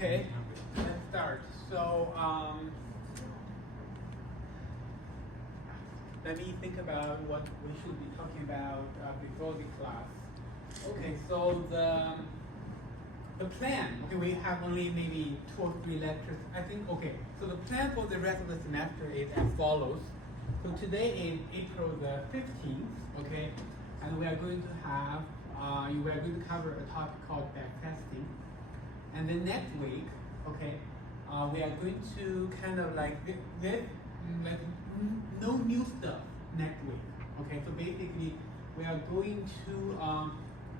Okay, let's start. So let me think about what we should be talking about before the class. Okay, so the plan. Okay, we have only maybe 2 or 3 lectures. I think. Okay, so the plan for the rest of the semester is as follows. So today is April the 15th. Okay, and we are going to have we are going to cover a topic called backtesting. And then next week, okay, we are going to kind of like no new stuff next week. Okay, so basically we are going to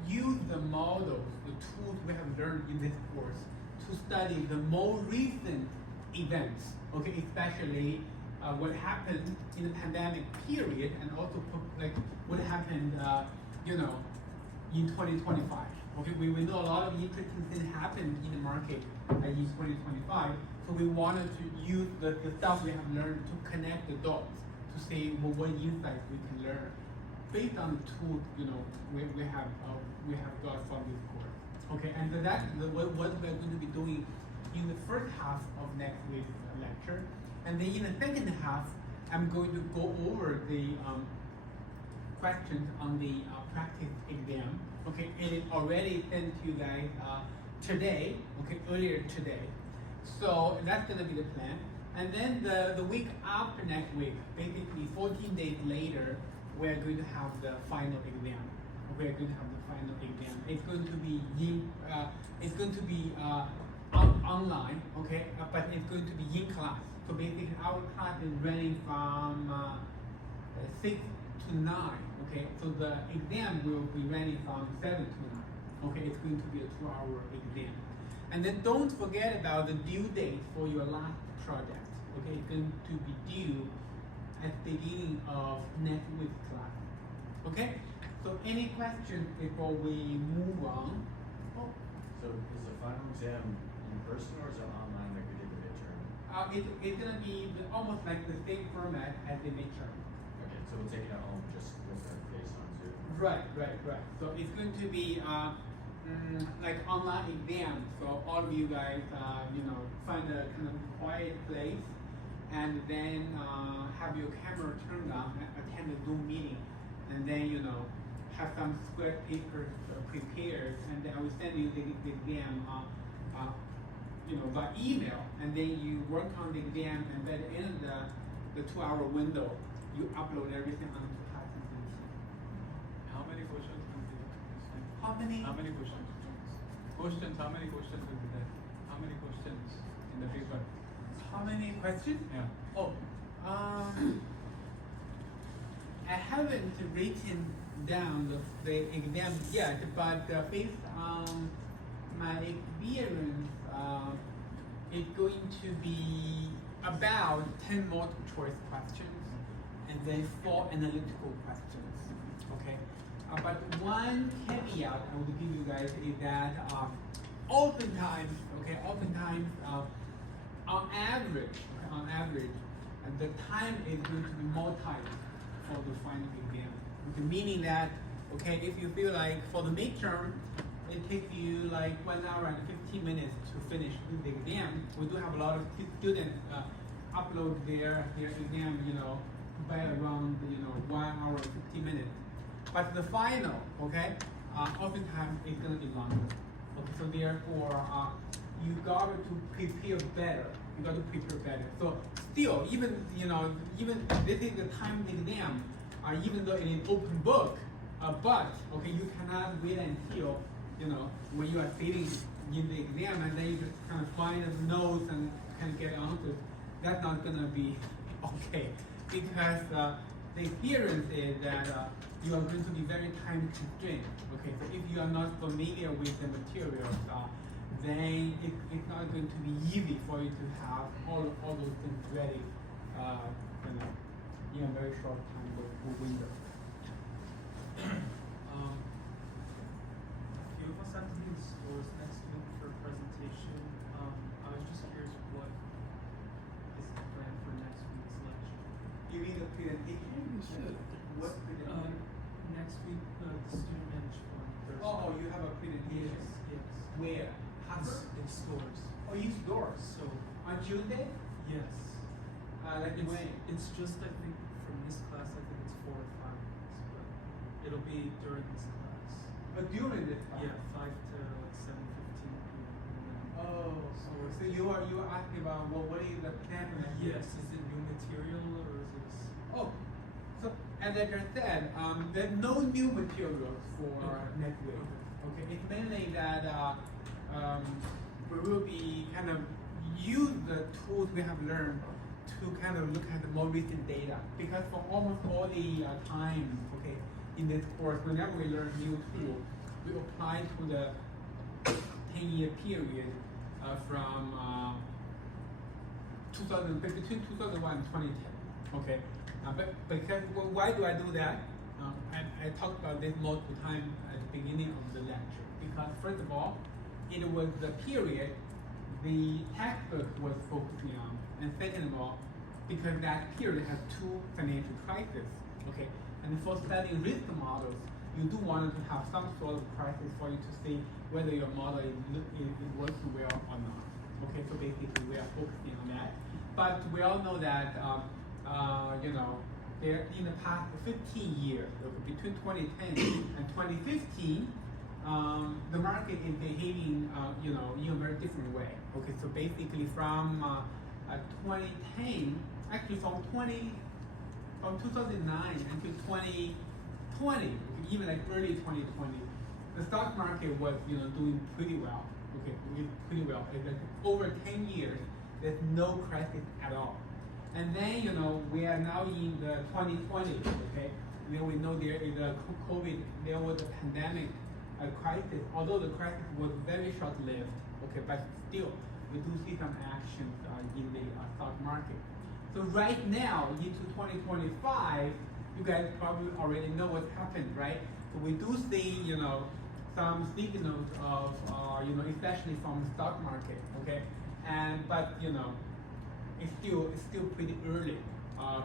use the models, the tools we have learned in this course to study the more recent events. Okay, especially what happened in the pandemic period, and also like what happened, in 2025. Okay, we know a lot of interesting things happened in the market in 2025. So we wanted to use the stuff we have learned to connect the dots to see what insights we can learn based on the tools we have got from this course. Okay, and that's what we're going to be doing in the first half of next week's lecture, and then in the second half, I'm going to go over the questions on the practice exam. Okay, and it already sent to you guys today. Okay, earlier today. So that's gonna be the plan. And then the week after next week, basically 14 days later, we're going to have the final exam. We're going to have the final exam. It's going to be online. Okay, but it's going to be in class. So basically, our class is running from 6 to 9. Okay, so the exam will be running from 7 to 9. Okay, it's going to be a 2-hour exam. And then don't forget about the due date for your last project. Okay, it's going to be due at the beginning of next week's class. Okay, so any questions before we move on? Oh. So is the final exam in person or is it online like we did the midterm? It's going to be almost like the same format as the midterm. Okay, so we'll take it at home just with our face on Zoom. Right. So it's going to be like online exam. So all of you guys, find a kind of quiet place, and then have your camera turned on, attend the Zoom meeting, and then have some square papers prepared, and then I will send you the exam, by email, and then you work on the exam, and by the end of the 2-hour window, you upload everything onto Classroom. How many questions will be there? How many? How many questions? Questions, how many questions will be there? How many questions in the paper? How many questions? Yeah. Oh, I haven't written down the exam yet, but based on my experience, it's going to be about 10 multiple choice questions and then 4 analytical questions. Okay, but one caveat I will give you guys is that oftentimes, on average, the time is going to be more tight for the final exam. Okay, meaning that, if you feel like for the midterm, it takes you like 1 hour and 15 minutes to finish the exam. We do have a lot of students upload their exam, by around 1 hour and 15 minutes. But the final, oftentimes it's gonna be longer. Okay, so therefore you got to prepare better. So still, even this is the timed exam, even though it is open book, But okay, you cannot wait until when you are sitting in the exam and then you just kind of find the notes and kind of get answers. That's not gonna be okay, because the experience is that you are going to be very time constrained. Okay, so if you are not familiar with the materials, then it's not going to be easy for you to have all those things ready, in a very short time window. A few of us have to be in stores next week for a presentation. I was just curious, what is the plan for next week's lecture? You mean the presentation? You should. What presentation? Next week, the student management one. Thursday. Oh, you have a presentation. Yes. Where? Harvard? In stores. Oh, you stores. So, On Tuesday? yes. Like when? It's just, I think, from this class, I think it's 4 or 5 weeks, but it'll be during this class. During this class? Yeah, 5 to like 7:15 p.m. and then Oh, so you are asking about what is the plan? Yes, is it new material or is it? Oh, so as I just said, there's no new materials for Okay. next week. Okay, it's mainly that we will be kind of use the tools we have learned to kind of look at the more recent data, because for almost all the time, okay, in this course, whenever we learn new tool, we apply to the 10-year period from between 2001 and 2010. Okay, but because why do I do that? I talked about this multiple times at the beginning of the lecture. Because first of all, it was the period the textbook was focusing on, and second of all, because that period has two financial crises. Okay, and for studying risk models, you do want to have some sort of crisis for you to see whether your model is working well or not. Okay, so basically we are focusing on that. But we all know that there in the past 15 years, between 2010 and 2015, the market is behaving in a very different way. Okay, so basically from 2010, actually from 2009 until 2020, even like early 2020, the stock market was doing pretty well. Okay, pretty well. It's like over 10 years, there's no crisis at all. And then we are now in the 2020. Okay, then we know there is a COVID. There was a pandemic crisis. Although the crisis was very short-lived. Okay, but still we do see some actions in the stock market. So right now into 2025, you guys probably already know what's happened, right? So we do see some signals of especially from the stock market. Okay, but it's still pretty early.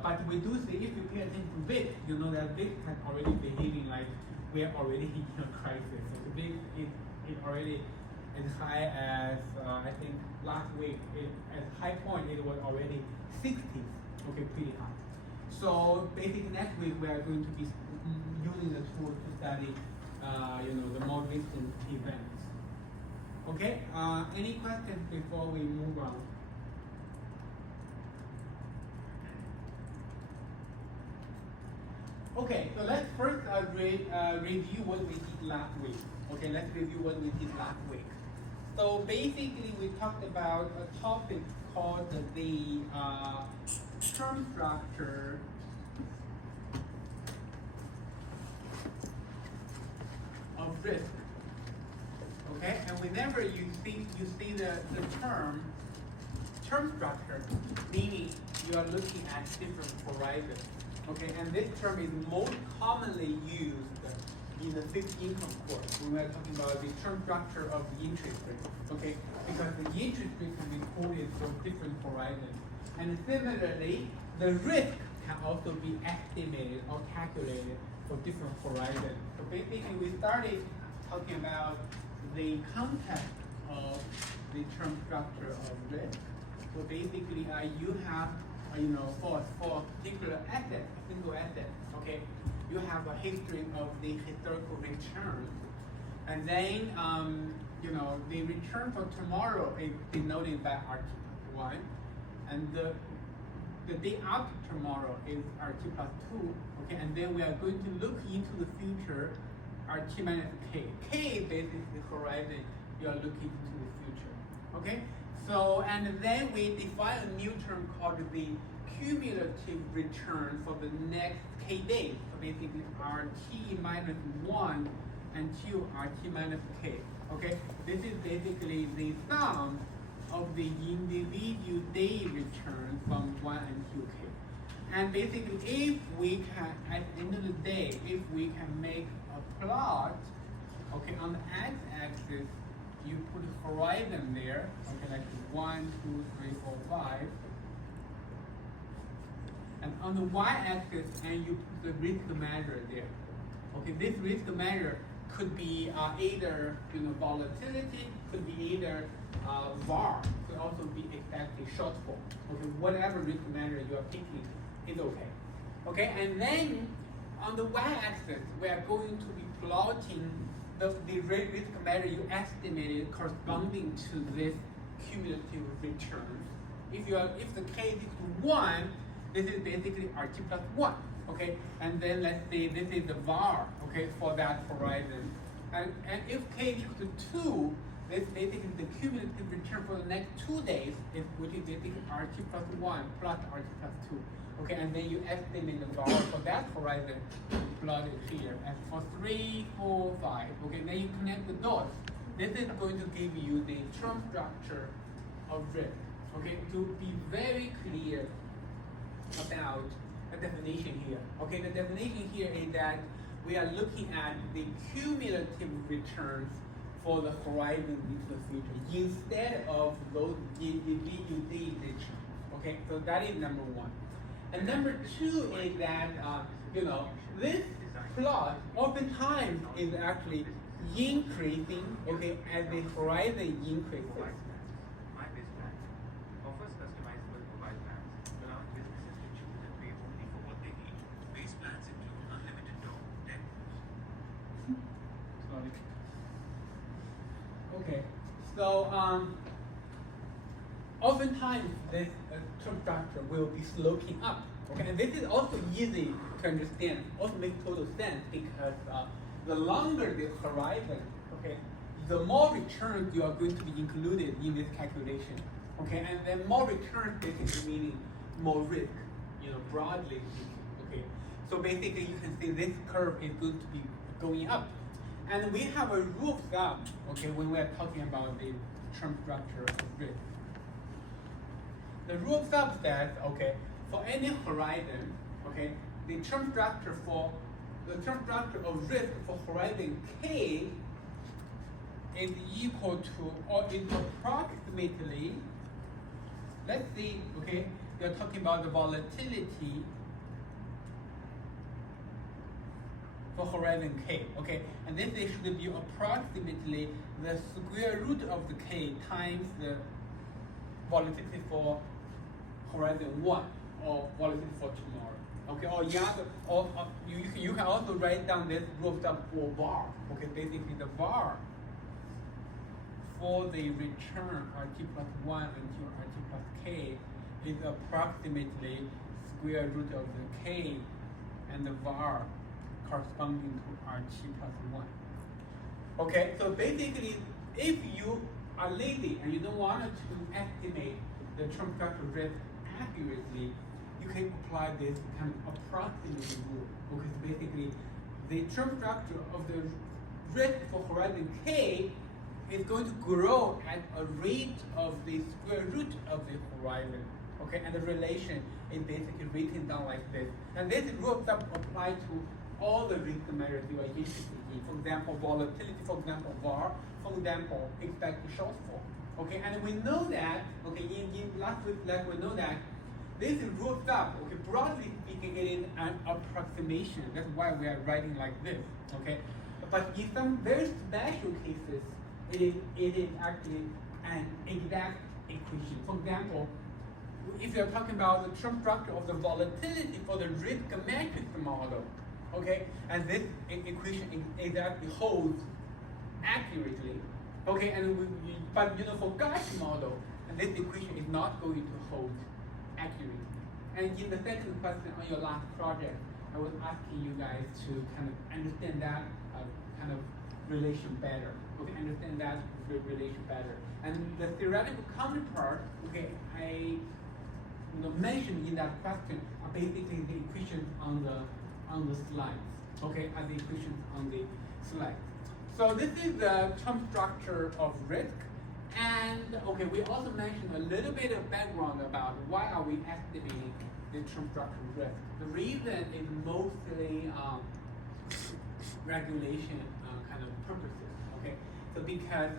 But we do see, if you pay attention to VIX, you know that VIX has already behaving like we are already in a crisis. So the VIX is already as high as I think last week. At high point it was already 60s. Okay, pretty high. So basically next week we are going to be using the tool to study the more recent events. Okay. Any questions before we move on? Okay, so let's first review what we did last week. Okay, let's review what we did last week. So basically, we talked about a topic called the term structure of risk. Okay, and whenever you see the term structure, meaning you are looking at different horizons. Okay, and this term is most commonly used in the fixed income course when we are talking about the term structure of the interest rate. Okay, because the interest rate can be quoted for different horizons, and similarly, the risk can also be estimated or calculated for different horizons. So basically, we started talking about the context of the term structure of risk. So basically, you have for a particular asset, a single asset, okay, you have a history of the historical return, and then the return for tomorrow is denoted by R1, and the day after tomorrow is RT plus 2, okay, and then we are going to look into the future, RT minus K. K is basically the horizon you are looking into the future, okay? So, and then we define a new term called the cumulative return for the next K days. So basically RT minus 1 until RT minus K, okay? This is basically the sum of the individual day return from 1 until K. And basically, if we can, at the end of the day, if we can make a plot, okay, on the x-axis, you put a horizon there, okay, like 1, 2, 3, 4, 5. And on the y-axis, and you put the risk measure there. Okay, this risk measure could be either volatility, could be either VAR, could also be expected shortfall. Okay, whatever risk measure you are picking is okay. Okay, and then on the y-axis, we are going to be plotting the risk measure you estimated corresponding to this cumulative return. If the k is equal to 1, this is basically RT plus 1. Okay, and then let's say this is the VAR, okay, for that horizon. And if k is equal to 2, this basically the cumulative return for the next 2 days, which is basically RT plus 1 plus RT plus 2. Okay, and then you estimate the VAR for that horizon, plot it here. And for 3, 4, 5, okay, then you connect the dots. This is going to give you the term structure of risk. Okay, to be very clear about the definition here. Okay, the definition here is that we are looking at the cumulative returns for the horizon into the future instead of those individual day returns. Okay, so that is number one. And number two is that this plot oftentimes is actually increasing. Okay, as the horizon increases. My base plan offers customizable mobile plans, allowing businesses to choose and pay only for what they need. Base plans include unlimited talk, text. Sorry. Okay, so oftentimes this term structure will be sloping up. Okay, and this is also easy to understand. Also makes total sense because the longer the horizon, okay, the more returns you are going to be included in this calculation. Okay, and then more returns basically meaning more risk. Broadly speaking. Okay, so basically you can see this curve is going to be going up. And we have a rule of thumb, okay, when we are talking about the term structure of risk. The rule of thumb says, okay, for any horizon, okay, the term structure of risk for horizon K is equal to or is approximately, let's see, okay, we're talking about the volatility for horizon K, okay, and this should be approximately the square root of the K times the volatility for horizon 1 or volatility for tomorrow, okay, or you can also write down this rule of thumb for VAR, okay, basically the VAR for the return RT plus 1 until RT plus K is approximately square root of the K and the VAR corresponding to RT plus 1. Okay, so basically, if you are lazy and you don't want to estimate the term structure risk accurately, you can apply this kind of approximate rule. Because basically, the term structure of the risk for horizon K is going to grow at a rate of the square root of the horizon. Okay, and the relation is basically written down like this. And this rule of thumb applies to all the risk measures you are interested in. For example, volatility, for example, VAR, for example, expected shortfall. Okay, and we know that, okay, in last week's lecture, we know that this rule of thumb, okay, broadly speaking, it is an approximation. That's why we are writing like this, okay? But in some very special cases, it is actually an exact equation. For example, if you're talking about the term structure of the volatility for the risk matrix model, okay, and this equation exactly holds accurately, okay, and but for Gauss model, and this equation is not going to hold accurately, And in the second question on your last project, I was asking you guys to kind of understand that kind of relation better. Okay, understand that relation better. And the theoretical counterpart, okay, I mentioned in that question are basically the equations on the slides. Okay, are the equations on the slide. So this is the term structure of risk. And okay, we also mentioned a little bit of background about why are we estimating the term structure risk. The reason is mostly regulation kind of purposes. Okay, so because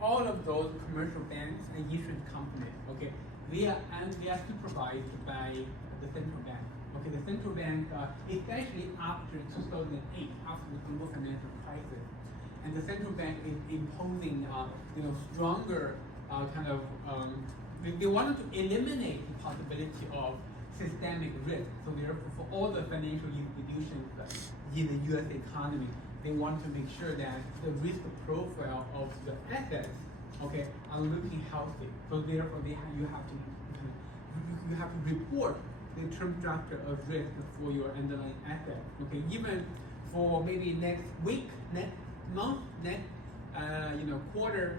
all of those commercial banks and insurance companies, okay, they are supervised by the central bank. Okay, the central bank, especially after 2008, after the global financial crisis, and the central bank is imposing, stronger they wanted to eliminate the possibility of systemic risk. So therefore, for all the financial institutions in the U.S. economy, they want to make sure that the risk profile of the assets, okay, are looking healthy. So therefore, you have to report the term structure of risk for your underlying assets. Okay, even for maybe next week, next month, next quarter,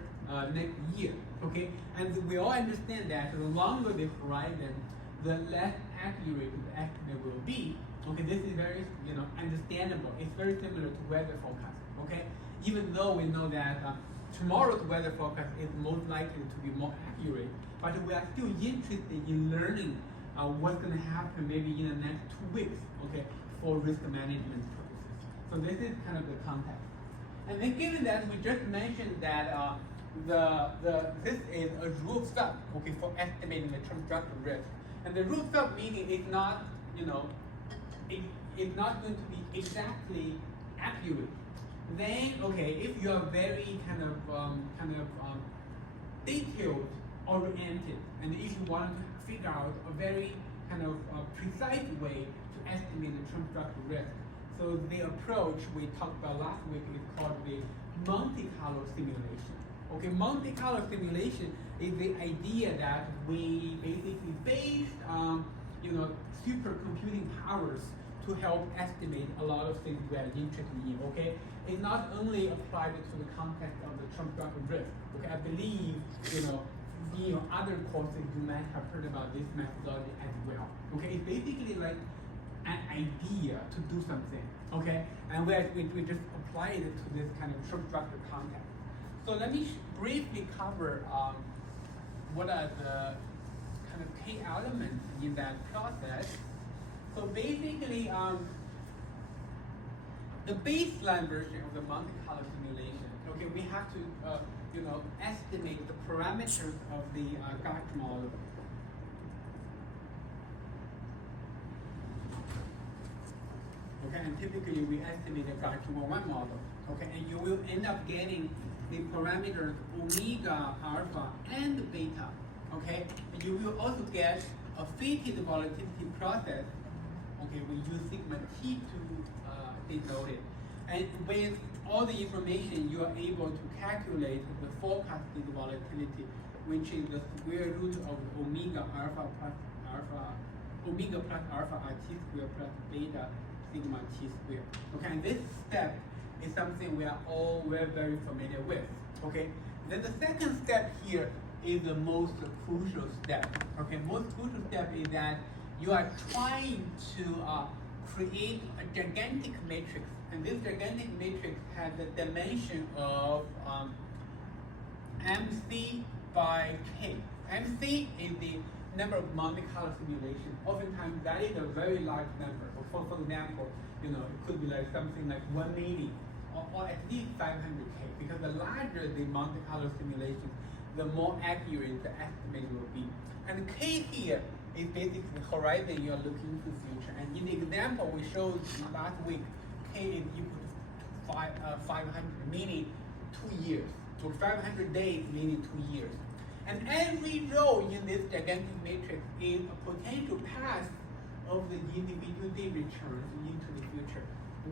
next year. Okay, and we all understand that the longer the horizon, the less accurate the estimate will be. Okay, this is very understandable. It's very similar to weather forecast. Okay, even though we know that tomorrow's weather forecast is most likely to be more accurate, but we are still interested in learning what's going to happen maybe in the next 2 weeks. Okay, for risk management purposes. So this is kind of the context. And then given that we just mentioned that this is a rule of thumb, okay, for estimating the term structure risk. And the rule of thumb meaning is not, it's not going to be exactly accurate. Then, okay, if you are very kind of detailed oriented, and if you want to figure out a very kind of precise way to estimate the term structure risk, so the approach we talked about last week is called the Monte Carlo simulation. Okay, Monte Carlo simulation is the idea that we basically based on supercomputing powers to help estimate a lot of things we are interested in. Okay, it's not only applied to the context of the term structure risk. Okay, I believe in your other courses you might have heard about this methodology as well. Okay, it's basically like an idea to do something. Okay, and we just apply it to this kind of term structure context. So let me briefly cover what are the kind of key elements in that process. So basically, the baseline version of the Monte Carlo simulation. Okay, we have to estimate the parameters of the Gauch model. Okay, and typically we estimate the Gauch 1 model. Okay, and you will end up getting the parameters omega, alpha, and beta. Okay, and you will also get a fitted volatility process. Okay, we use sigma t to denote it. And with all the information, you are able to calculate the forecasted volatility, which is the square root of omega alpha plus alpha, omega plus alpha r t squared plus beta sigma t squared. Okay, and this step is something we're very familiar with. Okay, then the second step here is the most crucial step. Okay, most crucial step is that you are trying to create a gigantic matrix, and this gigantic matrix has the dimension of MC by K. MC is the number of Monte Carlo simulations. Oftentimes that is a very large number. For example, it could be like something like 1 million or at least 500K, because the larger the Monte Carlo simulation, the more accurate the estimate will be. And K here is basically the horizon you are looking to the future. And in the example we showed last week, K is equal to 500, meaning 2 years. So 500 days, meaning 2 years. And every row in this gigantic matrix is a potential path of the individual day returns into the future.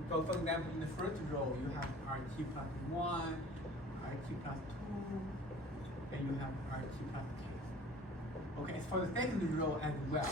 So for example, in the first row, you have RT plus 1, RT plus 2, and you have RT plus K. Okay, it's for the second row as well.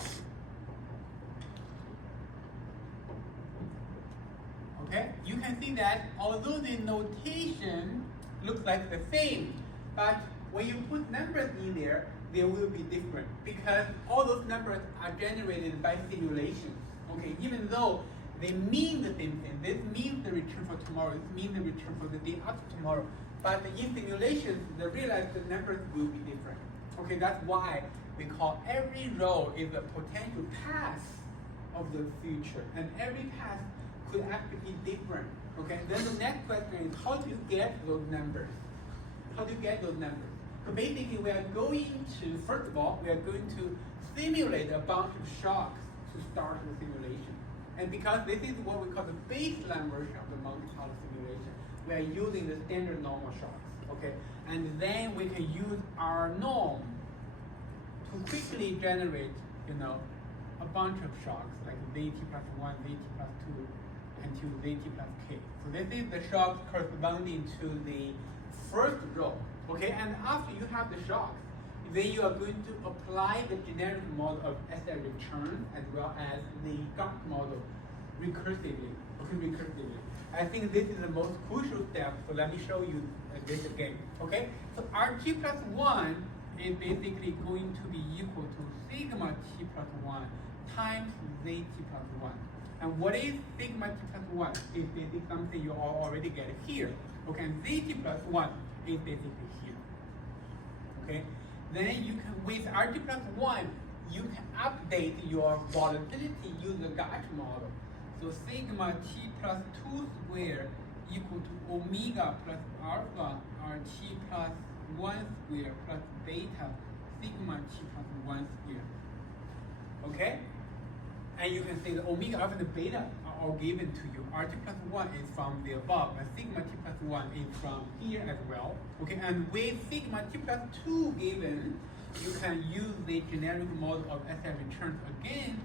Okay, you can see that although the notation looks like the same, but when you put numbers in there, they will be different because all those numbers are generated by simulations. Okay, even though they mean the same thing, this means the return for tomorrow, this means the return for the day after tomorrow, but in simulations, they realize the numbers will be different. Okay, that's why we call every row is a potential path of the future, and every path could actually be different. Okay, then the next question is how do you get those numbers? How do you get those numbers? So basically, we are going to, first of all, we are going to simulate a bunch of shocks to start the simulation. And because this is what we call the baseline version of the Monte Carlo simulation, we are using the standard normal shocks. Okay, and then we can use our norm to quickly generate, a bunch of shocks like Zt plus 1, Zt plus 2, until Zt plus k. So this is the shocks corresponding to the first row. Okay, and after you have the shocks, then you are going to apply the generic model of SI return as well as the Gantt model recursively. Okay, recursively. I think this is the most crucial step, so let me show you this again. Okay, so RT plus 1 is basically going to be equal to sigma t plus 1 times Zt plus 1. And what is sigma t plus 1? Is basically something you all already get here. Okay, and Zt plus 1 is basically here. Okay, then you can, with RT plus 1, you can update your volatility using the Gantt model. So sigma t plus 2 squared equal to omega plus alpha RT plus 1 squared plus beta sigma t plus 1 squared. Okay? And you can say the omega, alpha, and beta are all given to you. RT plus 1 is from the above, and sigma t plus 1 is from here as well. Okay, and with sigma t plus 2 given, you can use the generic model of SI returns again.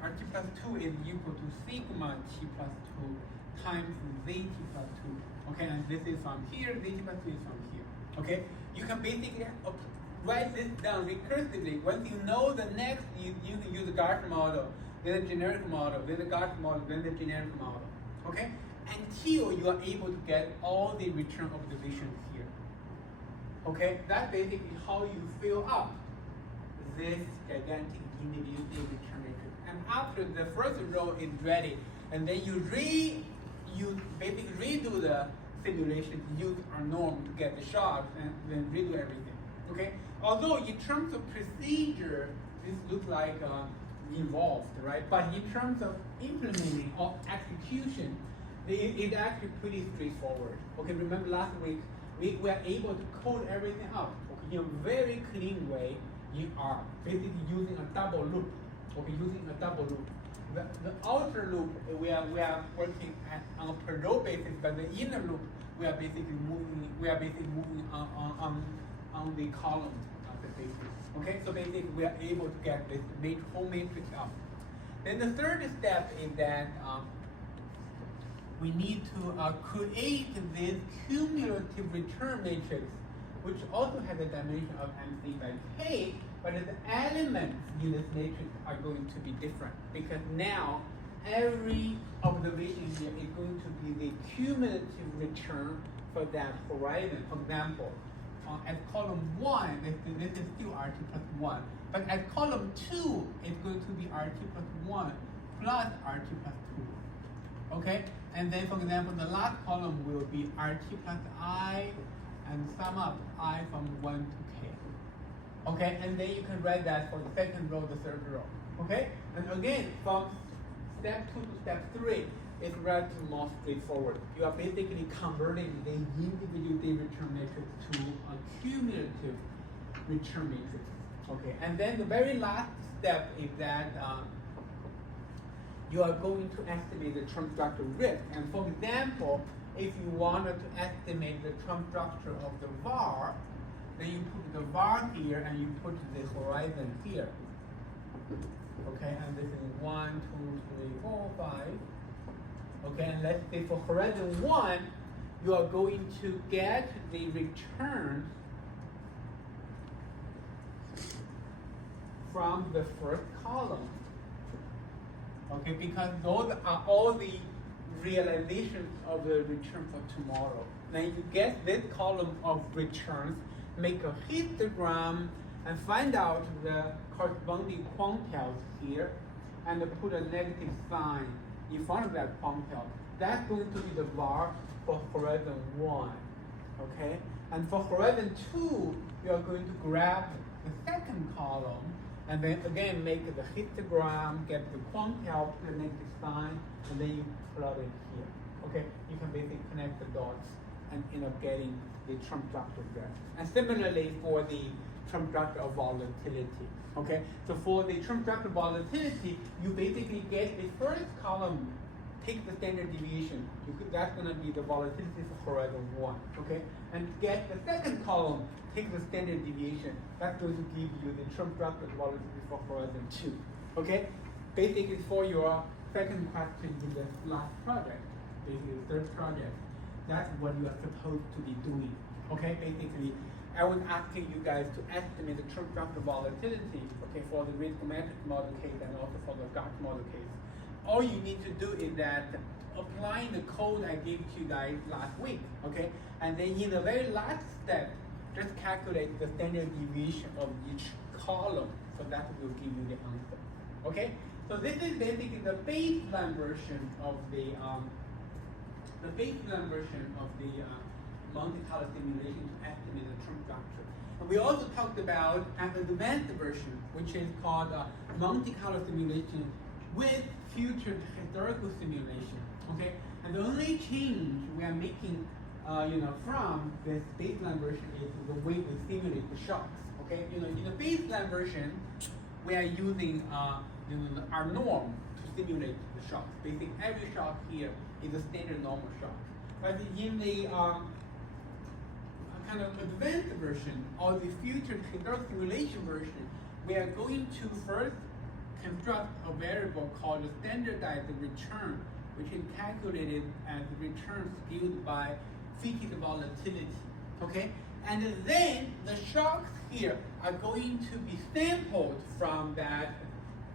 RT plus 2 is equal to sigma t plus 2 times Zt plus 2. Okay, and this is from here, Zt plus 2 is from here. Okay, you can basically write this down recursively. Once you know the next, you can use the Gantt model, then the generic model, then the Gantt model, then the generic model. Okay, until you are able to get all the return observations here. Okay, that's basically how you fill up this gigantic individual return matrix. And after the first row is ready, and then you basically redo the simulation, use our norm to get the shocks, and then redo everything. Okay. Although in terms of procedure, this looks like involved, right? But in terms of implementing or execution, it's actually pretty straightforward. Okay. Remember last week we were able to code everything up, okay, in a very clean way in R, basically using a double loop. Okay, using a double loop. The outer loop we are working on a per row basis, but the inner loop we are basically moving on the column of the basis. Okay, so basically we are able to get this whole matrix up. Then the third step is that we need to create this cumulative return matrix, which also has a dimension of MC by K, but the elements in this matrix are going to be different because now every observation here is going to be the cumulative return for that horizon. For example, at column 1, this is still RT plus 1, but at column 2, it's going to be RT plus 1 plus RT plus 2. Okay? And then, for example, the last column will be RT plus I and sum up I from 1 to K. Okay, and then you can write that for the second row, the third row. Okay, and again, from step 2 to step 3, it's relatively more straightforward. You are basically converting the individual day return matrix to a cumulative return matrix. Okay, and then the very last step is that you are going to estimate the term structure risk. And for example, if you wanted to estimate the term structure of the var, then you put the var here and you put the horizon here. Okay, and this is 1, 2, 3, 4, 5. Okay, and let's say for horizon 1, you are going to get the return from the first column. Okay, because those are all the realizations of the return for tomorrow. Then you get this column of returns, make a histogram, and find out the corresponding quantiles here, and put a negative sign in front of that quantile. That's going to be the var for horizon 1. Okay? And for horizon 2, you are going to grab the second column, and then again make the histogram, get the quantile, put a negative sign, and then you plot it here. Okay? You can basically connect the dots and end up getting the term structure graph. And similarly for the term structure of volatility. Okay? So for the term structure volatility, you basically get the first column, take the standard deviation. That's going to be the volatility for horizon 1. Okay? And get the second column, take the standard deviation. That's going to give you the term structure volatility for horizon 2. Okay? Basically for your second question in the last project, basically the third project, that's what you are supposed to be doing. Okay? Basically, I was asking you guys to estimate the term structure volatility, okay, for the radiographic model case and also for the Gauss model case. All you need to do is that applying the code I gave to you guys last week, okay, and then in the very last step, just calculate the standard deviation of each column, so that will give you the answer. Okay, so this is basically the baseline version of the Monte Carlo simulation to estimate the term structure. And we also talked about an advanced version, which is called Monte Carlo simulation with future historical simulation. Okay, and the only change we are making, from this baseline version is the way we simulate the shocks. Okay, in the baseline version, we are using our norm to simulate the shocks. Basically, every shock here is a standard normal shock. But in the kind of advanced version or the future historical simulation version, we are going to first construct a variable called the standardized return, which is calculated as the return skewed by fitted volatility. Okay? And then the shocks here are going to be sampled from that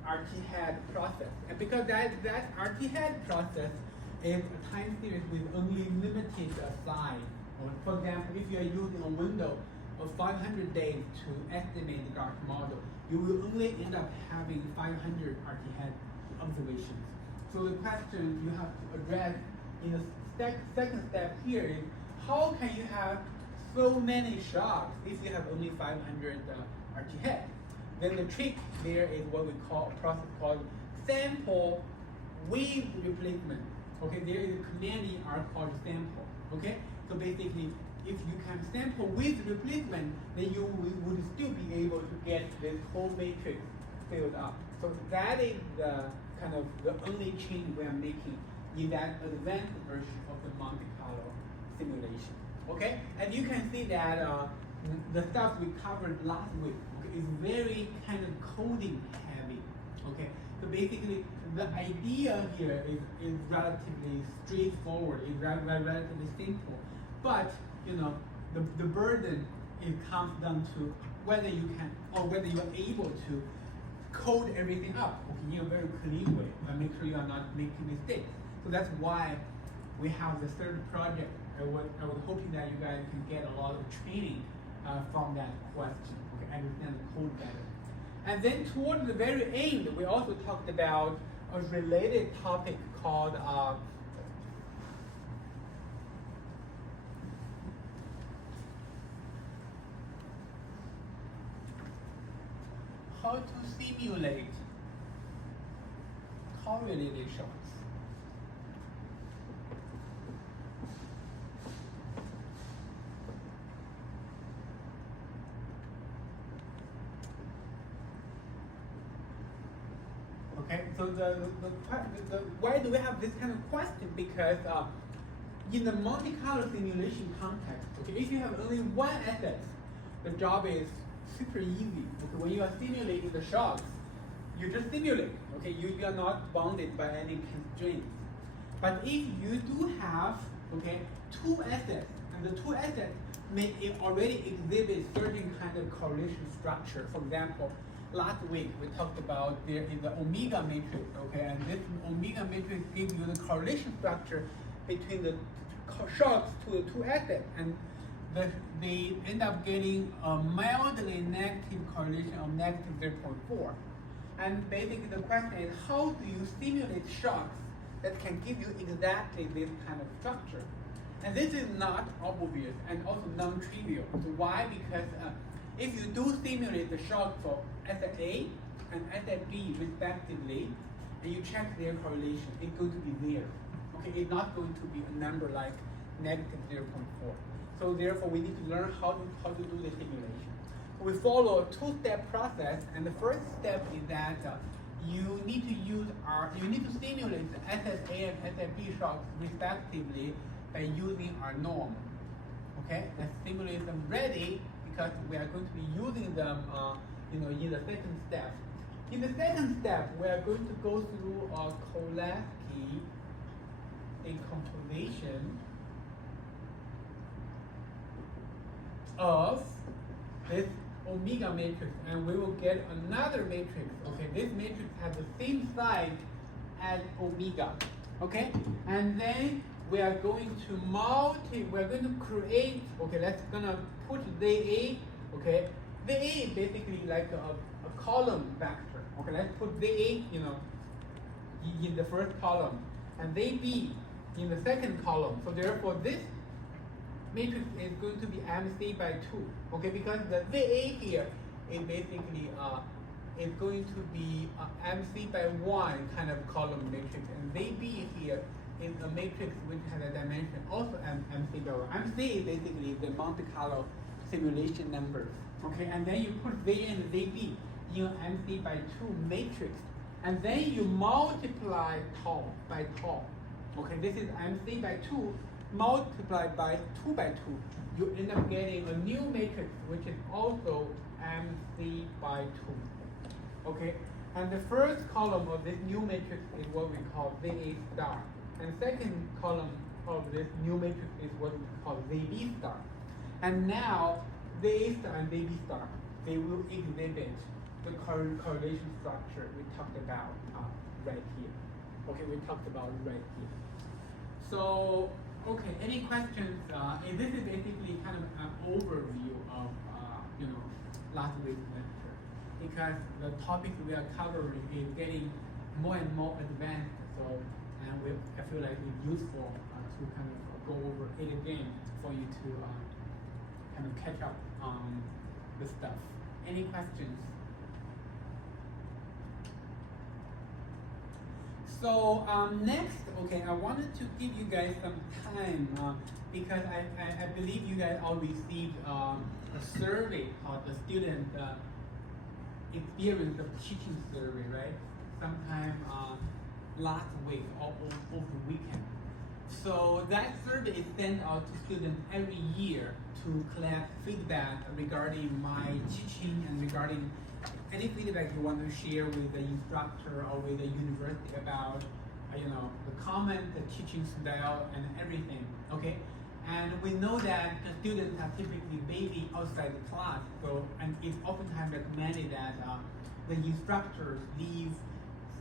RT head process. And because that RT head process is a time series with only limited size. For example, if you are using a window of 500 days to estimate the Gauss model, you will only end up having 500 RT head observations. So the question you have to address in the second step here is, how can you have so many shocks if you have only 500 RT head? Then the trick there is what we call a process called sample with replacement. Okay, there is a command in R called sample. Okay, so basically, if you can sample with replacement, then you would still be able to get this whole matrix filled up. So that is the kind of the only change we are making in that advanced version of the Monte Carlo simulation. Okay, and you can see that the stuff we covered last week, okay, is very kind of coding heavy. Okay, so basically the idea here is relatively straightforward, is relatively simple, but the burden comes down to whether you can or whether you are able to code everything up, okay, in a very clean way and make sure you are not making mistakes. So that's why we have the third project. I was hoping that you guys can get a lot of training from that question, okay, understand the code better. And then toward the very end, we also talked about a related topic called how to simulate correlated shocks. Okay, so why do we have this kind of question? Because in the Monte Carlo simulation context, okay, if you have only one asset, the job is super easy. Okay, when you are simulating the shocks, you just simulate. Okay, you are not bounded by any constraints. But if you do have two assets, and the two assets may already exhibit certain kind of correlation structure. For example, last week we talked about there is the omega matrix, okay, and this omega matrix gives you the correlation structure between the shocks to the two assets, and they end up getting a mildly negative correlation of negative 0.4. And basically the question is, how do you simulate shocks that can give you exactly this kind of structure? And this is not obvious and also non-trivial. So why? Because if you do simulate the shocks for asset A and asset B respectively, and you check their correlation, it's going to be there. Okay, it's not going to be a number like negative 0.4. So therefore, we need to learn how to do the simulation. We follow a two-step process, and the first step is that you need to simulate the SSA and SSB shocks respectively by using our norm. Okay, let's simulate them ready because we are going to be using them, in the second step. In the second step, we are going to go through a Cholesky decomposition of this omega matrix, and we will get another matrix. Okay, this matrix has the same size as omega. Okay, and then we are going to create. Okay, let's gonna put ZA. Okay, ZA is basically like a column vector. Okay, let's put ZA, in the first column, and ZB in the second column. So therefore, this matrix is going to be MC by 2, okay, because the ZA here is basically is going to be MC by 1 kind of column matrix, and ZB here is a matrix which has a dimension also MC by 1. MC is basically the Monte Carlo simulation numbers, okay, and then you put ZA and ZB in MC by 2 matrix, and then you multiply tau by tau. Okay, this is MC by 2 multiplied by 2 by 2. You end up getting a new matrix which is also MC by 2. Okay, and the first column of this new matrix is what we call ZA star, and second column of this new matrix is what we call ZB star. And now ZA star and ZB star, they will exhibit the correlation structure we talked about right here. Okay, we talked about right here. So, okay, any questions? This is basically kind of an overview of last week's lecture, because the topics we are covering is getting more and more advanced. So, and I feel like it's useful to kind of go over it again for you to kind of catch up on the stuff. Any questions? So next, okay, I wanted to give you guys some time because I believe you guys all received a survey called the Student Experience of Teaching Survey, right? Sometime last week or over the weekend. So that survey is sent out to students every year to collect feedback regarding my teaching and regarding any feedback you want to share with the instructor or with the university about, the comment, the teaching style, and everything. Okay, and we know that the students are typically busy outside the class, so and it's oftentimes recommended that the instructors leave,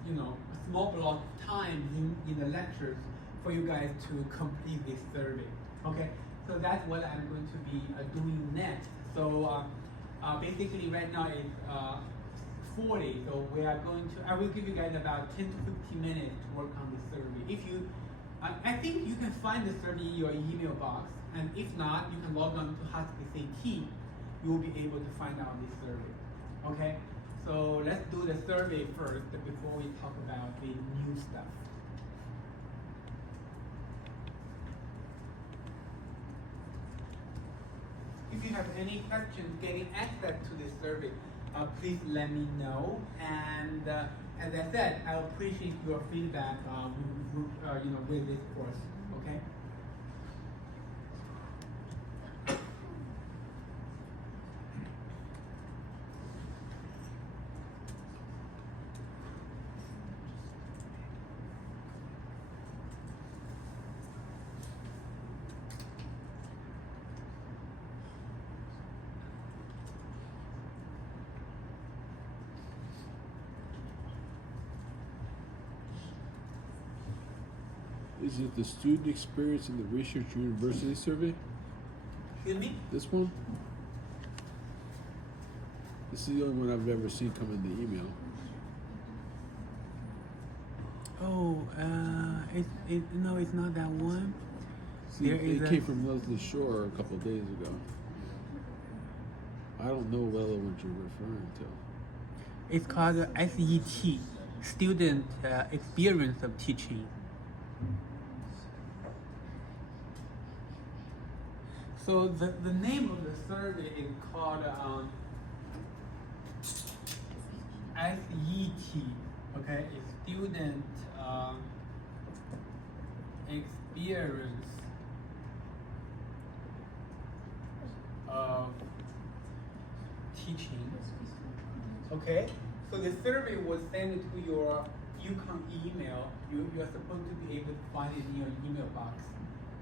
a small block of time in the lectures for you guys to complete this survey. Okay, so that's what I'm going to be doing next. So basically, right now it's 40, so we are going to, I will give you guys about 10 to 15 minutes to work on the survey. If you, I think you can find the survey in your email box, and if not, you can log on to Husky CT. You will be able to find out this survey. Okay, so let's do the survey first before we talk about the new stuff. If you have any questions getting access to this survey, please let me know. And as I said, I appreciate your feedback with this course. Okay. Is it the student experience in the research university survey? Excuse me? This one? This is the only one I've ever seen come in the email. Oh, no, it's not that one. See, There is it a- came from Leslie Shore a couple of days ago. I don't know what other ones you're referring to. It's called SET, Student Experience of Teaching. So the name of the survey is called SET, okay? It's Student Experience of Teaching. Okay, so the survey was sent to your UConn email. You are supposed to be able to find it in your email box.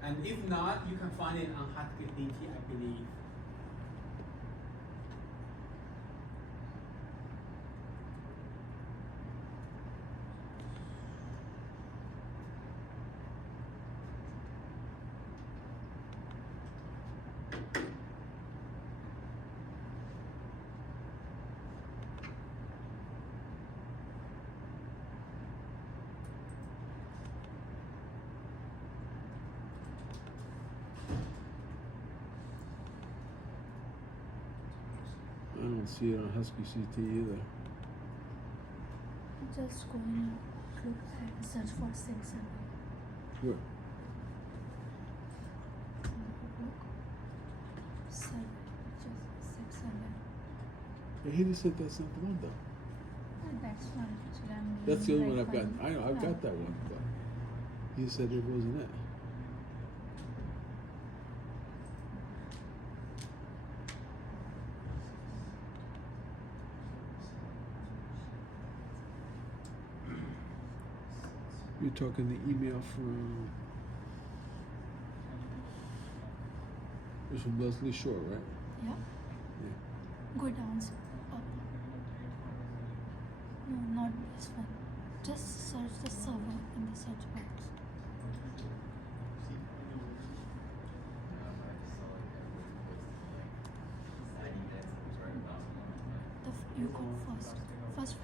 And if not, you can find it on HaskDT, I believe. I don't see it on Husky CT either. Just go and look and search for 600. Where? Look. 7, just 600. Yeah, he just said that's not the one though. Oh, that's one picture I'm That's the only one right I've gotten. now. I know, I've Yeah. got that one, but he said it wasn't it. You're talking the email from. It was from Leslie Shore, right? Yeah. Yeah. Go down. Up. No, not this one. Just search the server in the search box. You go first. First.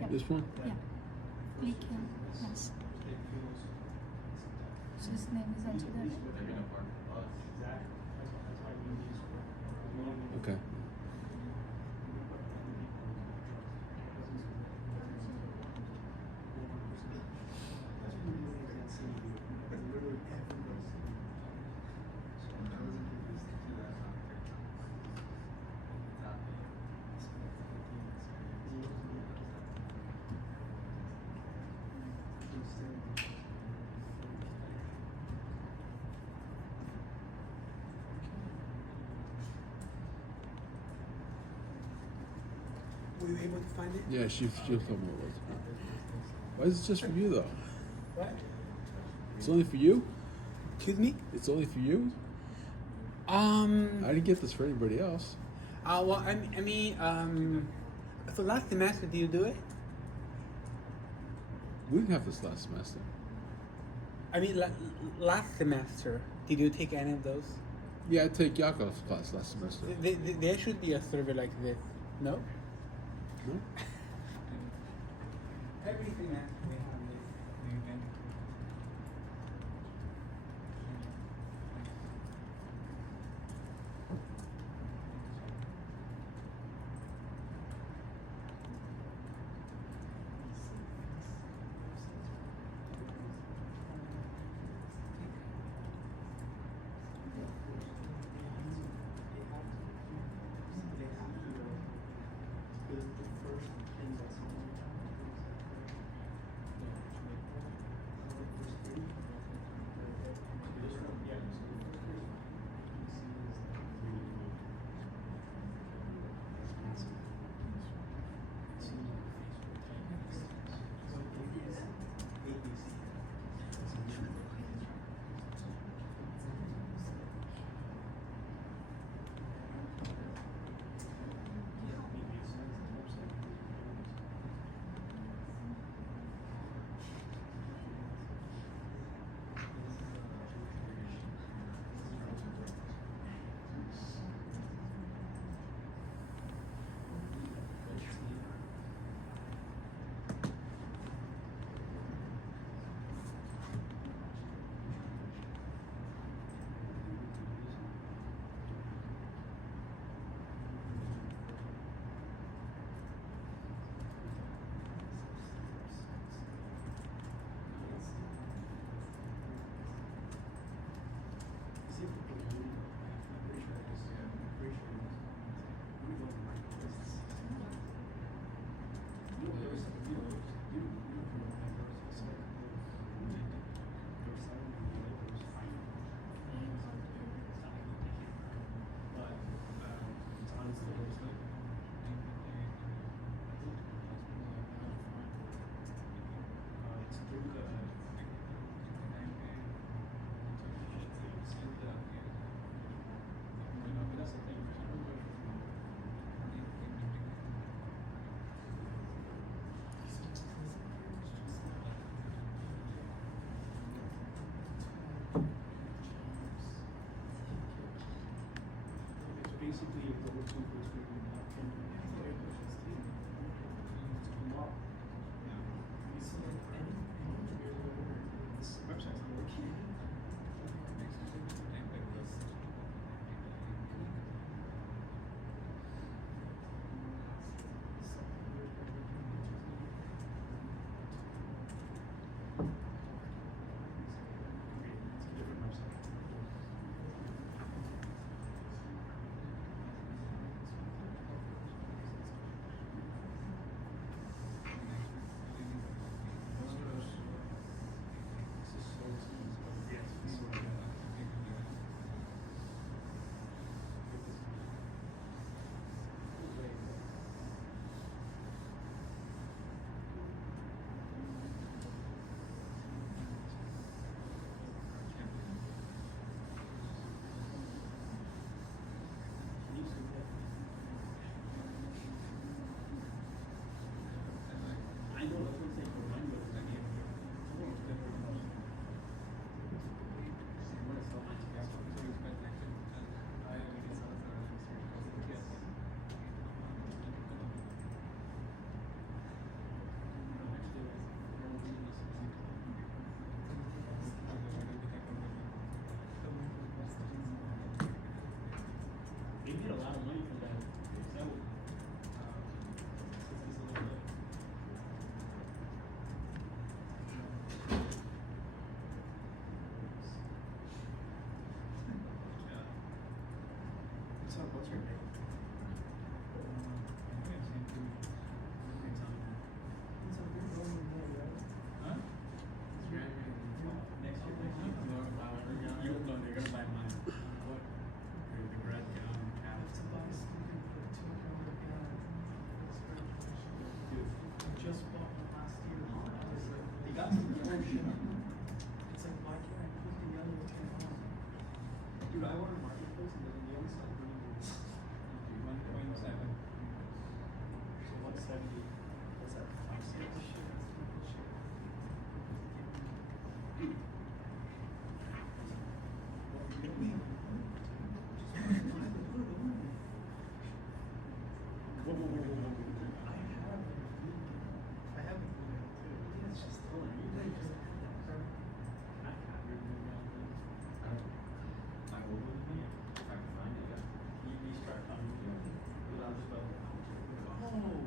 Yep. This one? Yeah. Click here. Yes. So his name is also there. Okay. Were you able to find it? Yeah, she'll tell me what it was. Why is it just for you though? What? It's only for you? Excuse me? It's only for you? I didn't get this for anybody else. Well, I mean, so last semester, did you do it? We didn't have this last semester. I mean, last semester, did you take any of those? Yeah, I take Yakov's class last semester. There should be a survey like this. No? No? Every semester we have this. So what's your name? Huh? Next year. You're gonna buy mine. What? The grad gown, cap. Just bought one last year. You got some cool shit. It's like, why can't I put the yellow thing on? Dude, I ordered Marketplace and then the other side really was 1.7. so 170. What's that? 5.6? I have it too. Yeah, it's just Hold on, you like just I have your email. I will look at it if I can find it. You start coming to me. But I'll just Oh,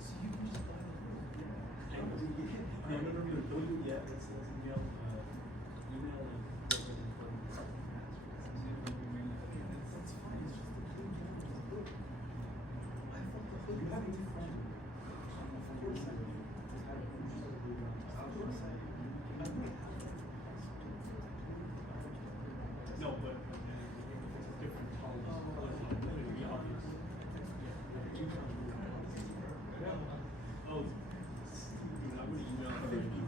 so you can just buy the little. No, don't do it yet. Let's email email and go ahead and put it in. That's fine. It's just the blue one. I thought the hood You was have a different. different. Of course I do. Just have it just a blue one. Of course I do. No, but it's different colors. Colors like that would be obvious. Oh, dude, I would email her right now.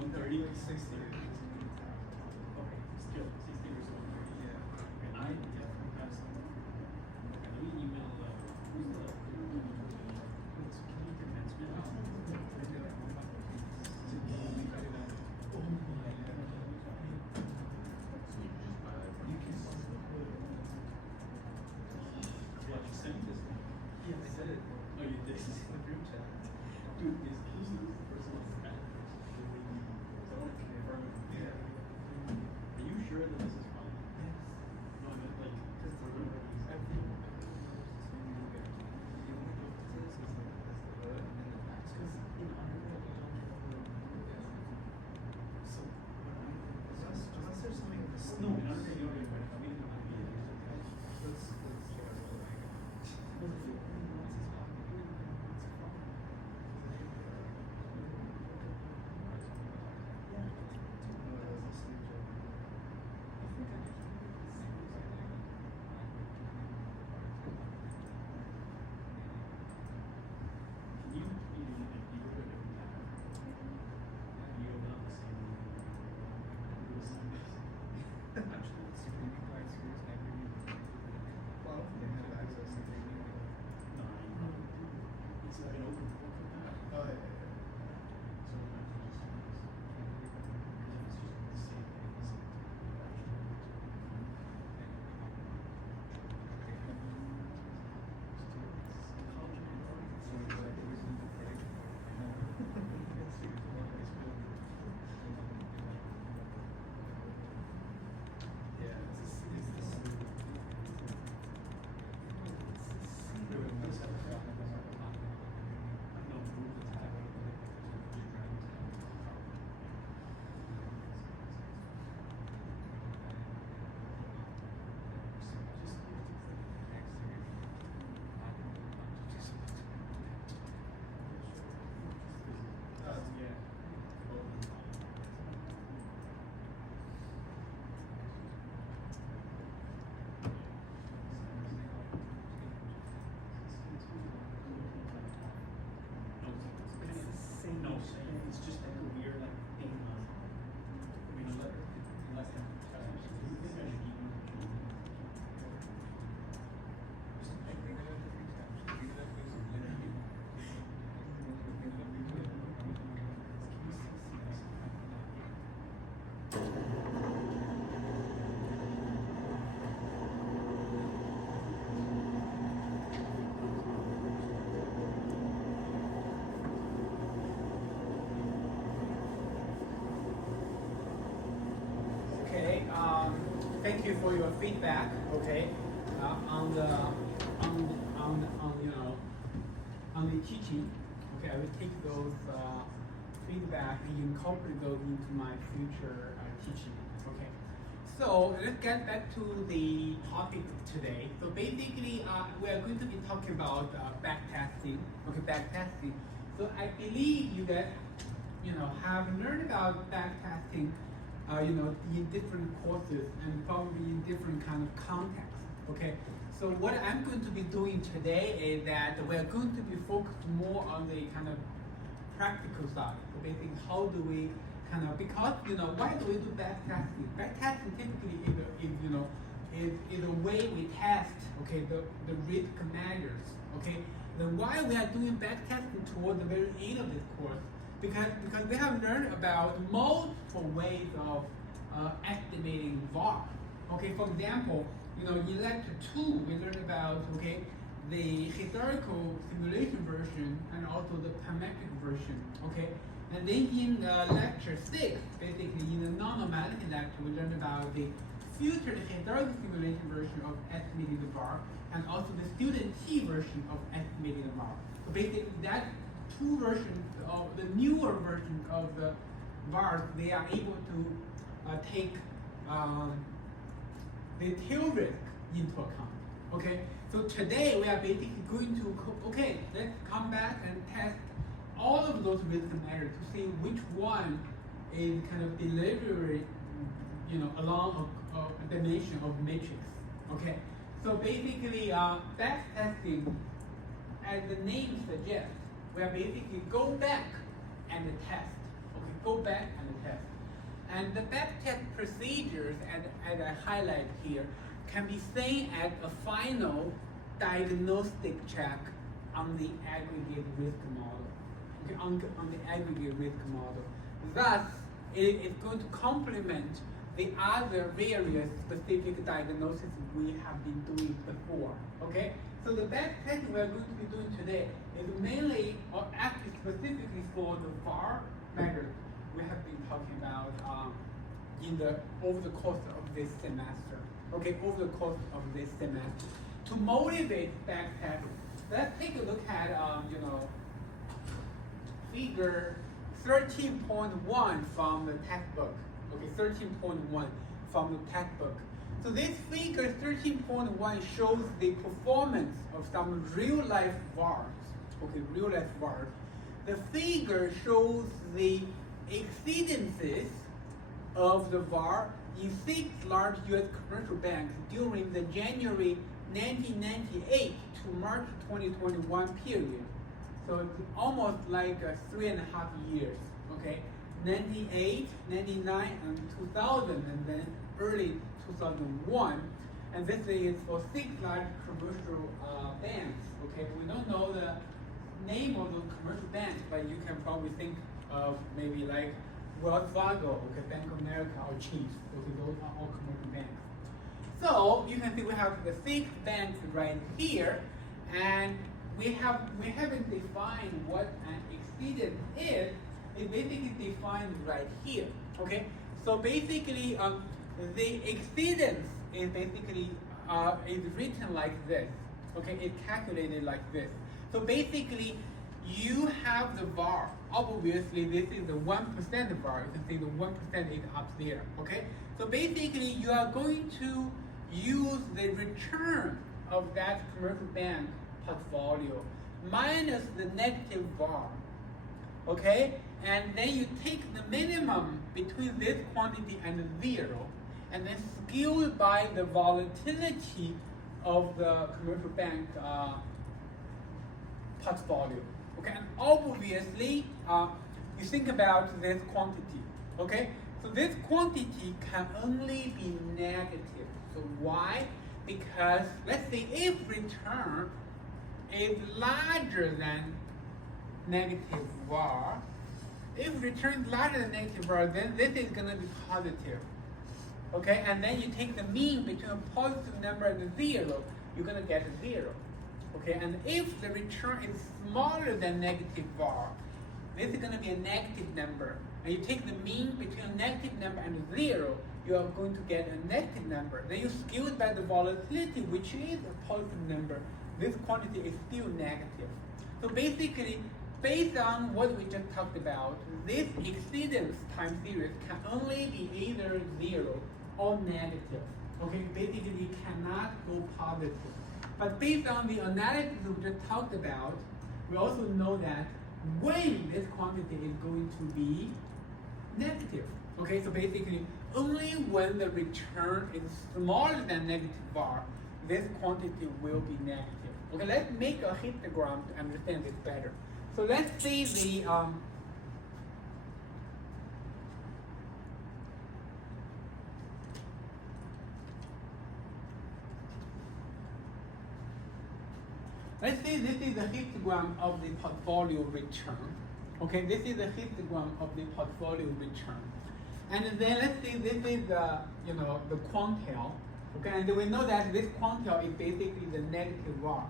130, 60. Okay, still 60 or 130. Yeah. And I definitely have some. Let me email. Who's the? Can you convince me? Yeah, she sent me this one. Yeah, I said it. Oh, you did? It's in the group chat. Dude, is he the person on the back? I want to confirm it. Yeah. Are you sure that this is fine? Yes. No, I meant like, Because we're gonna release it. everyone knows the same thing. The only difference is the hood and then the back. Because in undergrad you don't have the so unless there's something in the No, in undergrad you don't get credit. We didn't have to be let's check out what I got. But if it only wants his pocket, it's fine. Yeah. No, that was a sleep joke. I think I did. Can you be in a neighborhood every time? You go down the same road. Do the same things. Actually, it's really quite serious. I really. Well, they have access to the No, I know. It's like an open book. Oh, yeah, yeah, yeah. So I have to just do this. It's just the same thing. It's Yeah, it's the same. No, it's just like a weird like thing on. I mean, unless you think I should keep moving. Okay, thank you for your feedback. Okay, on the on the teaching. Okay, I will take those feedback and incorporate those into my future teaching. Okay, So let's get back to the topic today. So basically, we are going to be talking about backtesting. Okay, backtesting. So I believe you guys, have learned about backtesting, in different courses and probably in different kind of contexts. Okay. So what I'm going to be doing today is that we're going to be focused more on the kind of practical side. So basically, how do we because why do we do backtesting? Backtesting typically is a way we test the risk measures. Okay, then why we are doing backtesting toward the very end of this course? Because we have learned about multiple ways of estimating VAR. Okay, for example, in lecture 2 we learned about the historical simulation version and also the parametric version. Okay. And then in lecture 6, basically in the non-normality lecture, we learned about the future historical simulation version of estimating the VAR and also the student T version of estimating the VAR. So basically that two versions of the newer version of the VARs, they are able to take the tail risk into account. Okay, so today we are basically going to, let's come back and test all of those risk measures to see which one is kind of delivery, along a dimension of matrix. Okay, so basically, back testing, as the name suggests, we are basically go back and test. Okay, go back and test. And the back test procedures, as I highlight here, can be seen as a final diagnostic check on the aggregate risk model. Okay, on the aggregate risk model. Thus, it is going to complement the other various specific diagnoses we have been doing before. Okay, so the back testing we are going to be doing today is mainly, or actually specifically for the VAR measures we have been talking about over the course of this semester. Okay, over the course of this semester. To motivate back testing, let's take a look at figure 13.1 from the textbook. Okay, 13.1 from the textbook. So this figure 13.1 shows the performance of some real life VARs. Okay, real life VARs. The figure shows the exceedances of the VAR in 6 large US commercial banks during the January 1998 to March 2021 period. So it's almost like 3.5 years, okay? 98, 99, and 2000, and then early 2001. And this is for 6 large commercial banks, okay? We don't know the name of those commercial banks, but you can probably think of maybe like Wells Fargo, okay, Bank of America, or Chase, okay, those are all commercial banks. So you can see we have the 6 banks right here, and we haven't defined what an exceedance is. It's basically defined right here. Okay, so basically, the exceedance is basically is written like this. Okay, it's calculated like this. So basically, you have the VAR. Obviously, this is the 1% VAR. You can see the 1% is up there. Okay, so basically, you are going to use the return of that commercial bank portfolio minus the negative VAR. Okay, and then you take the minimum between this quantity and 0, and then scale by the volatility of the commercial bank portfolio. Okay, and obviously you think about this quantity. Okay, so this quantity can only be negative. So why? Because let's say if return is larger than negative VAR, if return is larger than negative VAR, then this is going to be positive. Okay, and then you take the mean between a positive number and a 0, you're going to get a 0. Okay, and if the return is smaller than negative VAR, this is going to be a negative number. And you take the mean between a negative number and a 0, you are going to get a negative number. Then you scale it by the volatility, which is a positive number. This quantity is still negative. So basically, based on what we just talked about, this exceedance time series can only be either 0 all negative. Okay, basically it cannot go positive. But based on the analysis we just talked about, we also know that when this quantity is going to be negative. Okay, so basically only when the return is smaller than negative var, this quantity will be negative. Okay, let's make a histogram to understand this better. So let's see the let's say this is the histogram of the portfolio return. Okay, this is the histogram of the portfolio return. And then let's say this is the the quantile. Okay, and we know that this quantile is basically the negative var.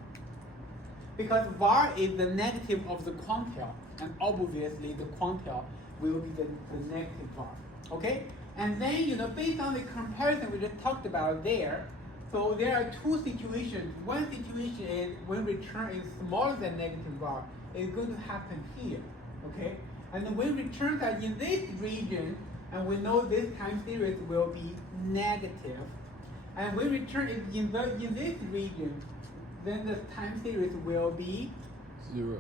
Because var is the negative of the quantile, and obviously the quantile will be the negative var. Okay? And then based on the comparison we just talked about there, so there are two situations. One situation is when return is smaller than negative var, it's going to happen here. Okay? And then when returns are in this region, and we know this time series will be negative, and when return is in this region, then the time series will be 0.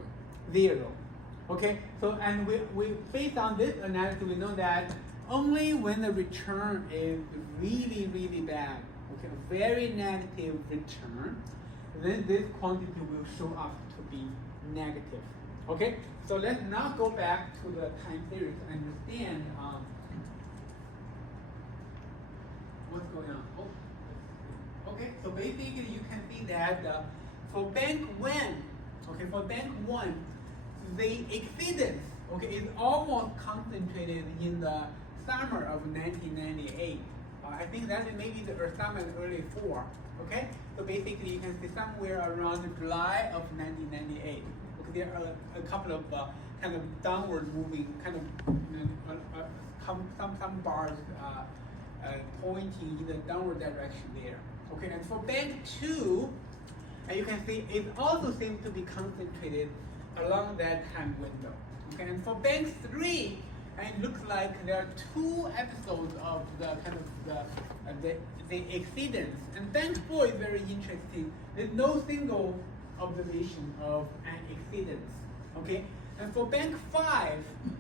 Okay, so and we based on this analysis, we know that only when the return is really, really bad, okay, a very negative return, then this quantity will show up to be negative. Okay, so let's now go back to the time series to understand what's going on. Oh, okay, so basically you can see that for bank 1, okay, for bank 1, the exceedance, okay, is almost concentrated in the summer of 1998. I think that is maybe the summer and early 4. Okay, so basically you can see somewhere around July of 1998. Okay, there are a couple of kind of downward moving, kind of some bars pointing in the downward direction there. Okay, and for bank 2, and you can see it also seems to be concentrated along that time window. Okay, and for bank 3, and it looks like there are 2 episodes of the kind of the exceedance. And bank 4 is very interesting. There's no single observation of an exceedance. Okay, and for bank 5,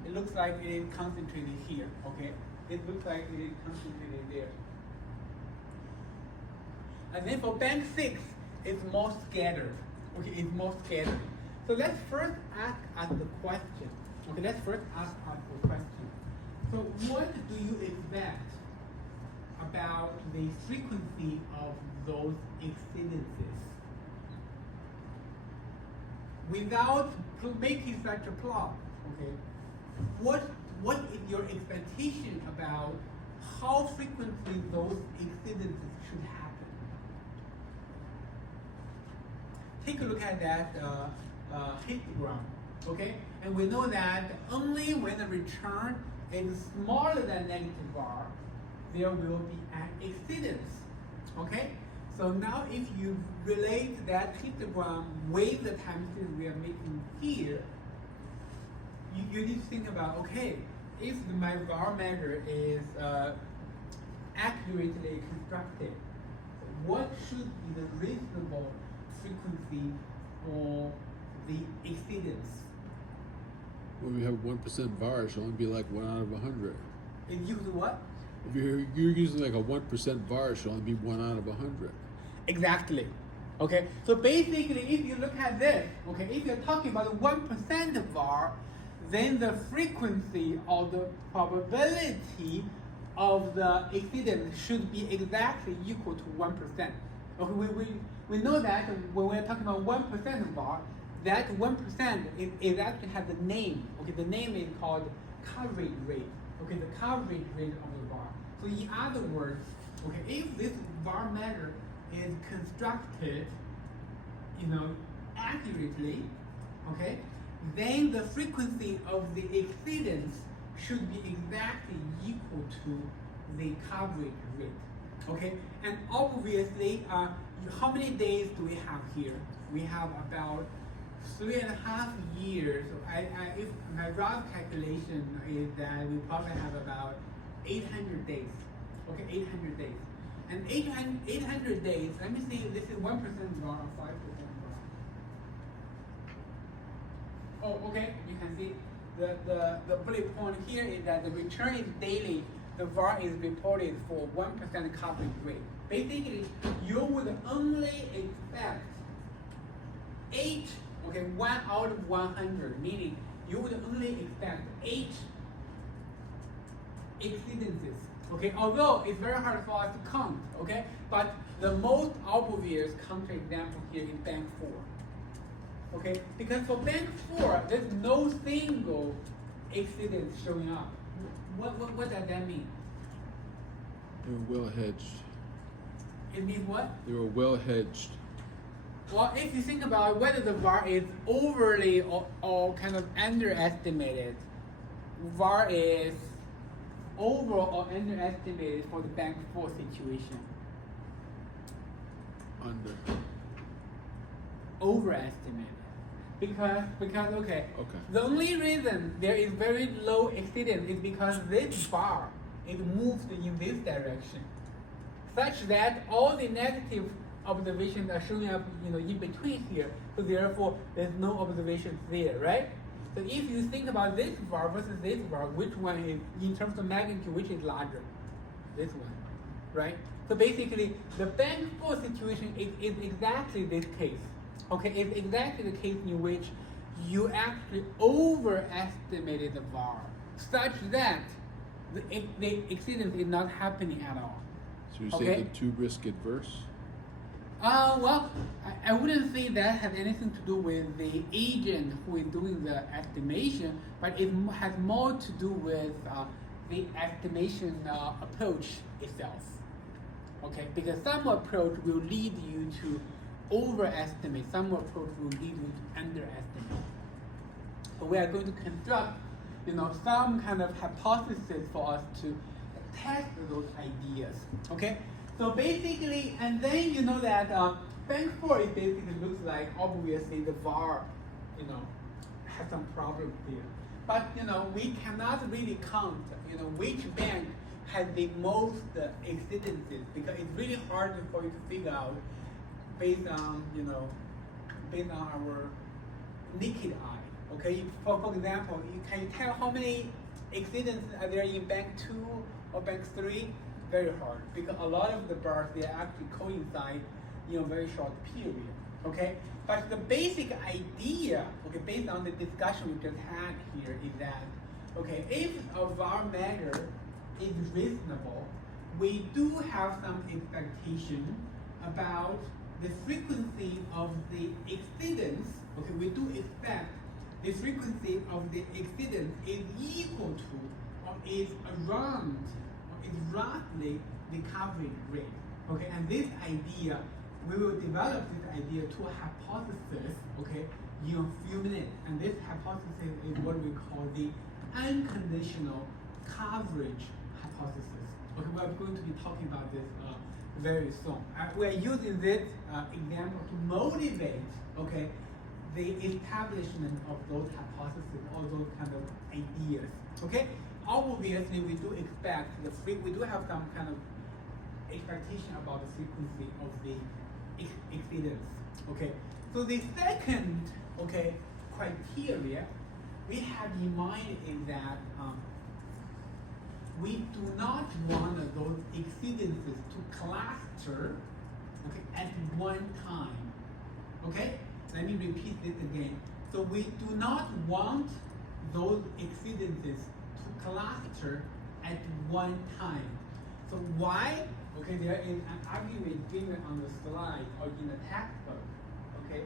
it looks like it is concentrated here. Okay, it looks like it is concentrated there. And then for bank 6, it's more scattered. Okay, it's more scattered. So let's first ask us the question. Okay, let's first ask us the question. So what do you expect about the frequency of those exceedances? Without making such a plot, okay, what is your expectation about how frequently those exceedances should happen? Take a look at that histogram, okay? And we know that only when the return is smaller than negative var, there will be an exceedance, okay? So now if you relate that histogram with the time series we are making here, you need to think about, okay, if my var measure is accurately constructed, what should be the reasonable frequency for the exceedance? When we have 1% var, it should only be like 1 out of 100. It uses what? If you're using like a 1% var, it should only be 1 out of 100. Exactly. Okay, so basically if you look at this, okay, if you're talking about 1% var, then the frequency or the probability of the exceedance should be exactly equal to 1%. Okay, we know that when we're talking about 1% var, that 1% is actually has a name. Okay, the name is called coverage rate. Okay, the coverage rate of the var. So in other words, okay, if this var measure is constructed, accurately, okay, then the frequency of the exceedance should be exactly equal to the coverage rate. Okay, and obviously, how many days do we have here? We have about 3.5 years. So if my rough calculation is that we probably have about 800 days. Okay, 800 days. And 800 days, let me see, this is 1% VAR or 5% VAR. Oh, okay, you can see the bullet point here is that the return is daily. The VAR is reported for 1% coverage rate. Basically, you would only expect 1 out of 100, meaning you would only expect 8 exceedances. Okay, although it's very hard for us to count, okay, but the most obvious counterexample here is bank 4. Okay, because for bank 4, there's no single exceedance showing up. What does that mean? They were well hedged. It means what? They were well hedged. Well, if you think about whether the VAR is overly or kind of underestimated, VAR is over or underestimated for the bank 4 situation. Under. Overestimated. Because okay. Okay. The only reason there is very low exceedance is because this bar is moved in this direction, such that all the negative observations are showing up, in between here. So therefore, there's no observations there, right? So if you think about this bar versus this bar, which one is, in terms of magnitude, which is larger? This one, right? So basically, the bank 4 situation is exactly this case. Okay, it's exactly the case in which you actually overestimated the VAR, such that the exceedance is not happening at all. So you Okay. say the two risk adverse? Well, I wouldn't say that has anything to do with the agent who is doing the estimation, but it has more to do with the estimation approach itself. Okay, because some approach will lead you to overestimate, some approach will lead you to underestimate. So we are going to construct, some kind of hypothesis for us to test those ideas. Okay. So basically, and then you know that bank 4 it basically looks like obviously the VAR, has some problems there. But we cannot really count, which bank has the most exceedances, because it's really hard for you to figure out based on our naked eye. Okay, for example, can you tell how many exceedances are there in bank 2 or bank 3? Very hard, because a lot of the bars, they actually coincide in a very short period. Okay, but the basic idea, okay, based on the discussion we just had here, is that okay, if a VAR measure is reasonable, we do have some expectation about the frequency of the exceedance. Okay, we do expect the frequency of the exceedance is equal to or is around is roughly the coverage rate. Okay, and this idea, we will develop this idea to a hypothesis, okay, in a few minutes. And this hypothesis is what we call the unconditional coverage hypothesis. Okay, we are going to be talking about this very soon. We are using this example to motivate, okay, the establishment of those hypotheses, all those kind of ideas. Okay. Obviously, we do expect we do have some kind of expectation about the frequency of the exceedance. Okay, so the second criteria we have in mind is that we do not want those exceedances to cluster at one time. Okay, let me repeat this again. So we do not want those exceedances cluster at one time. So why? Okay, there is an argument given on the slide or in the textbook. Okay,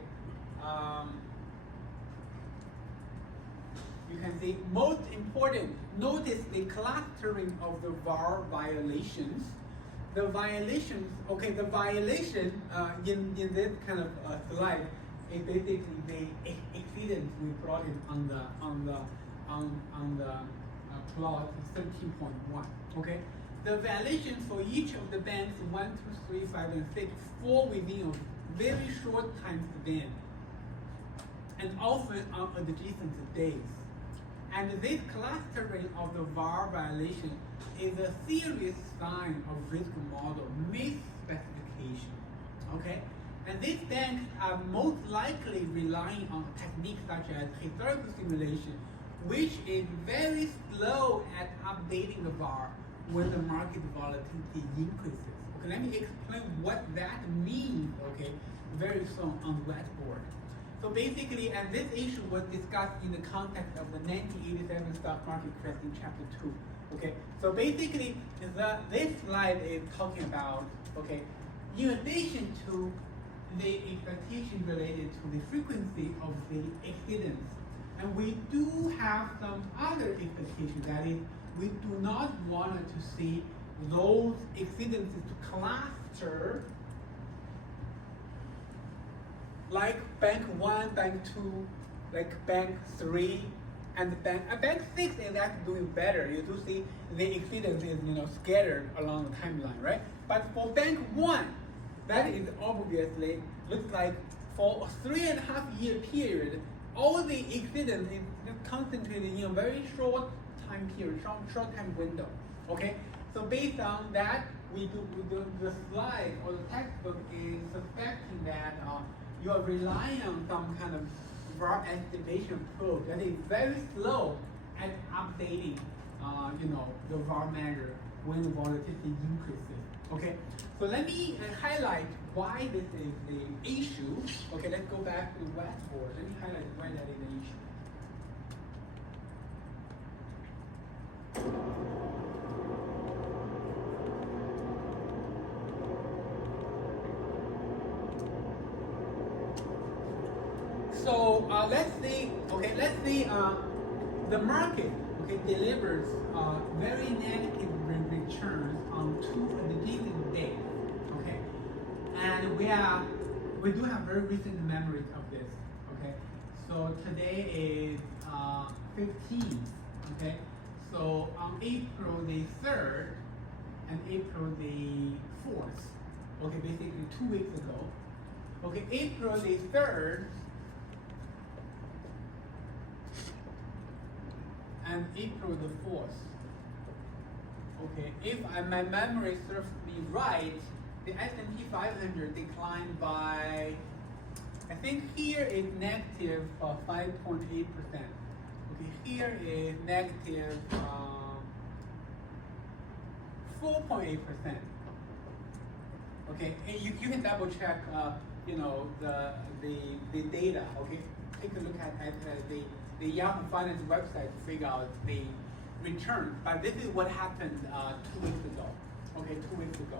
you can see most important. Notice the clustering of the VAR violations. The violations. Okay, the violation in this kind of slide is basically the exceedance we plotted on the plot 13.1. Okay, the violations for each of the bands 1, 2, 3, 5, and 6 fall within a very short time span, and often on adjacent days. And this clustering of the VAR violation is a serious sign of risk model misspecification. Okay? And these banks are most likely relying on techniques such as historical simulation, which is very slow at updating the VAR when the market volatility increases. Okay, let me explain what that means, okay, very soon on Blackboard. So basically, and this issue was discussed in the context of the 1987 stock market crash in chapter 2. Okay, so basically, this slide is talking about, okay, in addition to the expectation related to the frequency of the exceedance, and we do have some other expectations, that is, we do not want to see those exceedances to cluster like bank 1, bank 2, like bank 3, and bank 6 is actually doing better. You do see the exceedance is scattered along the timeline, right? But for bank 1, that is obviously looks like for a 3.5 year period, all the exceedance is concentrated in a very short time period, short time window. Okay, so based on that, the slide or the textbook is suspecting that you are relying on some kind of VAR estimation approach that is very slow at updating, the VAR measure when the volatility increases. Okay, so let me highlight why this is the issue. Okay, let's go back to the whiteboard. Let me highlight why that is an issue. So let's see the market delivers very negative returns on 2 given days. Okay, and we do have very recent memories of this. Okay, so today is 15th. Okay, so on April the 3rd and April the 4th. Okay, basically 2 weeks ago. Okay, April the 3rd. And April the 4th. Okay, if my memory serves me right, the S&P 500 declined by, I think here is negative 5.8%. Okay, here is negative 4.8%. Okay, and you can double check, the data. Okay, take a look at the Yahoo Finance website to figure out the return. But this is what happened 2 weeks ago. Okay, 2 weeks ago.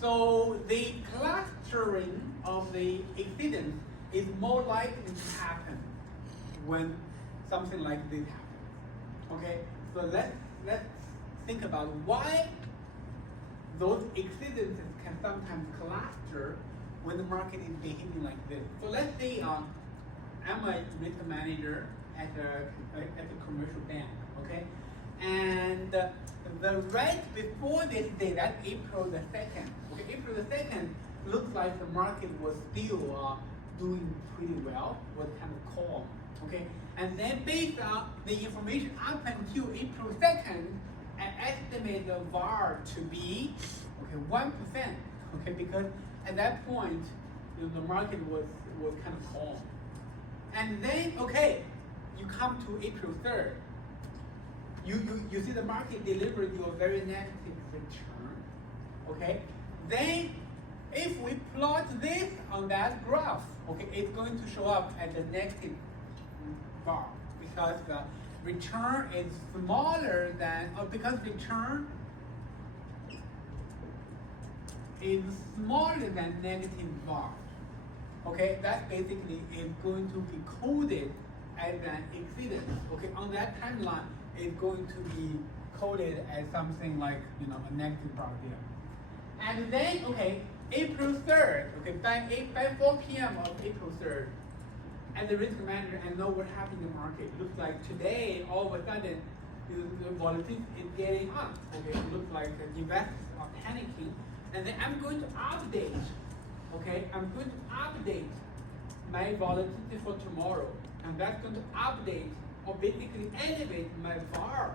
So the clustering of the exceedance is more likely to happen when something like this happens. Okay, so let's think about why those exceedances can sometimes cluster when the market is behaving like this. So let's say I'm a risk manager at a commercial bank, okay? And the right before this day, that's April the 2nd. Okay, April the 2nd looks like the market was still doing pretty well, was kind of calm, okay? And then based on the information up until April 2nd, I estimate the VAR to be 1%, okay? Because at that point, the market was kind of calm. And then, okay, you come to April 3rd. You see the market delivered you a very negative return. Okay? Then if we plot this on that graph, okay, it's going to show up as a negative bar because the return is smaller than negative bar. Okay, that basically is going to be coded as an exceedance. Okay, on that timeline, it's going to be coded as something like a negative bar there. And then April 3rd. Okay, by 4 p.m. of April 3rd, as a risk manager, I know what happened in the market. It looks like today, all of a sudden, the volatility is getting up. Okay, it looks like the investors are panicking, and then I'm going to update. Okay, I'm going to update my volatility for tomorrow, and that's going to update or basically elevate my VAR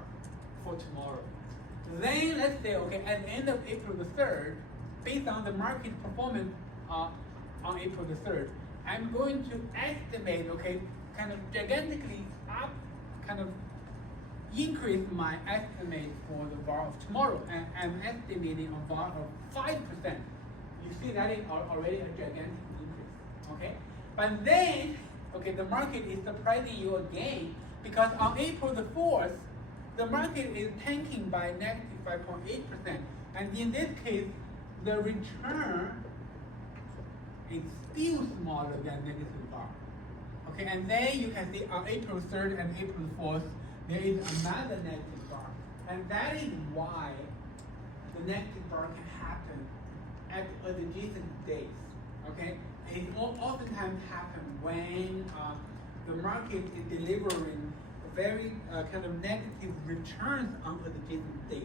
for tomorrow. Then let's say, okay, at the end of April the 3rd, based on the market performance on April the 3rd, I'm going to estimate, okay, kind of gigantically up, kind of increase my estimate for the VAR of tomorrow, and I'm estimating a VAR of 5%. You see that is already a gigantic increase, okay? But then, okay, the market is surprising you again, because on April the 4th, the market is tanking by negative 5.8%. And in this case, the return is still smaller than negative VAR. Okay, and then you can see on April 3rd and April 4th, there is another negative VAR. And that is why the negative VAR can happen at adjacent days. Okay, it oftentimes happens when the market is delivering very kind of negative returns on adjacent days.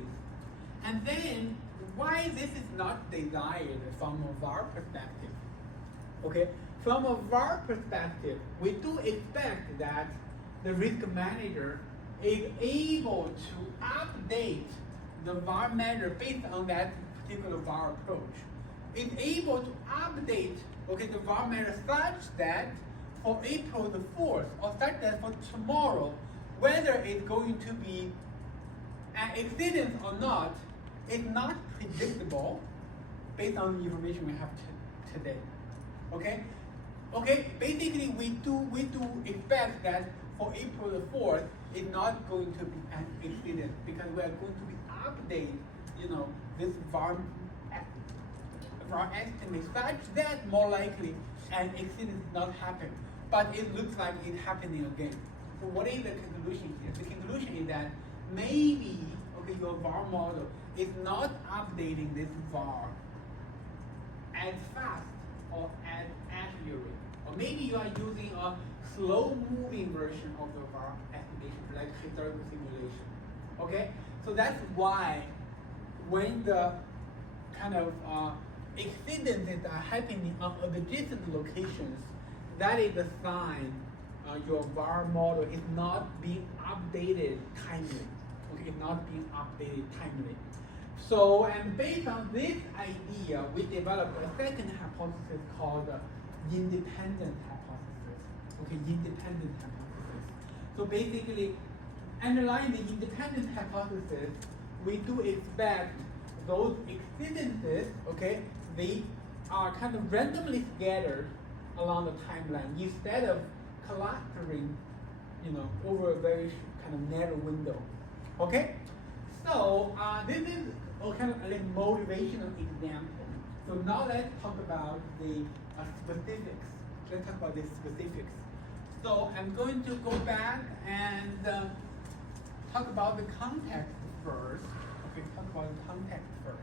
And then why this is not desired from a VAR perspective. Okay, from a VAR perspective, we do expect that the risk manager is able to update the VAR measure based on that particular VAR approach. It's able to update, okay, the VAR measure such that for April the 4th, or such that for tomorrow, whether it's going to be an exceedance or not, is not predictable based on the information we have today. Okay? Okay, basically we do expect that for April the 4th, it's not going to be an exceedance because we are going to be updating, this VAR estimate such that more likely an exceedance not happen. But it looks like it's happening again. So what is the conclusion here? The conclusion is that maybe, okay, your VAR model is not updating this VAR as fast or as accurate. Or maybe you are using a slow-moving version of the VAR estimation, like historical simulation. Okay? So that's why when the kind of exceedances are happening on adjacent locations, that is a sign your VAR model is not being updated timely. Okay, it's not being updated timely. So, and based on this idea, we developed a second hypothesis called the independent hypothesis. Okay, independent hypothesis. So basically, underlying the independent hypothesis, we do expect those exceedances, okay, they are kind of randomly scattered along the timeline instead of clustering, over a very kind of narrow window. Okay, so this is a kind of a motivational example. So now let's talk about the specifics. Let's talk about the specifics. So I'm going to go back and talk about the context first. Okay, talk about the context first.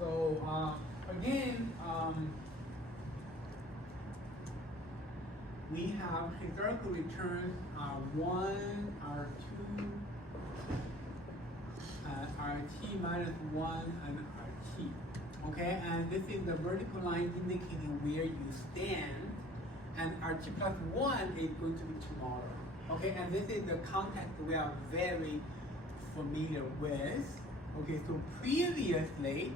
So again, we have historical returns R1, R2, RT minus 1, and RT. Okay, and this is the vertical line indicating where you stand, and RT plus 1 is going to be tomorrow. Okay, and this is the context we are very familiar with. Okay, so previously,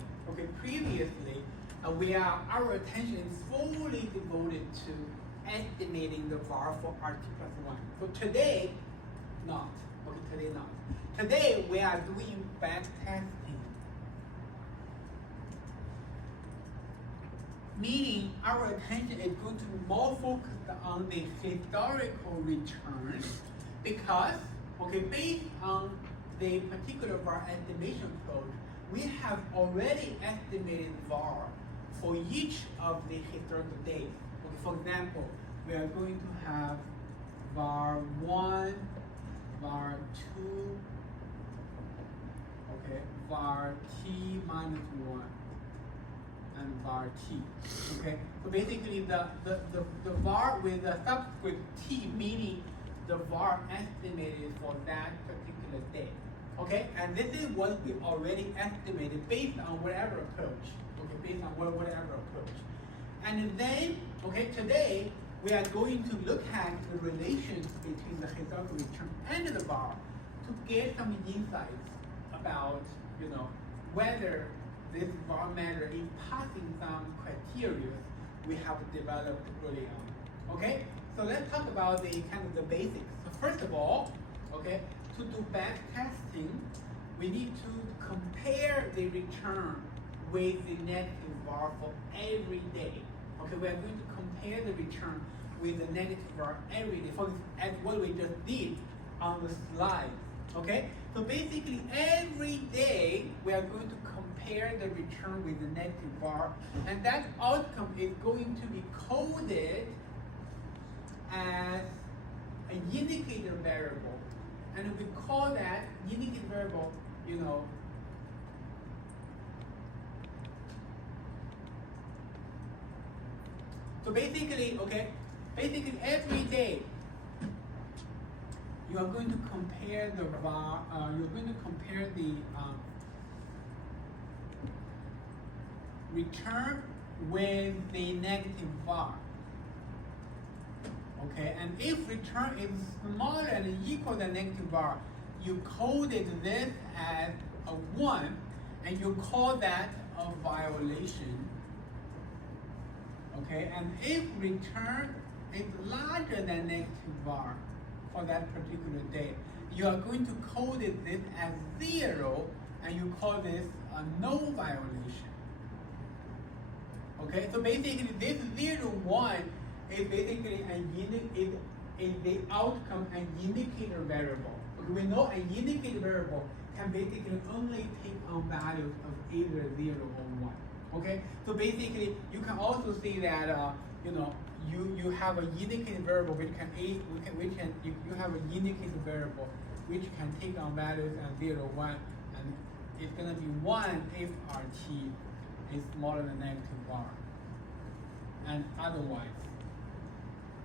our attention is fully devoted to estimating the VAR for RT plus 1. So today, not. Okay, today not. Today we are doing back testing. Meaning our attention is going to be more focused on the historical return because, okay, based on the particular VAR estimation approach, we have already estimated VAR for each of the historical days. Okay, for example, we are going to have VAR 1, VAR 2, okay, VAR T minus 1, and VAR T. Okay, so basically the VAR with the subscript T, meaning the VAR estimated for that particular day. Okay, and this is what we already estimated based on whatever approach. Okay, based on whatever approach. And then, okay, today we are going to look at the relations between the historical return and the VAR to get some insights about, whether this VAR measure is passing some criteria we have developed early on. Okay, so let's talk about the kind of the basics. So first of all, okay, to do back testing, we need to compare the return with the negative VAR for every day. Okay, we are going to compare the return with the negative VAR every day, as what we just did on the slide. Okay, so basically every day we are going to compare the return with the negative VAR, and that outcome is going to be coded as an indicator variable, and we call that indicator variable, so basically, every day you are going to compare the VAR, you're going to compare the return with the negative VAR. Okay, and if return is smaller than or equal than negative VAR, you coded this as a 1, and you call that a violation. Okay, and if return is larger than negative VAR for that particular day, you are going to code this as 0, and you call this a no violation. Okay, so basically this 0, 1 is basically is the outcome an indicator variable. Okay, we know an indicator variable can basically only take on values of either 0 or 1. Okay, so basically you can also see that you have an indicator variable which you have an indicator variable which can take on values as 0, 1, and it's gonna be 1 if RT is smaller than negative VAR, and otherwise.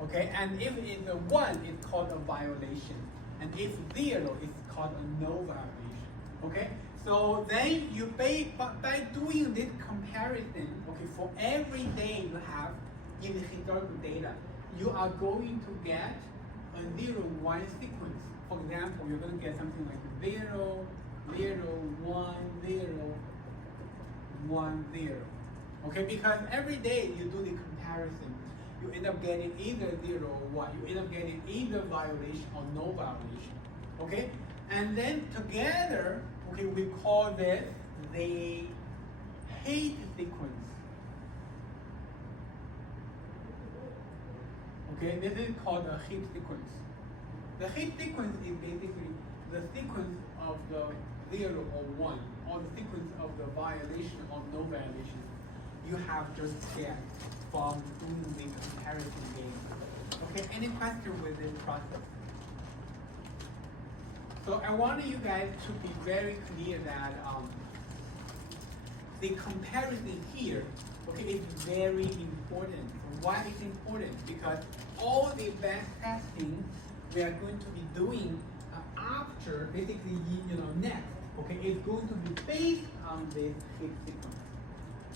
Okay, and if it's a 1, it's called a violation, and if 0, it's called a no violation. Okay, so then you by doing this comparison, okay, for every day you have in the historical data, you are going to get a 0, 1 sequence. For example, you're going to get something like 0, 0, 1, 0, 1, 0. Okay, because every day you do the comparison, you end up getting either 0 or 1. You end up getting either violation or no violation. Okay, and then together, okay, we call this the hate sequence. Okay, this is called a hate sequence. The hate sequence is basically the sequence of the 0 or 1, or the sequence of the violation or no violation you have just get from doing the comparison game. Okay, any question with this process? So I want you guys to be very clear that the comparison here, okay, is very important. Why it's important? Because all the back testing we are going to be doing after, basically, next, okay, is going to be based on this hit sequence.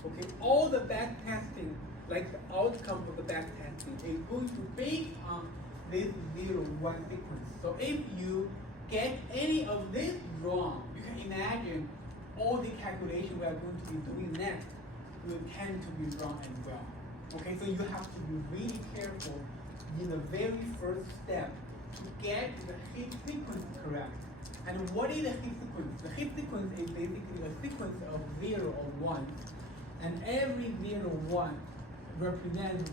Okay, all the back testing, like the outcome of the back testing, is going to be based on this 0, 1 sequence. So if you get any of this wrong, you can imagine all the calculation we are going to be doing next will tend to be wrong as well. Okay, so you have to be really careful in the very first step to get the hit sequence correct. And what is the hit sequence? The hit sequence is basically a sequence of 0 or 1, and every 0, 1 represents,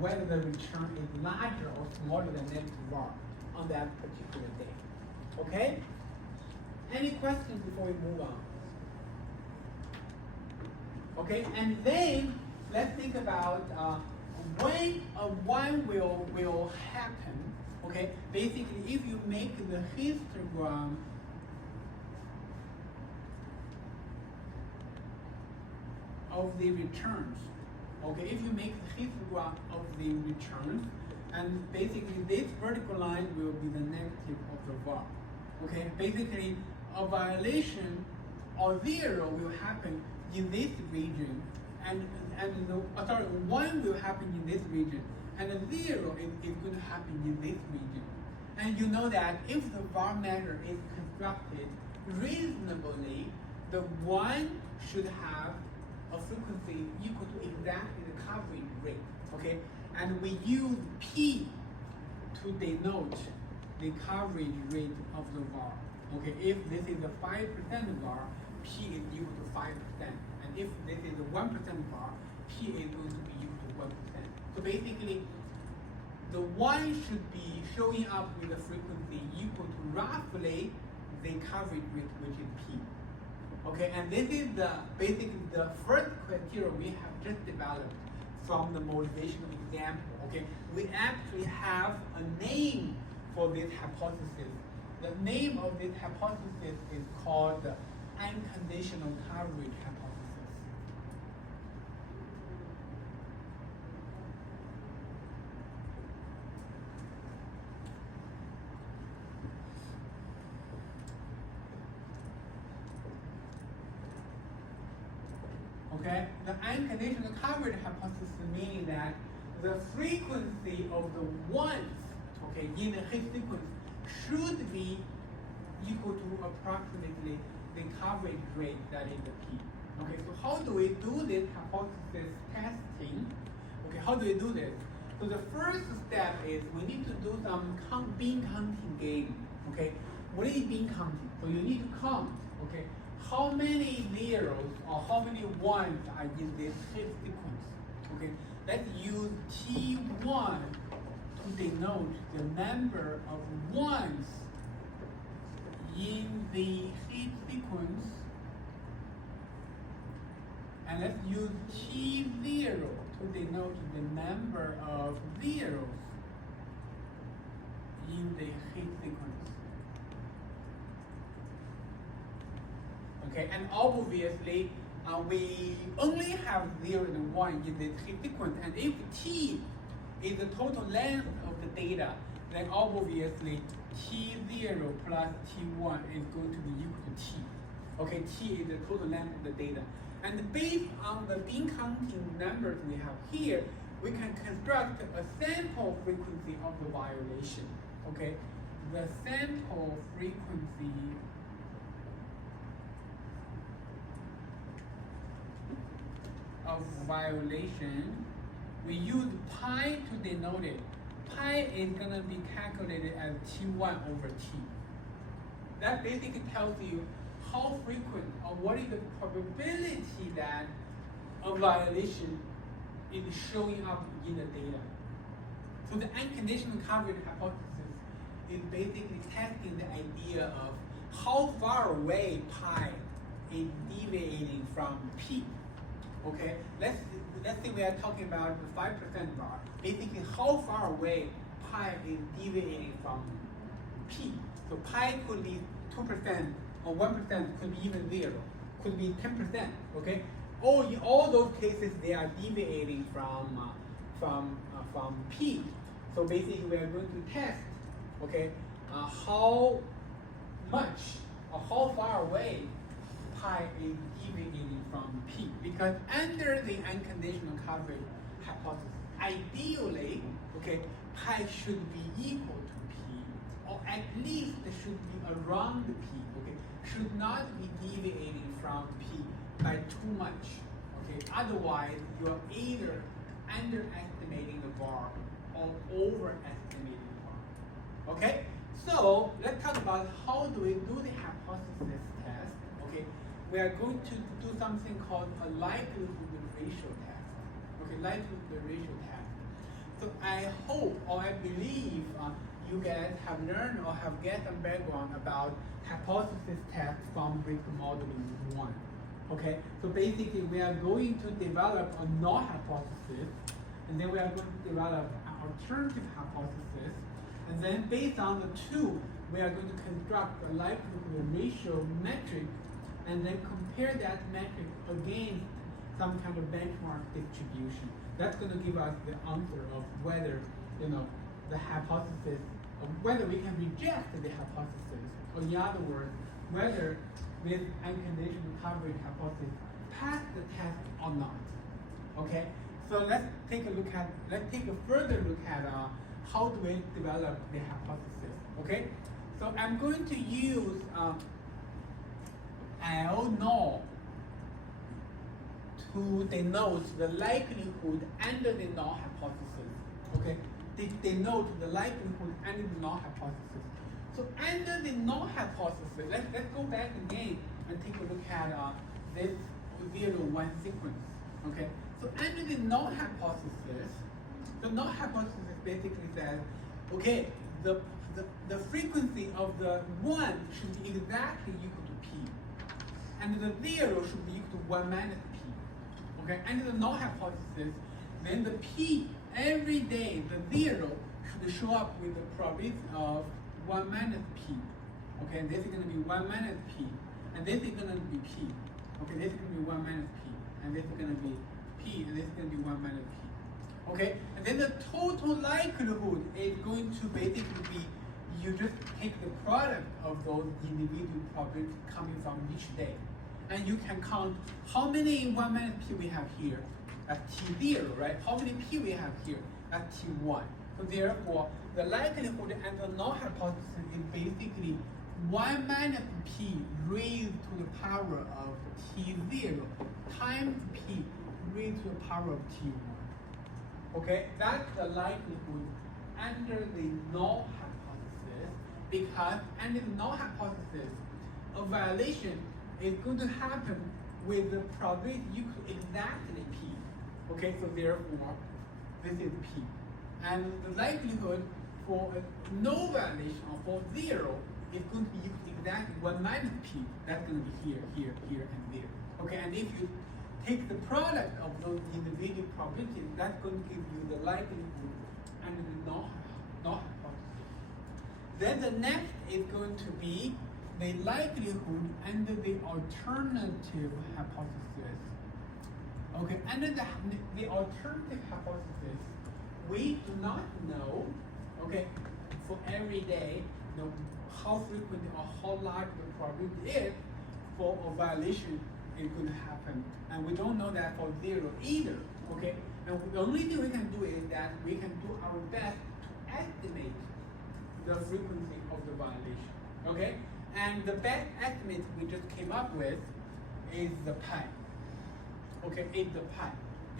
whether the return is larger or smaller than negative VAR on that particular day. Okay? Any questions before we move on? Okay, and then let's think about when a 1 will happen. Okay, basically if you make the histogram of the returns, okay, if you make the histogram of the returns, and basically this vertical line will be the negative of the VAR. Okay, basically a violation or zero will happen in this region, and one will happen in this region, and a zero is going to happen in this region. And you know that if the var measure is constructed reasonably, the one should have a frequency equal to exactly the coverage rate. Okay, and we use P to denote the coverage rate of the var. Okay, if this is a 5% var, P is equal to 5%, and if this is a 1% var, P is going to be equal to 1%. So basically, the one should be showing up with a frequency equal to roughly the coverage rate, which is P. Okay, and this is basically the first criteria we have just developed from the motivational example. Okay, we actually have a name for this hypothesis. The name of this hypothesis is called the unconditional coverage hypothesis. Okay, the unconditional coverage hypothesis meaning that the frequency of the ones, okay, in the Higgs sequence should be equal to approximately the coverage rate that is the P. Okay, so how do we do this hypothesis testing? Okay, how do we do this? So the first step is we need to do some bean counting game. Okay, what is bean counting? So you need to count. Okay, how many zeros or how many ones are in this Higgs sequence? Okay, let's use T1 to denote the number of ones in the Higgs sequence, and let's use T0 to denote the number of zeros in the Higgs sequence. Okay, and obviously we only have 0 and 1 in the Higgs sequence, and if T is the total length of the data, then obviously T0 plus T1 is going to be equal to T. Okay, T is the total length of the data. And based on the bean counting numbers we have here, we can construct a sample frequency of the violation. Okay, the sample frequency of violation, we use pi to denote it. Pi is going to be calculated as T1 over T. That basically tells you how frequent or what is the probability that a violation is showing up in the data. So the unconditional coverage hypothesis is basically testing the idea of how far away pi is deviating from P. Okay, let's say we are talking about the 5% var. Basically, how far away pi is deviating from P. So pi could be 2% or 1%, could be even 0, could be 10%. Okay, in all those cases they are deviating from P. So basically, we are going to test, okay, how much or how far away pi is deviating from P, because under the unconditional coverage hypothesis, ideally, okay, pi should be equal to P, or at least it should be around P, okay, should not be deviating from P by too much, okay, otherwise you are either underestimating the var or overestimating the var, okay? So let's talk about how do we do the hypothesis test, okay? We are going to do something called a likelihood ratio test. Okay, likelihood ratio test. So I hope or I believe you guys have learned or have get some background about hypothesis test from Rick modeling 1. Okay, so basically we are going to develop a null hypothesis, and then we are going to develop an alternative hypothesis, and then based on the two, we are going to construct a likelihood ratio metric, and then compare that metric against some kind of benchmark distribution. That's going to give us the answer of whether, the hypothesis, of whether we can reject the hypothesis, or in other words, whether this unconditional coverage hypothesis passed the test or not. Okay, so let's take a further look at how do we develop the hypothesis. Okay, so I'm going to use L null to denote the likelihood under the null hypothesis. Okay, they denote the likelihood under the null hypothesis. So under the null hypothesis, let's go back again and take a look at this 0-1 sequence. Okay, so under the null hypothesis, the null hypothesis basically says, okay, the frequency of the 1 should be exactly equal to p, and the 0 should be equal to 1 minus p. Okay, under the null hypothesis, then the p every day, the 0 should show up with the probability of 1 minus p. Okay, this is going to be 1 minus p, and this is going to be p. Okay, this is going to be 1 minus p, and this is going to be p, and this is going to be 1 minus p. Okay, and then the total likelihood is going to basically be, you just take the product of those individual probabilities coming from each day. And you can count how many 1 minus p we have here. That's t0, right? How many p we have here? That's t1. So therefore, the likelihood and the null hypothesis is basically 1 minus p raised to the power of t0 times p raised to the power of t1. Okay, that's the likelihood under the null hypothesis, because under the null hypothesis, a violation is going to happen with the probability equal to exactly p. Okay, so therefore, this is p. And the likelihood for no violation or for 0 is going to be equal to exactly 1 minus p. That's going to be here, here, here, and there. Okay, and if you take the product of those individual probabilities, that's going to give you the likelihood under the null hypothesis. Then the next is going to be the likelihood under the alternative hypothesis. Okay, under the alternative hypothesis, we do not know, okay, for every day, how frequent or how large the probability is for a violation is going to happen. And we don't know that for 0 either, okay? And the only thing we can do is that we can do our best to estimate the frequency of the violation, okay? And the best estimate we just came up with is the pi. Okay, is the pi.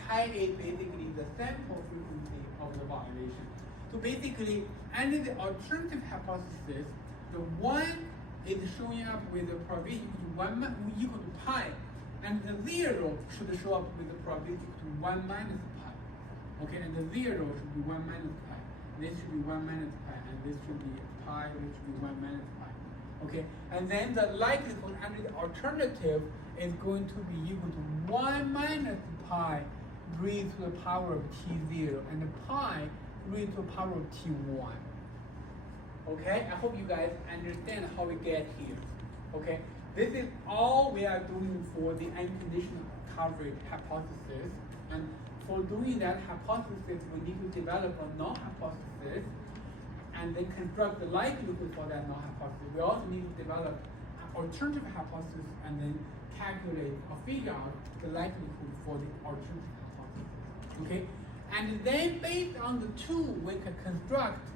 Pi is basically the sample frequency of the violation. So basically, under the alternative hypothesis, the 1 is showing up with the probability equal to pi, and the 0 should show up with the probability equal to 1 minus pi. Okay, and the 0 should be 1 minus pi. This should be 1 minus pi, and this should be pi, which should be 1 minus pi. Okay, and then the likelihood under the alternative is going to be equal to 1 minus pi raised to the power of t0, and the pi raised to the power of t1. Okay, I hope you guys understand how we get here. Okay, this is all we are doing for the unconditional coverage hypothesis, and for doing that hypothesis, we need to develop a null hypothesis and then construct the likelihood for that null hypothesis. We also need to develop an alternative hypothesis and then calculate or figure out the likelihood for the alternative hypothesis. Okay? And then based on the two, we can construct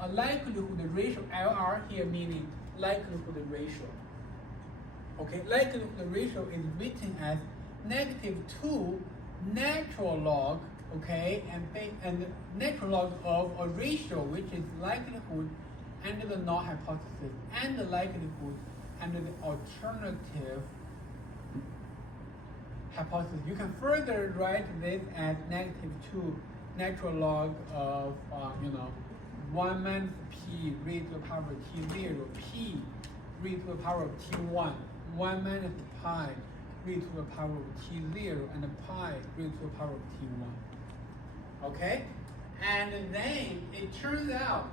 a likelihood ratio, LR here meaning likelihood ratio. Okay, likelihood ratio is written as -2 natural log, okay, and natural log of a ratio which is likelihood under the null hypothesis and the likelihood under the alternative hypothesis. You can further write this as -2 natural log of 1 minus p raised to the power of t0, p raised to the power of t1, 1 minus pi raised to the power of t0, and pi raised to the power of t1. Okay? And then it turns out,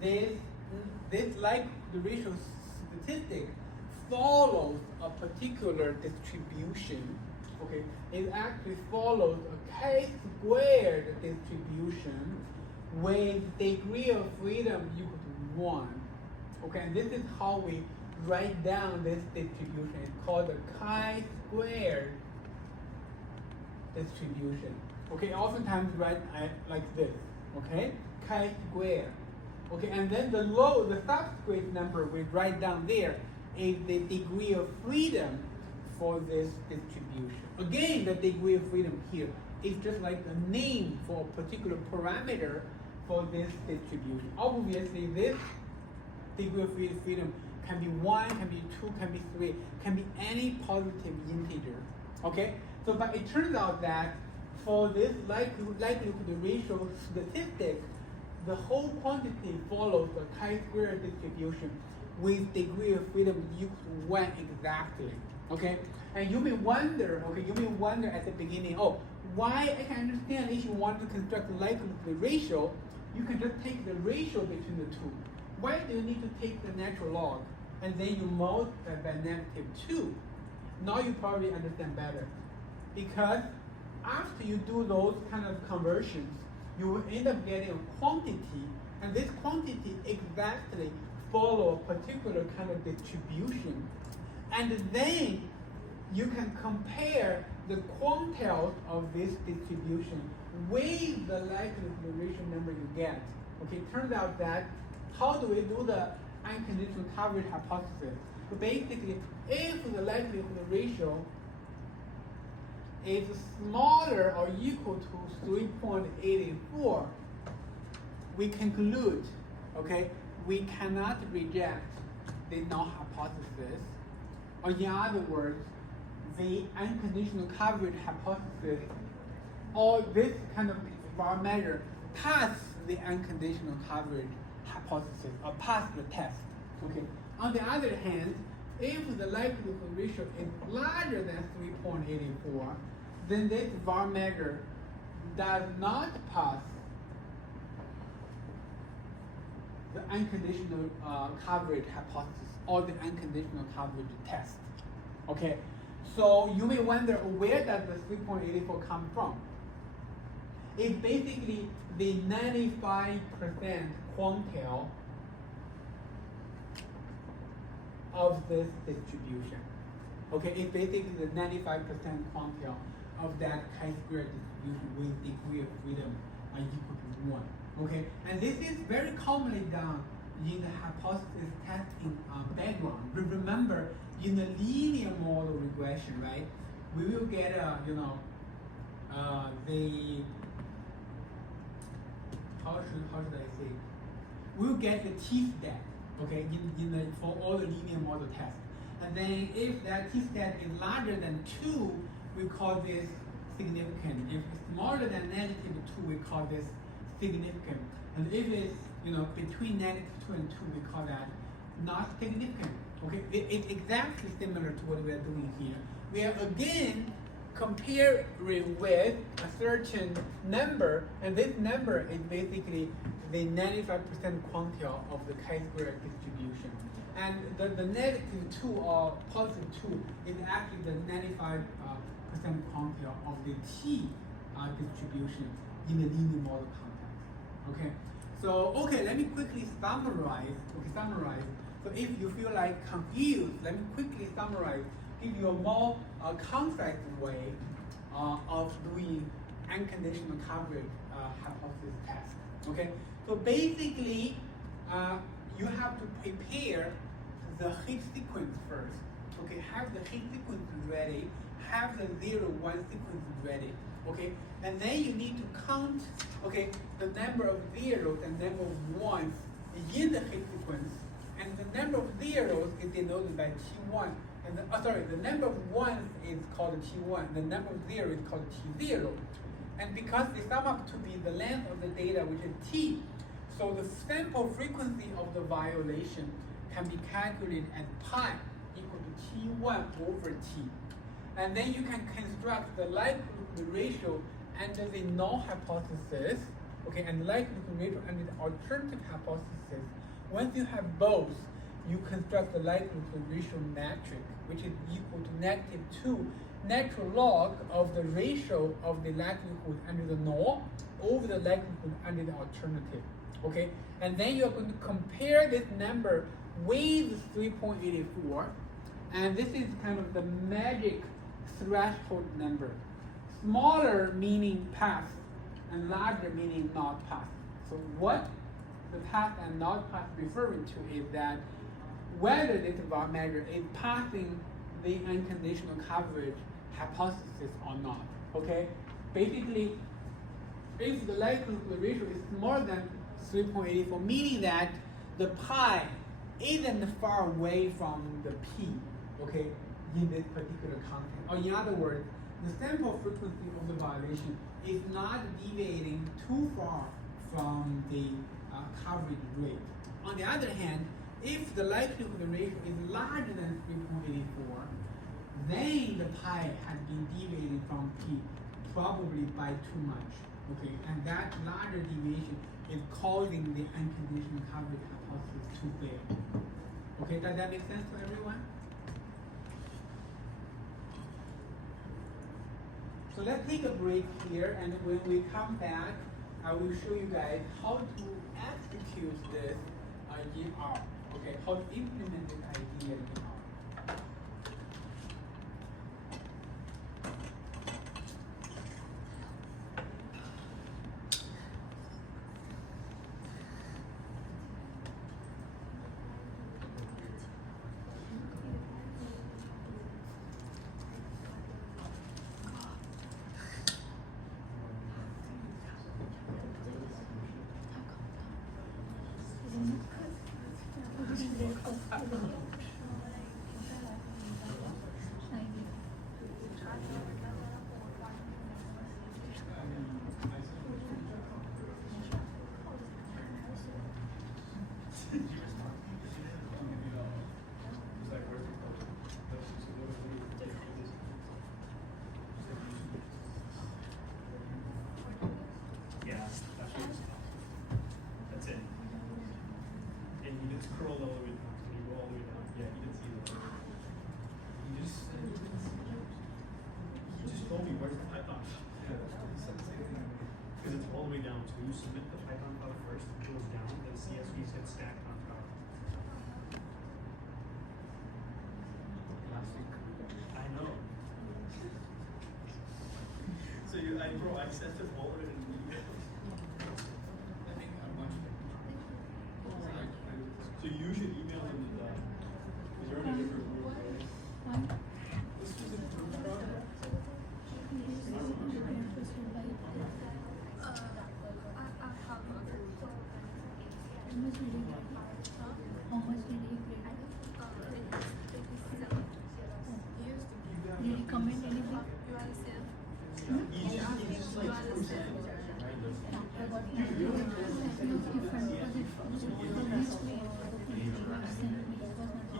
this like the ratio statistic follows a particular distribution. Okay, it actually follows a chi-squared distribution with degree of freedom equal to 1. Okay, and this is how we write down this distribution. It's called the chi-squared distribution. Okay, oftentimes write like this. Okay, chi-squared. Okay, and then the subscript number we write down there is the degree of freedom for this distribution. Again, the degree of freedom here is just like the name for a particular parameter for this distribution. Obviously, this degree of freedom can be 1, can be 2, can be 3, can be any positive integer. Okay, so but it turns out that for this likelihood ratio statistic, the whole quantity follows the chi-square distribution with degree of freedom equal to 1 exactly. Okay, and you may wonder, at the beginning, oh, why? I can understand if you want to construct a likelihood ratio, you can just take the ratio between the two. Why do you need to take the natural log and then you multiply by -2? Now you probably understand better. Because after you do those kind of conversions, you will end up getting a quantity, and this quantity exactly follow a particular kind of distribution. And then you can compare the quantiles of this distribution with the likelihood ratio number you get. Okay, it turns out that how do we do the unconditional coverage hypothesis? So basically, if the likelihood ratio is smaller or equal to 3.84, we conclude, okay, we cannot reject the null hypothesis. Or in other words, the unconditional coverage hypothesis, or this kind of bar measure, pass the unconditional coverage hypothesis, or pass the test. Okay. On the other hand, if the likelihood ratio is larger than 3.84, then this var measure does not pass the unconditional coverage hypothesis or the unconditional coverage test. Okay, so you may wonder, where does the 3.84 come from? It's basically the 95% quantile of this distribution. Okay, it's basically the 95% quantile of that chi-square distribution with degree of freedom equal to 1. Okay, and this is very commonly done in the hypothesis testing background. Remember, in the linear model regression, right, we will get how should I say? We'll get the t-stat, okay, for all the linear model tests. And then if that t-stat is larger than 2, we call this significant. If it's smaller than -2, we call this significant. And if it's between -2 and 2, we call that not significant. Okay, it's exactly similar to what we are doing here. We are again comparing with a certain number, and this number is basically the 95% quantile of the chi-square distribution. And the -2 or +2 is actually the 95% quantile of the t distribution in the linear model context. Okay, so let me quickly summarize. So if you feel like confused, let me quickly summarize, give you a more concise way of doing unconditional coverage hypothesis test. Okay, so basically you have to prepare the hit sequence first. Okay, have the hit sequence ready, have the 0-1 sequence ready. Okay, and then you need to count the number of zeros and number of ones in the hit sequence, and the number of zeros is denoted by T1, and the number of ones is called T1, the number of zeros is called T0, and because they sum up to be the length of the data, which is T, so the sample frequency of the violation can be calculated as pi equal to T1 over T. And then you can construct the likelihood ratio under the null hypothesis, and the likelihood ratio under the alternative hypothesis. Once you have both, you construct the likelihood ratio metric, which is equal to -2 natural log of the ratio of the likelihood under the null over the likelihood under the alternative. Okay, and then you're going to compare this number with 3.84, and this is kind of the magic threshold number. Smaller meaning pass, and larger meaning not pass. So what the pass and not pass referring to is that whether this var measure is passing the unconditional coverage hypothesis or not. Okay? Basically, if the likelihood ratio is smaller than 3.84, meaning that the pi isn't far away from the p, okay, in this particular content. Or in other words, the sample frequency of the violation is not deviating too far from the coverage rate. On the other hand, if the likelihood ratio is larger than 3.84, then the pi has been deviating from p probably by too much. Okay, and that larger deviation is causing the unconditional coverage hypothesis to fail. Okay, does that make sense to everyone? So let's take a break here, and when we come back, I will show you guys how to execute this in R. Okay, how to implement this idea in R. Yeah, that's it. And you just scroll all the way down. So you go all the way down. Yeah, you can see that. You just told me where's the Python? Because it's all the way down. So you submit the Python file first, it goes down, then CSVs get stacked on top. I know. So I sent it all in an email. So you should email them that. Because you're in a different group, right? This was a group project. How much did he grade? Did he comment anything? He's just like percent. He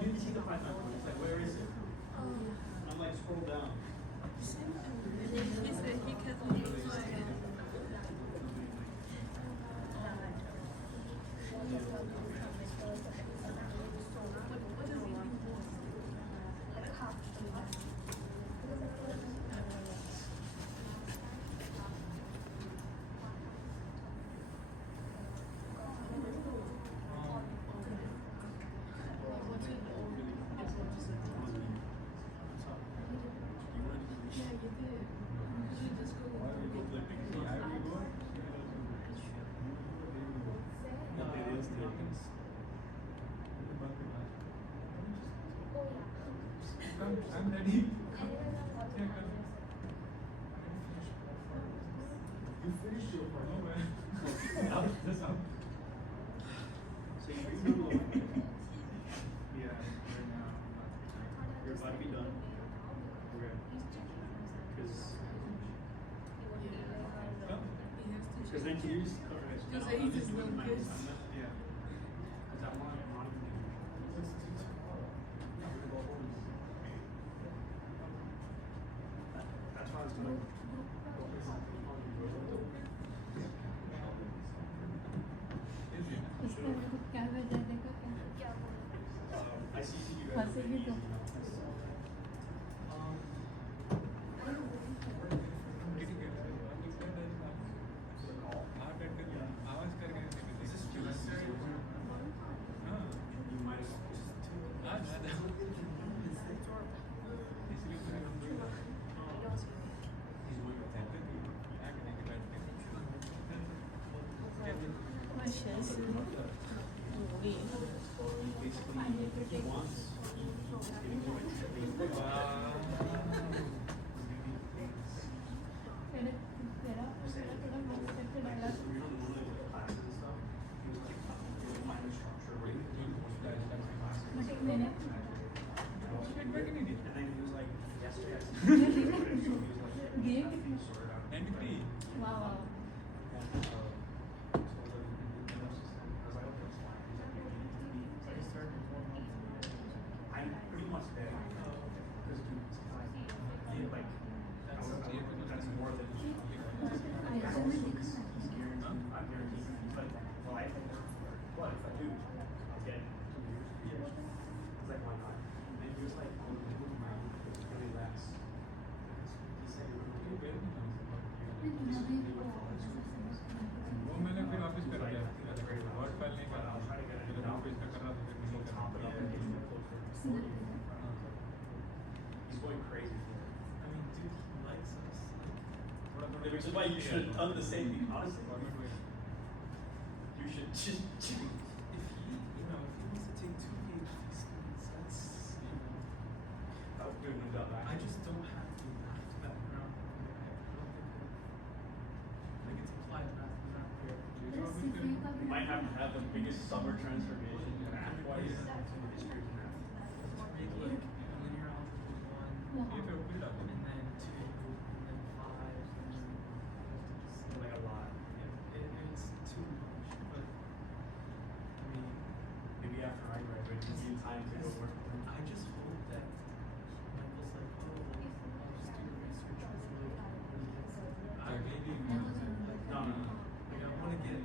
didn't see the Python code. He's like, where is it? And I'm like, scroll down. I'm ready. You finished your part. No, man. Up, this up. So you're in the middle of it. Yeah, right now. You're about to be done. Okay. Because then here's coverage. I'm just doing my own. I'm not, yeah. Because I want to monitor. That's why I was going to. उसको क्या वजह देखो क्या I see you guys. हंसेगी तो आवाज करके You might as Basically, once. Wow. I'm pretty much there. Because that's more than I'm guaranteed. But well, I think what if I do? I'll get 2 years, 3 years. It's like why not? And he was like, oh, it's really less. He said, you're good. वो मैंने फिर वापस कर दिया word file नहीं कर रहा फिर मैं पेज पे कर रहा था फिर नहीं कर रहा He's going crazy for it. I mean, dude, he likes us. Which is why you should have done the same thing, honestly. Format हुए You should just. If he, you know, if he wants to take 2 PhD students, that's, you know, I would have done that. I just don't have the math background. I don't think like it's applied math, not here. You might have to have the biggest summer transformation math-wise in the history of math. Maybe like linear algebra 1, ये पे ऊपर डाल and then 2, and then 5, and then Like a lot. it's too much. But I mean, Maybe after I graduate, it gives you time to go work. I just hope that Michael's like, oh, well, student research was really I maybe No, no, no. like I want to get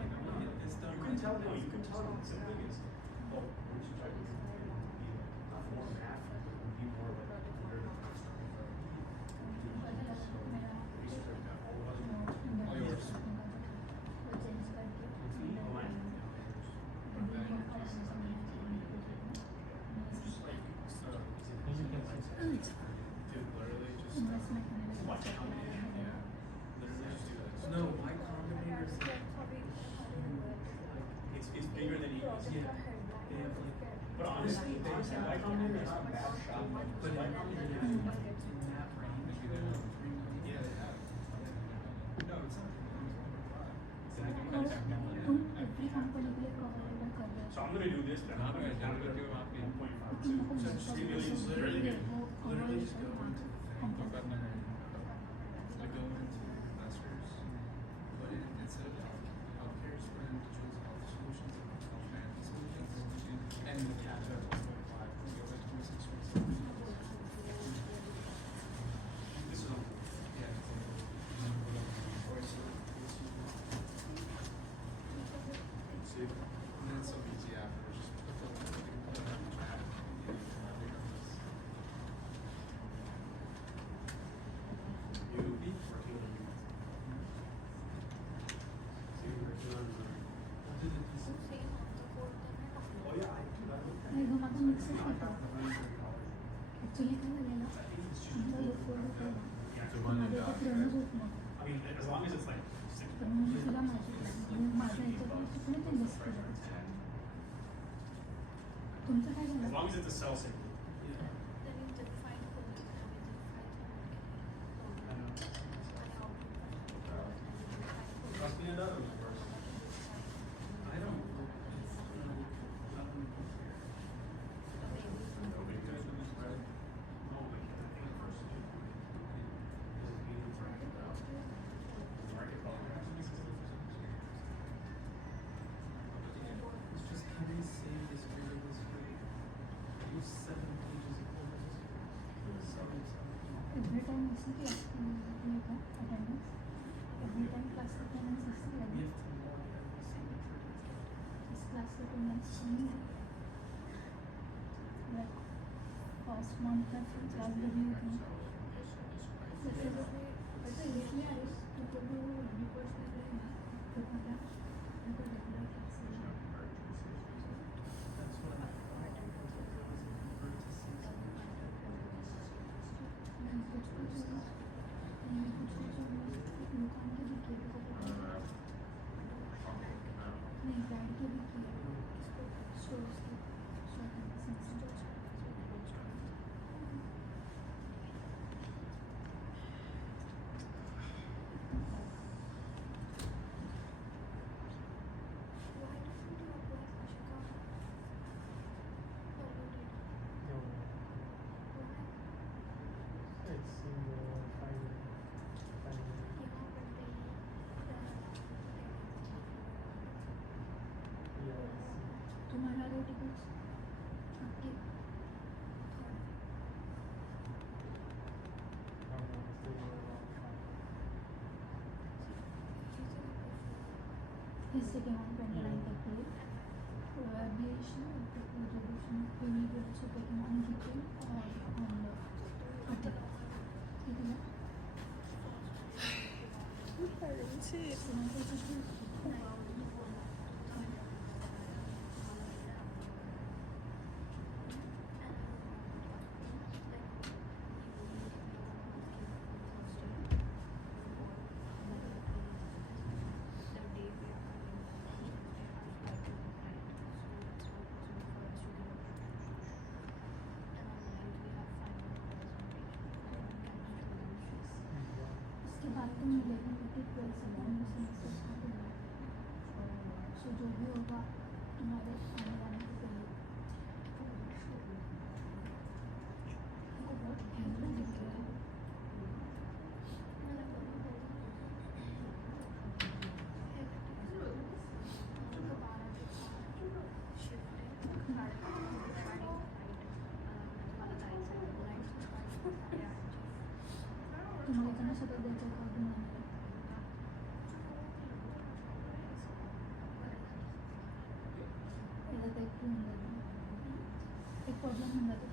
like I want to get this done. You can tell, no, you can tell them the thing is, oh, would you try to be not more math, but it would be more like weird and stuff. Research like that, all of us. all yours No, Y Combinator is like, It's bigger than you. yeah, they have like, But honestly, Y Combinator is not a bad shop. but Y in Combinator that is range, maybe they're not 3 million yeah, they have. no it's not So I'm gonna do this then. हाँ मैं general के वहाँ पे 1.52. So just literally just go into हमको करना है I go into masters, but instead of healthcare, it's for individuals, health solutions, and health management solutions, and the cap at 1.5, we go like 26, 27. This is on. Yeah, it's or so it's See? and then it's so easy after, just put the chat. You be working on you. See, you're working on. I'll do the thesis. Oh yeah, I do that. नहीं हम तो mix I करते have the money for college. Actually क्या लगेगा I think it's just. हम लोग follow करें Yeah, so हमारे तो पुराना रूप में I mean, as long as it's like 6 तर मग तुला माझ्या याच्यावर कुठे ते इन्व्हेस्ट केलं तुमचं काय As झालं long as it's a cell signal. Must be another one first. I don't know. Nothing here. Nobody does this, right? Oh, my God, I think first is being interacted about. Market It's just, can they say this really this way? Use 7 pages of orders. Every time ऐसे कि होगा attendance every time class attendance ऐसे We लगे have to log every single attendance. इस class attendance नहीं है like first month का class review थी ऐसे इसलिए आई तो वो रिपोर्ट कर रहे हैं तो मतलब उनको regular class That's what I thought. There was a vertices. कुछ कुछ लोगों के भी He's taking on 29th April. Aviation, resolution, we need to also taking on GP or on the 20th. इसके बाद तो मुझे 12 से नॉर्मल सेमेस्टर स्टार्ट होगा, सो जो भी होगा तुम्हारे आने वाले के पहले को बहुत हेल्प दिख रहा है। तुम्हारे कहाँ से तो देखो कब बनाने ఇలా ఎక్కువ ఉండదు, ఎక్కువ ప్రాబ్లం ఉండదు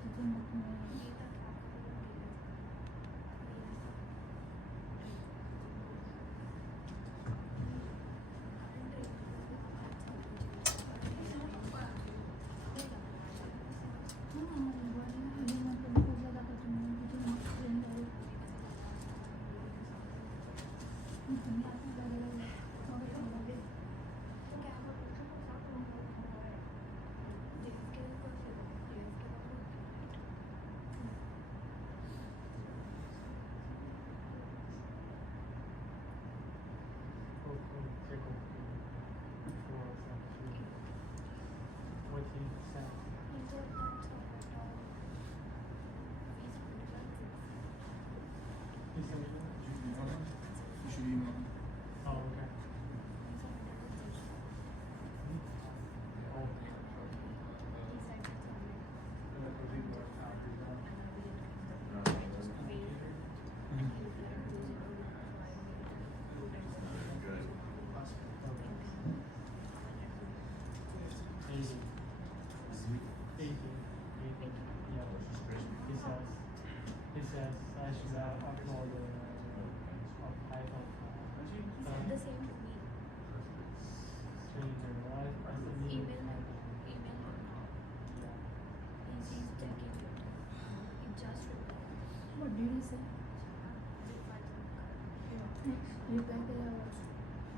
You should email him. Oh, okay. He says I should upload a Python. The same to me. Stranger, right? Email or not. He's checking it. He just replied. What did he say? Reply करा was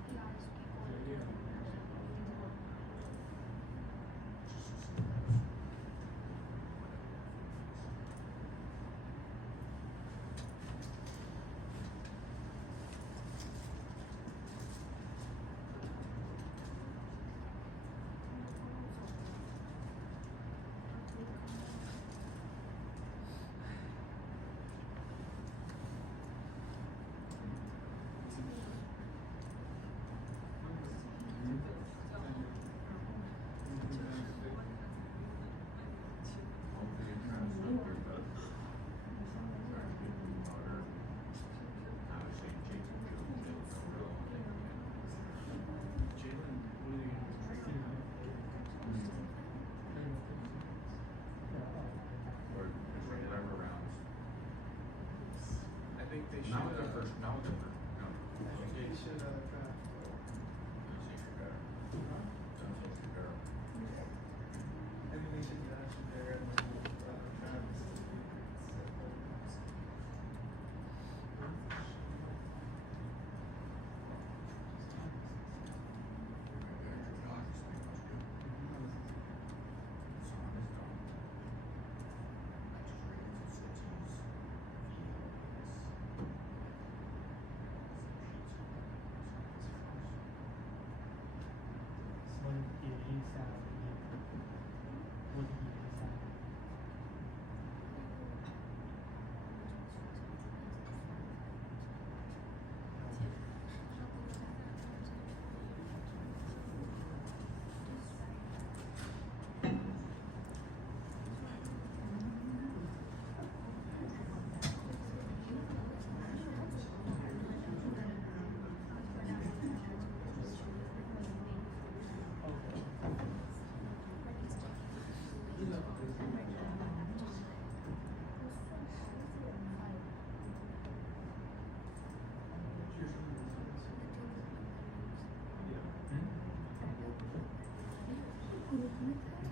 He asked me all Not with the first, not with the first. No. They should draft. I mean, they should draft it there and then draft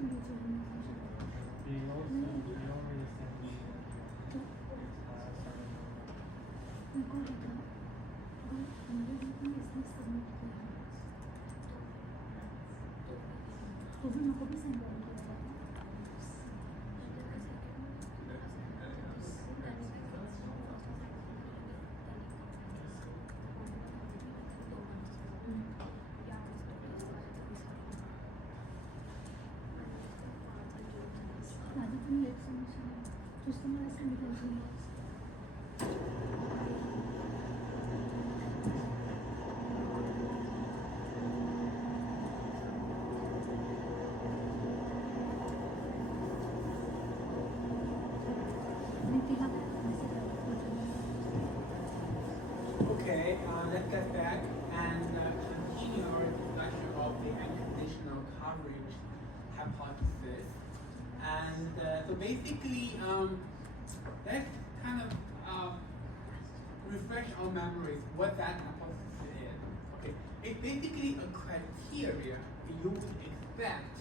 They already sent me तो भी मेरे को भी send कर दिया था आज तुम एक समस्या तो उसमें ऐसे निकल गई Okay, let's get back and continue our discussion of the unconditional coverage hypothesis. And so basically, let's kind of refresh our memories what that hypothesis is. Okay, it's basically a criteria you would expect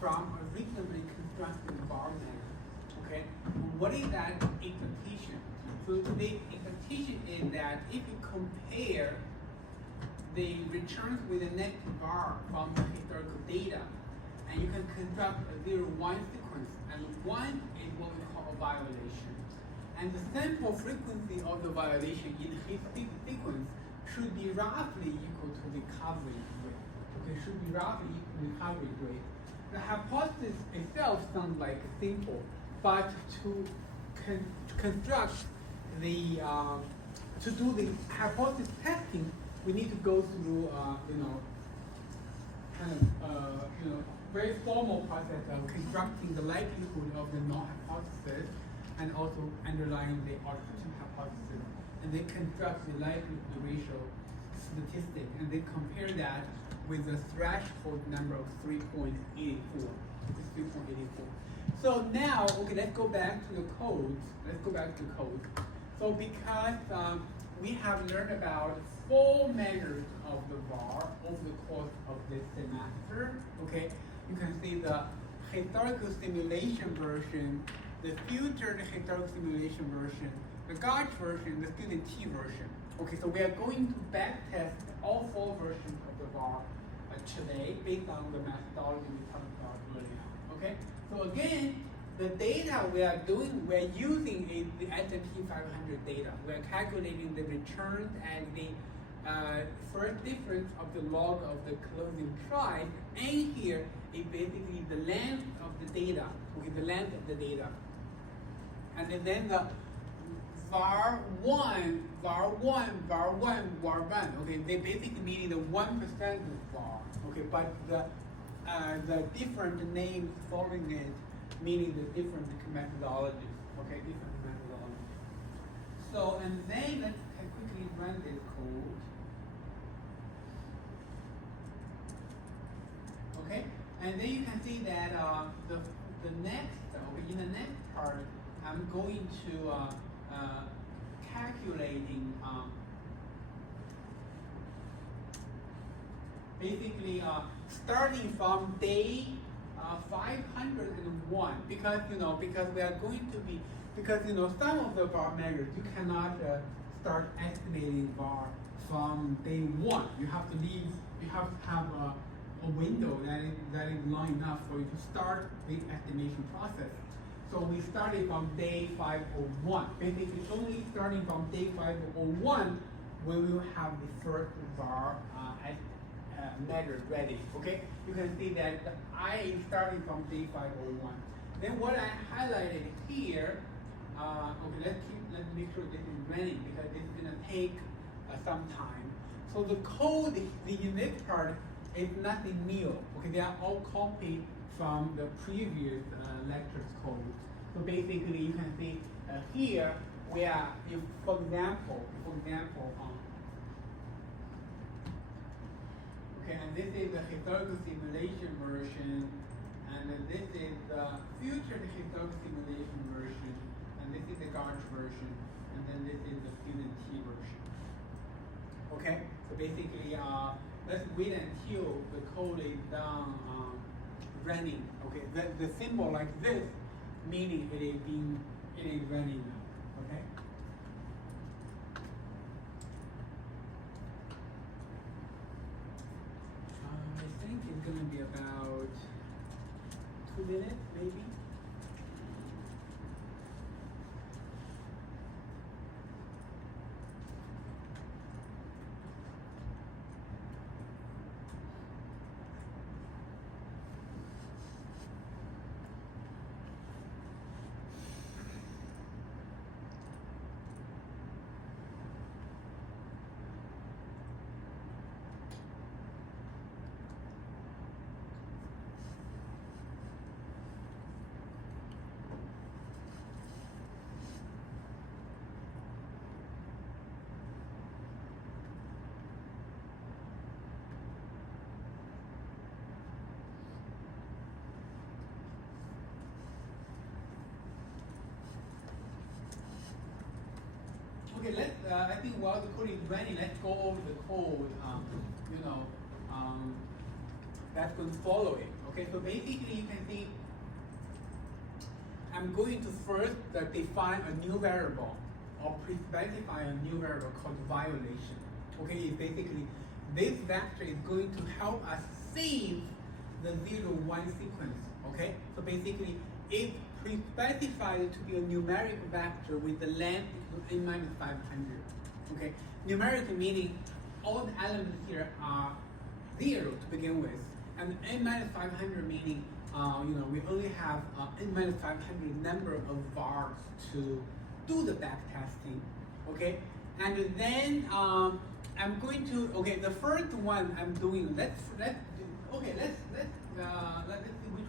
from a reasonably constructed bar measure. Okay, what is that expectation? So the expectation is that if you compare the returns with a negative bar from the historical data, and you can construct a 0-1 sequence, and 1 is what we call a violation. And the sample frequency of the violation in his sequence should be roughly equal to the coverage rate. Okay, should be roughly equal to the coverage rate. The hypothesis itself sounds like simple, but to construct the to do the hypothesis testing, we need to go through very formal process of constructing the likelihood of the null hypothesis and also underlying the alternative hypothesis, and then construct the likelihood ratio statistic, and then compare that with the threshold number of 3.84. It's 3.84. So now, okay, let's go back to the code. So because we have learned about 4 measures of the VAR over the course of this semester, okay, you can see the historical simulation version, the filtered historical simulation version, the Gauge version, the student T version. Okay, so we are going to backtest all 4 versions of the VAR today based on the methodology we talked about earlier. Okay, so again, the data we're using is the S&P 500 data. We're calculating the returns and the first difference of the log of the closing price, and here is basically the length of the data. Okay, the length of the data, and then the VAR1, VAR1, VAR1, VAR1. Okay, they basically meaning the 1% of VAR. Okay, but the different names following it meaning the different methodologies. Okay, different methodologies. So, and then let's quickly run this code. Okay, and then you can see that the next, in the next part, I'm going to calculating basically starting from day 501, because we are going to be, some of the VAR measures you cannot start estimating VAR from day 1. You have to have a window that is long enough for you to start the estimation process. So we started from day 501. Basically, only starting from day 501, we will have the first VAR measure ready. Okay, you can see that the I is starting from day 501. Then what I highlighted here, okay, let's make sure this is running because it's gonna take some time. So the code, in this part, is nothing new. Okay, they are all copied from the previous lecture's code. So basically, you can see here we are, for example, okay, and this is the historical simulation version, and then this is the future historical simulation version, and this is the Gauge version, and then this is the student T version. Okay, so basically, let's wait until the code is done running. Okay, the symbol like this, meaning it is running now. Okay. I think it's gonna be about 2 minutes, maybe. Okay, let's. I think while the code is running, let's go over the code. That's going to follow it. Okay, so basically you can see I'm going to first define a new variable or pre-specify a new variable called violation. Okay, it's basically this vector is going to help us save the 0-1 sequence. Okay, so basically it's pre-specified to be a numeric vector with the length equal to n-500. Okay, numeric meaning all the elements here are 0 to begin with, and n-500 meaning we only have n-500 number of vars to do the backtesting. Okay, and then I'm going to the first one I'm doing. Let's see which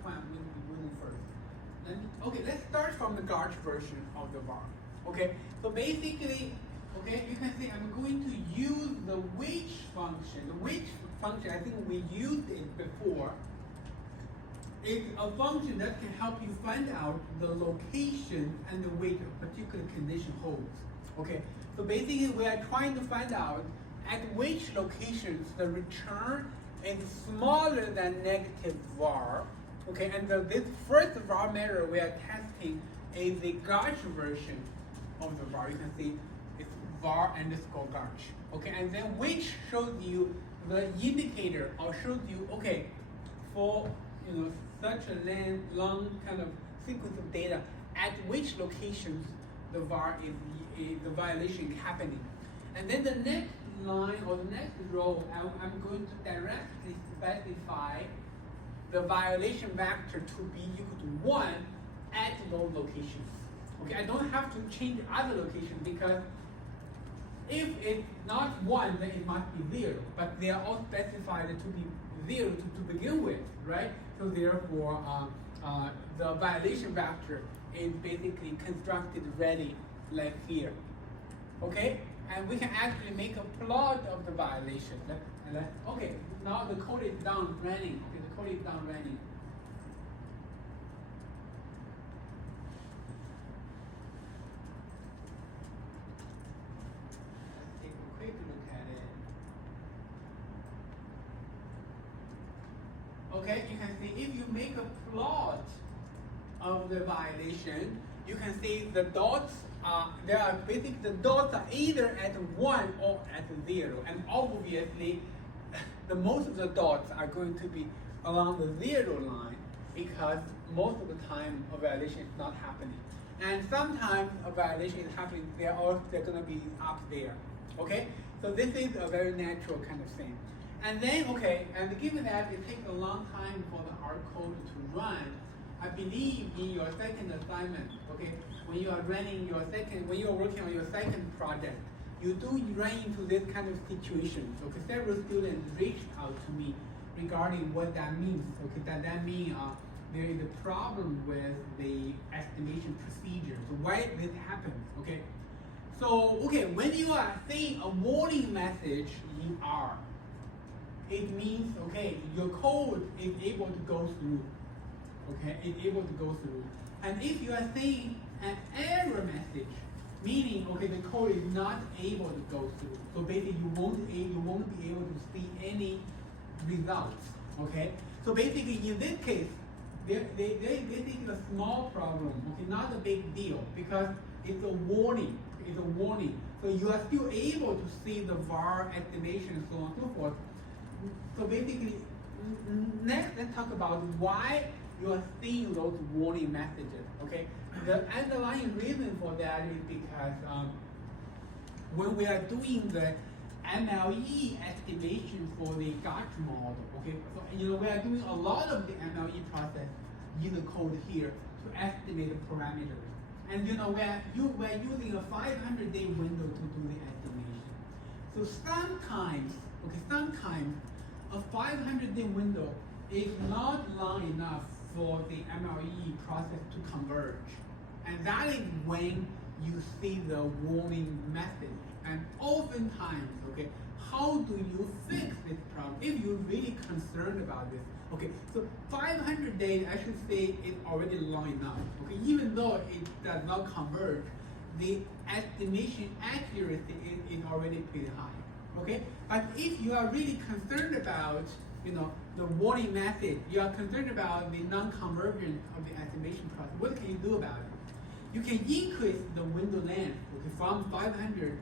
one I'm going to be doing first. Let's start from the Garch version of the var. Okay, so basically, you can see I'm going to use the which function. The which function, I think we used it before. It's a function that can help you find out the location and the weight a particular condition holds. Okay, so basically we are trying to find out at which locations the return is smaller than negative var. Okay, and this first var measure we are testing is the Garch version of the var. You can see it's var underscore Garch. Okay, and then which shows you the indicator or shows you for such a long kind of sequence of data, at which locations the var is the violation is happening. And then the next line or the next row, I'm going to directly specify the violation vector to be equal to 1 at those locations. Okay, I don't have to change other locations because if it's not 1, then it must be 0. But they are all specified to be 0 to begin with, right? So therefore, the violation vector is basically constructed ready like here. Okay, and we can actually make a plot of the violation. Okay, now the code is done running. Okay, the code is done running. Let's take a quick look at it. Okay, you can see if you make a plot of the violation, you can see the dots the dots are either at 1 or at 0, and obviously the most of the dots are going to be along the 0 line because most of the time a violation is not happening, and sometimes a violation is happening. They're going to be up there. Okay, so this is a very natural kind of thing. And then and given that it takes a long time for the R code to run, I believe in your second assignment, when you are when you are working on your second project, you do run into this kind of situation. Several students reached out to me regarding what that means. That means there is a problem with the estimation procedure. So why this happens? So when you are seeing a warning message in R, it means your code is able to go through. It's able to go through. And if you are seeing an error message, meaning the code is not able to go through. So basically you won't be able to see any results. So basically in this case, they think it's a small problem, okay, not a big deal, because it's a warning. It's a warning. So you are still able to see the var estimation and so on and so forth. So basically, next let's talk about why you are seeing those warning messages. Okay, the underlying reason for that is because when we are doing the MLE estimation for the GARCH model, okay, so we are doing a lot of the MLE process in the code here to estimate the parameters. And we're using a 500-day window to do the estimation. So sometimes a 500-day window is not long enough for the MLE process to converge. And that is when you see the warning message. And oftentimes, okay, how do you fix this problem if you're really concerned about this? Okay, so 500 days, I should say, is already long enough. Okay, even though it does not converge, the estimation accuracy is already pretty high. Okay, but if you are really concerned about, the warning message, you are concerned about the non-convergence of the estimation process, what can you do about it? You can increase the window length, okay, from 500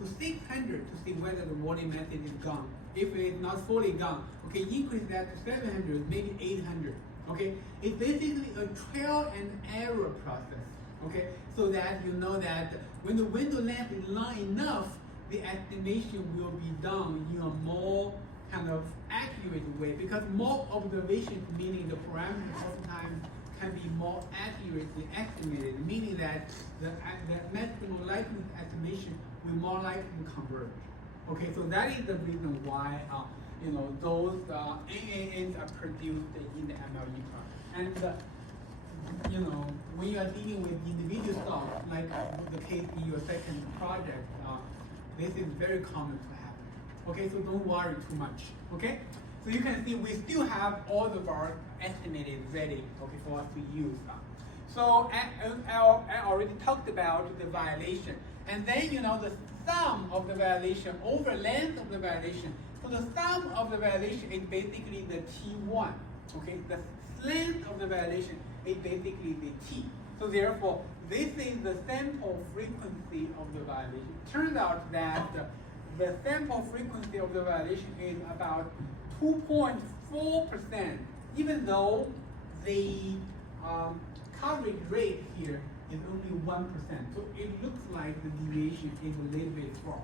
to 600 to see whether the warning message is gone. If it's not fully gone, okay, increase that to 700, maybe 800. Okay, it's basically a trial and error process. Okay, so that you know that when the window length is long enough, the estimation will be done in a more kind of accurate way, because more observations, meaning the parameters oftentimes can be more accurately estimated, meaning that the maximum likelihood estimation will more likely to converge. Okay, so that is the reason why those NANs are produced in the MLE process. And when you are dealing with individual stuff, like the case in your second project, this is very common to happen. Okay, so don't worry too much. Okay, so you can see we still have all the bars estimated ready, okay, for us to use. So I already talked about the violation, and then the sum of the violation over length of the violation. So the sum of the violation is basically the T1. Okay, the length of the violation is basically the T. So therefore, this is the sample frequency of the violation. Turns out that the sample frequency of the violation is about 2.4%, even though the coverage rate here is only 1%. So it looks like the deviation is a little bit far.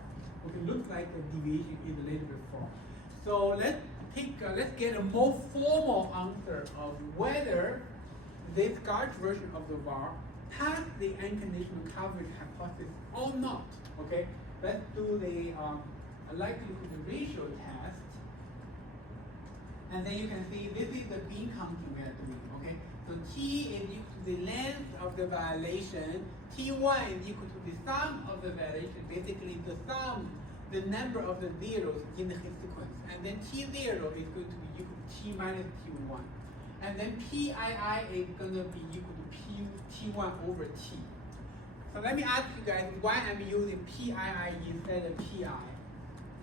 Okay, looks like the deviation is a little bit far. So let's get a more formal answer of whether this GARCH version of the VAR passed the unconditional coverage hypothesis or not. Okay, let's do the likelihood ratio test. And then you can see this is the bean counting we are doing. Okay, so T is equal to the length of the violation. T1 is equal to the sum of the violation. Basically, the number of the zeros in the sequence. And then T0 is going to be equal to T minus T1. And then PII is going to be equal to T1 over T. So let me ask you guys why I'm using PII instead of PI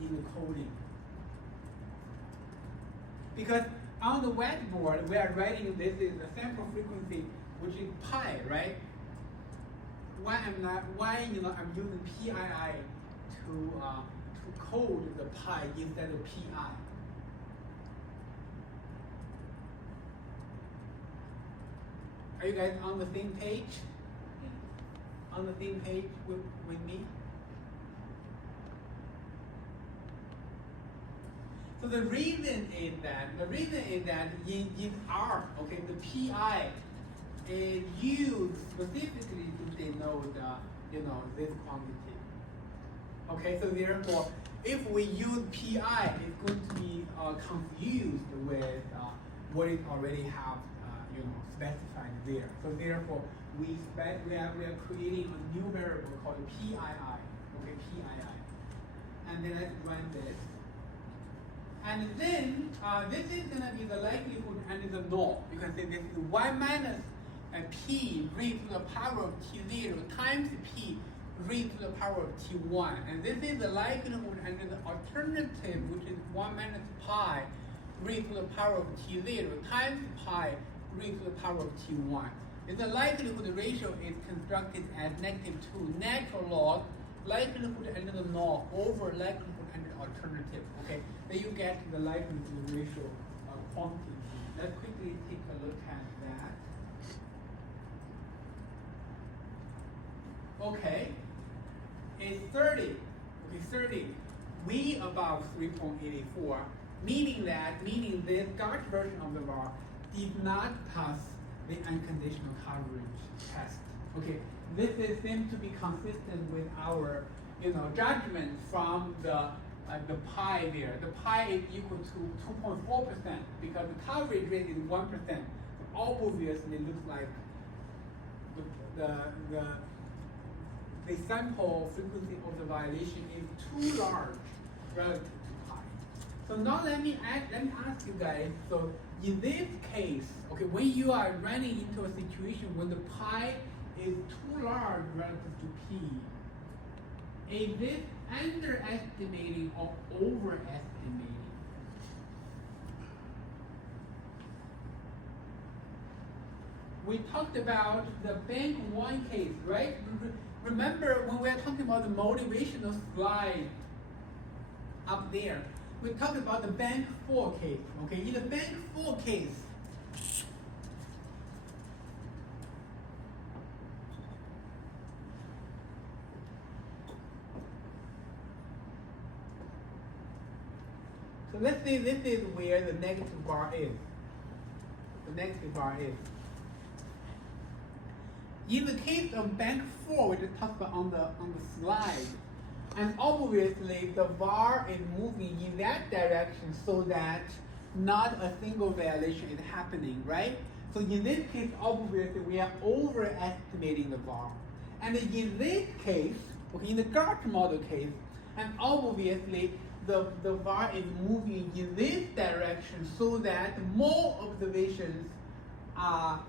in the coding. Because on the whiteboard, we are writing this is the sample frequency, which is pi, right? Why I'm using PII to code the pi instead of PI? Are you guys on the same page? On the same page with me? So the reason is that in R, okay, the PI is used specifically to denote this quantity. Okay, so therefore, if we use PI, it's going to be confused with what it already have specified there. So therefore, we are creating a new variable called PII. Okay, PII, and then let's run this. And then this is going to be the likelihood and the norm. You can say this is 1 minus p raised to the power of t0 times p raised to the power of t1. And this is the likelihood and the alternative, which is 1 minus pi raised to the power of t0 times pi raised to the power of T1. If the likelihood ratio is constructed as -2 natural log likelihood under the norm over likelihood under the alternative, okay, then you get the likelihood ratio quantity. Let's quickly take a look at that. Okay, it's 30. Okay, 30. We above 3.84, meaning this Dutch version of the VAR did not pass the unconditional coverage test. Okay, this seems to be consistent with our, judgment from the pi there. The pi is equal to 2.4% because the coverage rate is 1%. Obviously, it looks like the sample frequency of the violation is too large relative to pi. So now let me ask you guys. So in this case, okay, when you are running into a situation when the pi is too large relative to p, is this underestimating or overestimating? We talked about the bank 1 case, right? Remember when we were talking about the motivational slide up there, we talked about the bank 4 case, okay? In the bank 4 case, so let's say this is where the negative bar is. The negative bar is. In the case of bank 4, we just talked about on the slide, and obviously the VAR is moving in that direction so that not a single violation is happening, right? So in this case, obviously we are overestimating the VAR. And in this case, okay, in the Garch model case, and obviously the VAR is moving in this direction so that more observations are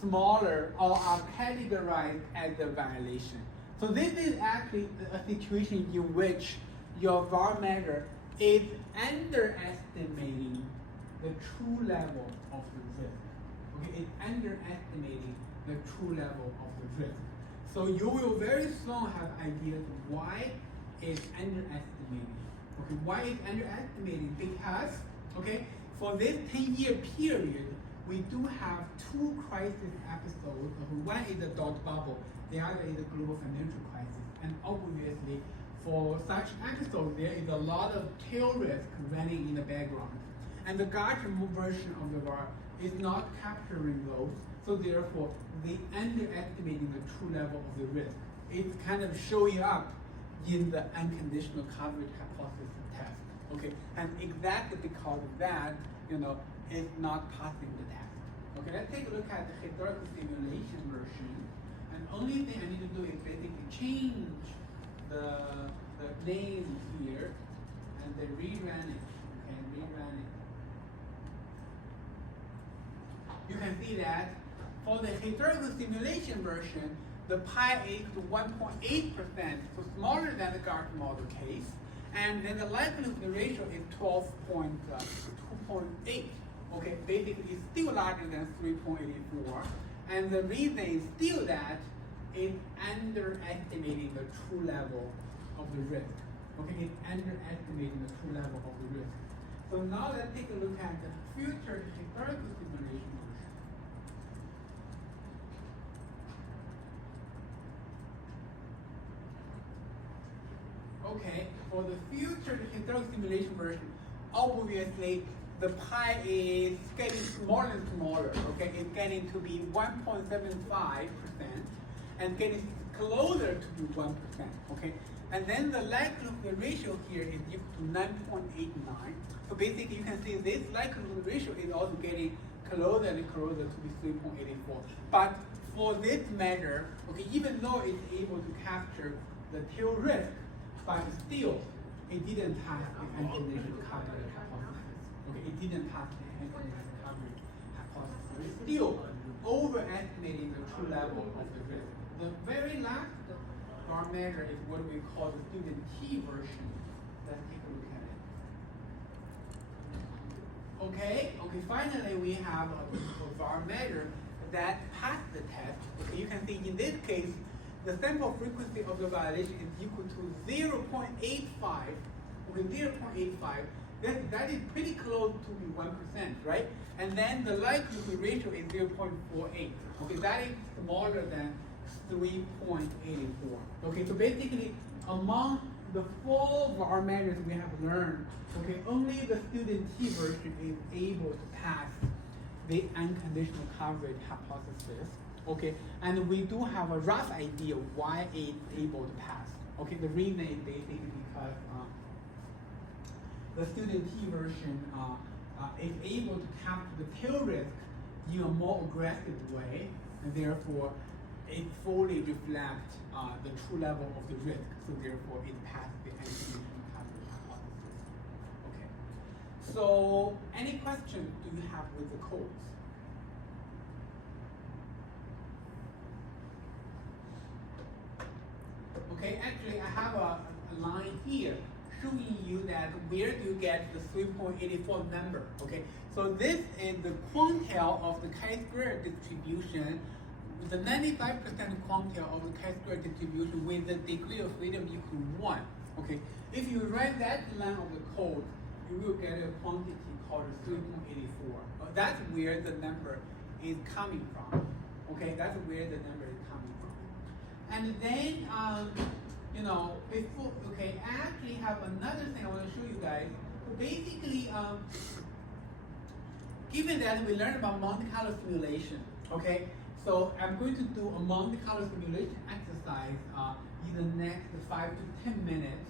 smaller or are categorized as a violation. So this is actually a situation in which your VAR measure is underestimating the true level of the risk. Okay, it's underestimating the true level of the risk. So you will very soon have ideas why it's underestimating. Okay, why it's underestimating? Because, okay, for this 10-year period, we do have 2 crisis episodes. One is the dot bubble, the other is the global financial crisis. And obviously, for such episodes, there is a lot of tail risk running in the background. And the Garch version of the VAR is not capturing those, so therefore, they underestimating the true level of the risk. It's kind of showing up in the unconditional coverage hypothesis test. Okay, and exactly because of that, it's not passing the test. Okay, let's take a look at the historical simulation version. And only thing I need to do is basically change the name here and then rerun it. Okay, rerun it. You can see that for the historical simulation version, the pi is to 1.8%, so smaller than the Garch model case, and then the likelihood ratio is 2.8. Okay, basically it's still larger than 3.84, and the reason is still that it's underestimating the true level of the risk. Okay, it's underestimating the true level of the risk. So now let's take a look at the future historical simulation version. Okay, for the future historical simulation version, obviously the pi is getting smaller and smaller. Okay, it's getting to be 1.75% and getting closer to be 1%. Okay, and then the likelihood ratio here is equal to 9.89. So basically, you can see this likelihood ratio is also getting closer and closer to be 3.84. But for this measure, okay, even though it's able to capture the tail risk, but still, it didn't pass the unconditional coverage hypothesis. Okay, it didn't pass the unconditional coverage hypothesis. It's still overestimating the true level of the risk. The very last VAR measure is what we call the student T version. Let's take a look at it. okay, finally we have a var measure that passed the test. Okay, you can see in this case, the sample frequency of the violation is equal to 0.85. Okay, 0.85. That is pretty close to the 1%, right? And then the likelihood ratio is 0.48. Okay, that is smaller than 3.84. Okay, so basically among the 4 var measures we have learned, okay, only the student T version is able to pass the unconditional coverage hypothesis. Okay, and we do have a rough idea why it's able to pass. Okay, the reason is basically because the student T version is able to capture the tail risk in a more aggressive way, and therefore it fully reflects the true level of the risk. So therefore it passes the unconditional coverage hypothesis. Okay. So any questions do you have with the codes? Okay, actually I have a line here showing you that where do you get the 3.84 number. Okay, so this is the quantile of the chi-square distribution, the 95% quantile of the chi-square distribution with the degree of freedom equal 1. Okay, if you write that line of the code, you will get a quantity called 3.84. That's where the number is coming from. Okay, that's where the number is coming from. And then, you know, before, okay, I actually have another thing I want to show you guys. So basically, given that we learned about Monte Carlo simulation, okay, so I'm going to do a Monte Carlo simulation exercise in the next 5 to 10 minutes.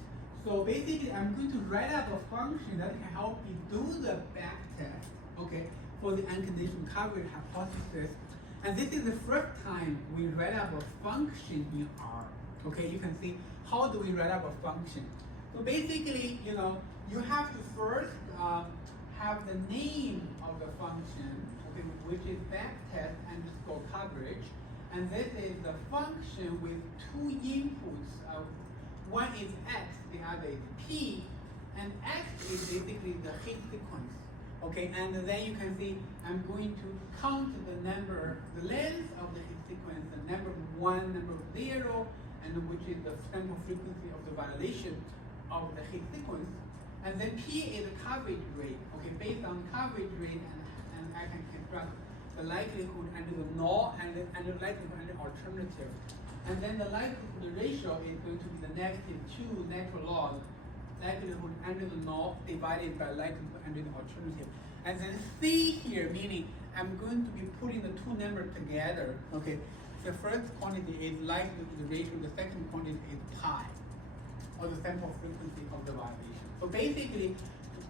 So basically, I'm going to write up a function that can help you do the back test, okay, for the unconditional coverage hypothesis. And this is the first time we write up a function in R. Okay, you can see how do we write up a function. So basically, you know, you have to first have the name of the function, okay, which is backtest underscore coverage, and this is the function with 2 inputs. One is x, the other is p, and x is basically the hit sequence. Okay, and then you can see I'm going to count the number, the length of the hit sequence, the number 1, number 0, and which is the sample frequency of the violation of the hit sequence. And then P is the coverage rate. Okay, based on coverage rate, and I can construct the likelihood under the null and the likelihood under alternative. And then the likelihood ratio is going to be the -2 natural log likelihood under the null divided by likelihood under the alternative. And then C here, meaning I'm going to be putting the 2 numbers together. Okay, the first quantity is likelihood ratio, the second quantity is pi, or the sample frequency of the violation. So basically,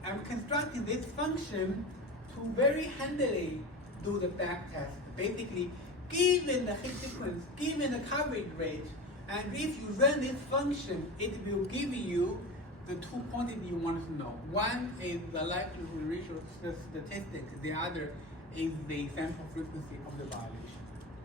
I'm constructing this function to very handily do the back test. Basically, given the hit sequence, given the coverage rate, and if you run this function, it will give you the 2 quantities you want to know. One is the likelihood ratio statistic, the other is the sample frequency of the violation.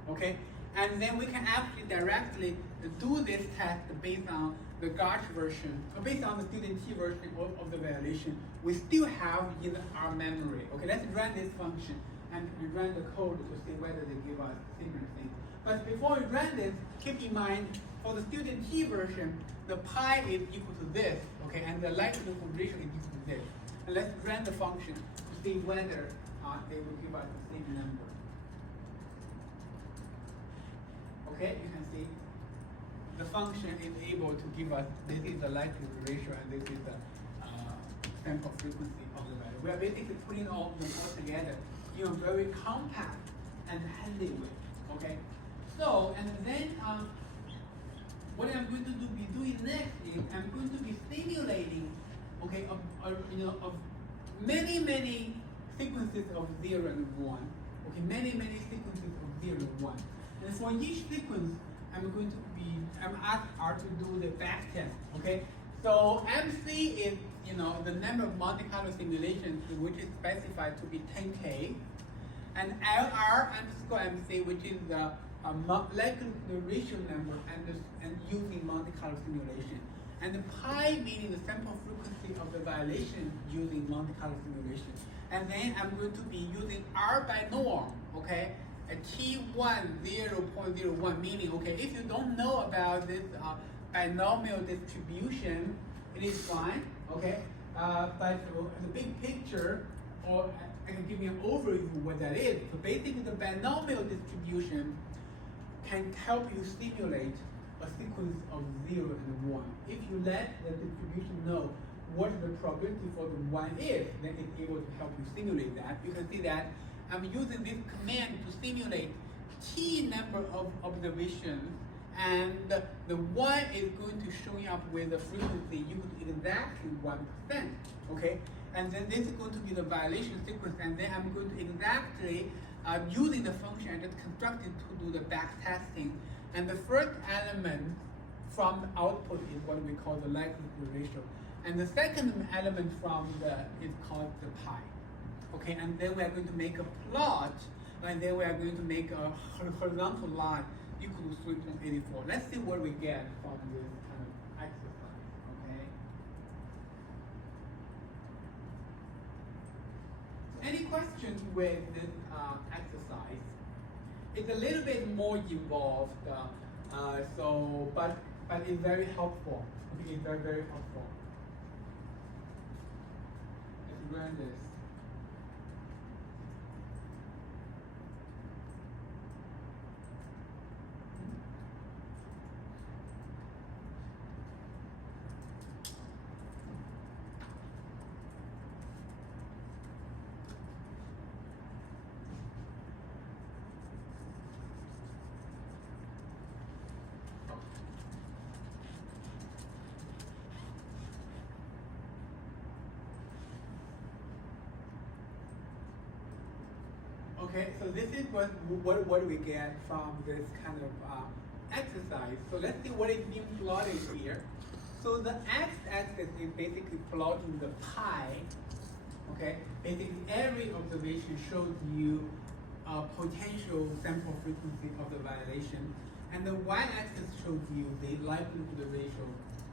Okay? And then we can actually directly do this test based on the Garch version, based on the student T version of the violation we still have in our memory. Okay, let's run this function and we run the code to see whether they give us similar things. But before we run this, keep in mind for the student T version, the pi is equal to this, okay, and the likelihood ratio is equal to this. And let's run the function to see whether they will give us the same number. Okay, you can see the function is able to give us, this is the likelihood ratio and this is the sample frequency of the value. We are basically putting all of them all together in a very compact and handy way. Okay, so and then what I'm going to be doing next is I'm going to be simulating, okay, of many sequences of 0 and 1. Okay, many sequences of 0 and 1. And for each sequence, I'm asked R to do the back test. Okay, so MC is the number of Monte Carlo simulations which is specified to be 10K, and LR underscore MC, which is the likelihood ratio number and using Monte Carlo simulation. and the pi meaning the sample frequency of the violation using Monte Carlo simulation. And then I'm going to be using R binorm, okay? A T1 0.01 meaning, okay, if you don't know about this binomial distribution, it is fine, okay? But the big picture, or I can give you an overview of what that is. So basically the binomial distribution can help you simulate a sequence of 0 and 1. If you let the distribution know what the probability for the 1 is, then it's able to help you simulate that. You can see that I'm using this command to simulate T number of observations, and the 1 is going to show up with a frequency equal to exactly 1%, okay? And then this is going to be the violation sequence, and then I'm going to exactly, using the function I just constructed to do the back testing. And the first element from the output is what we call the likelihood ratio. And the second element from is called the pi. Okay, and then we are going to make a plot, and then we are going to make a horizontal line equal to 3.84. Let's see what we get from this kind of exercise, okay? Any questions with this exercise? It's a little bit more involved, but it's very helpful. Okay, it's very, very helpful. Let's run this. Okay, so this is what we get from this kind of exercise. So let's see what is being plotted here. So the x-axis is basically plotting the pi. Okay, basically every observation shows you a potential sample frequency of the violation, and the y-axis shows you the likelihood ratio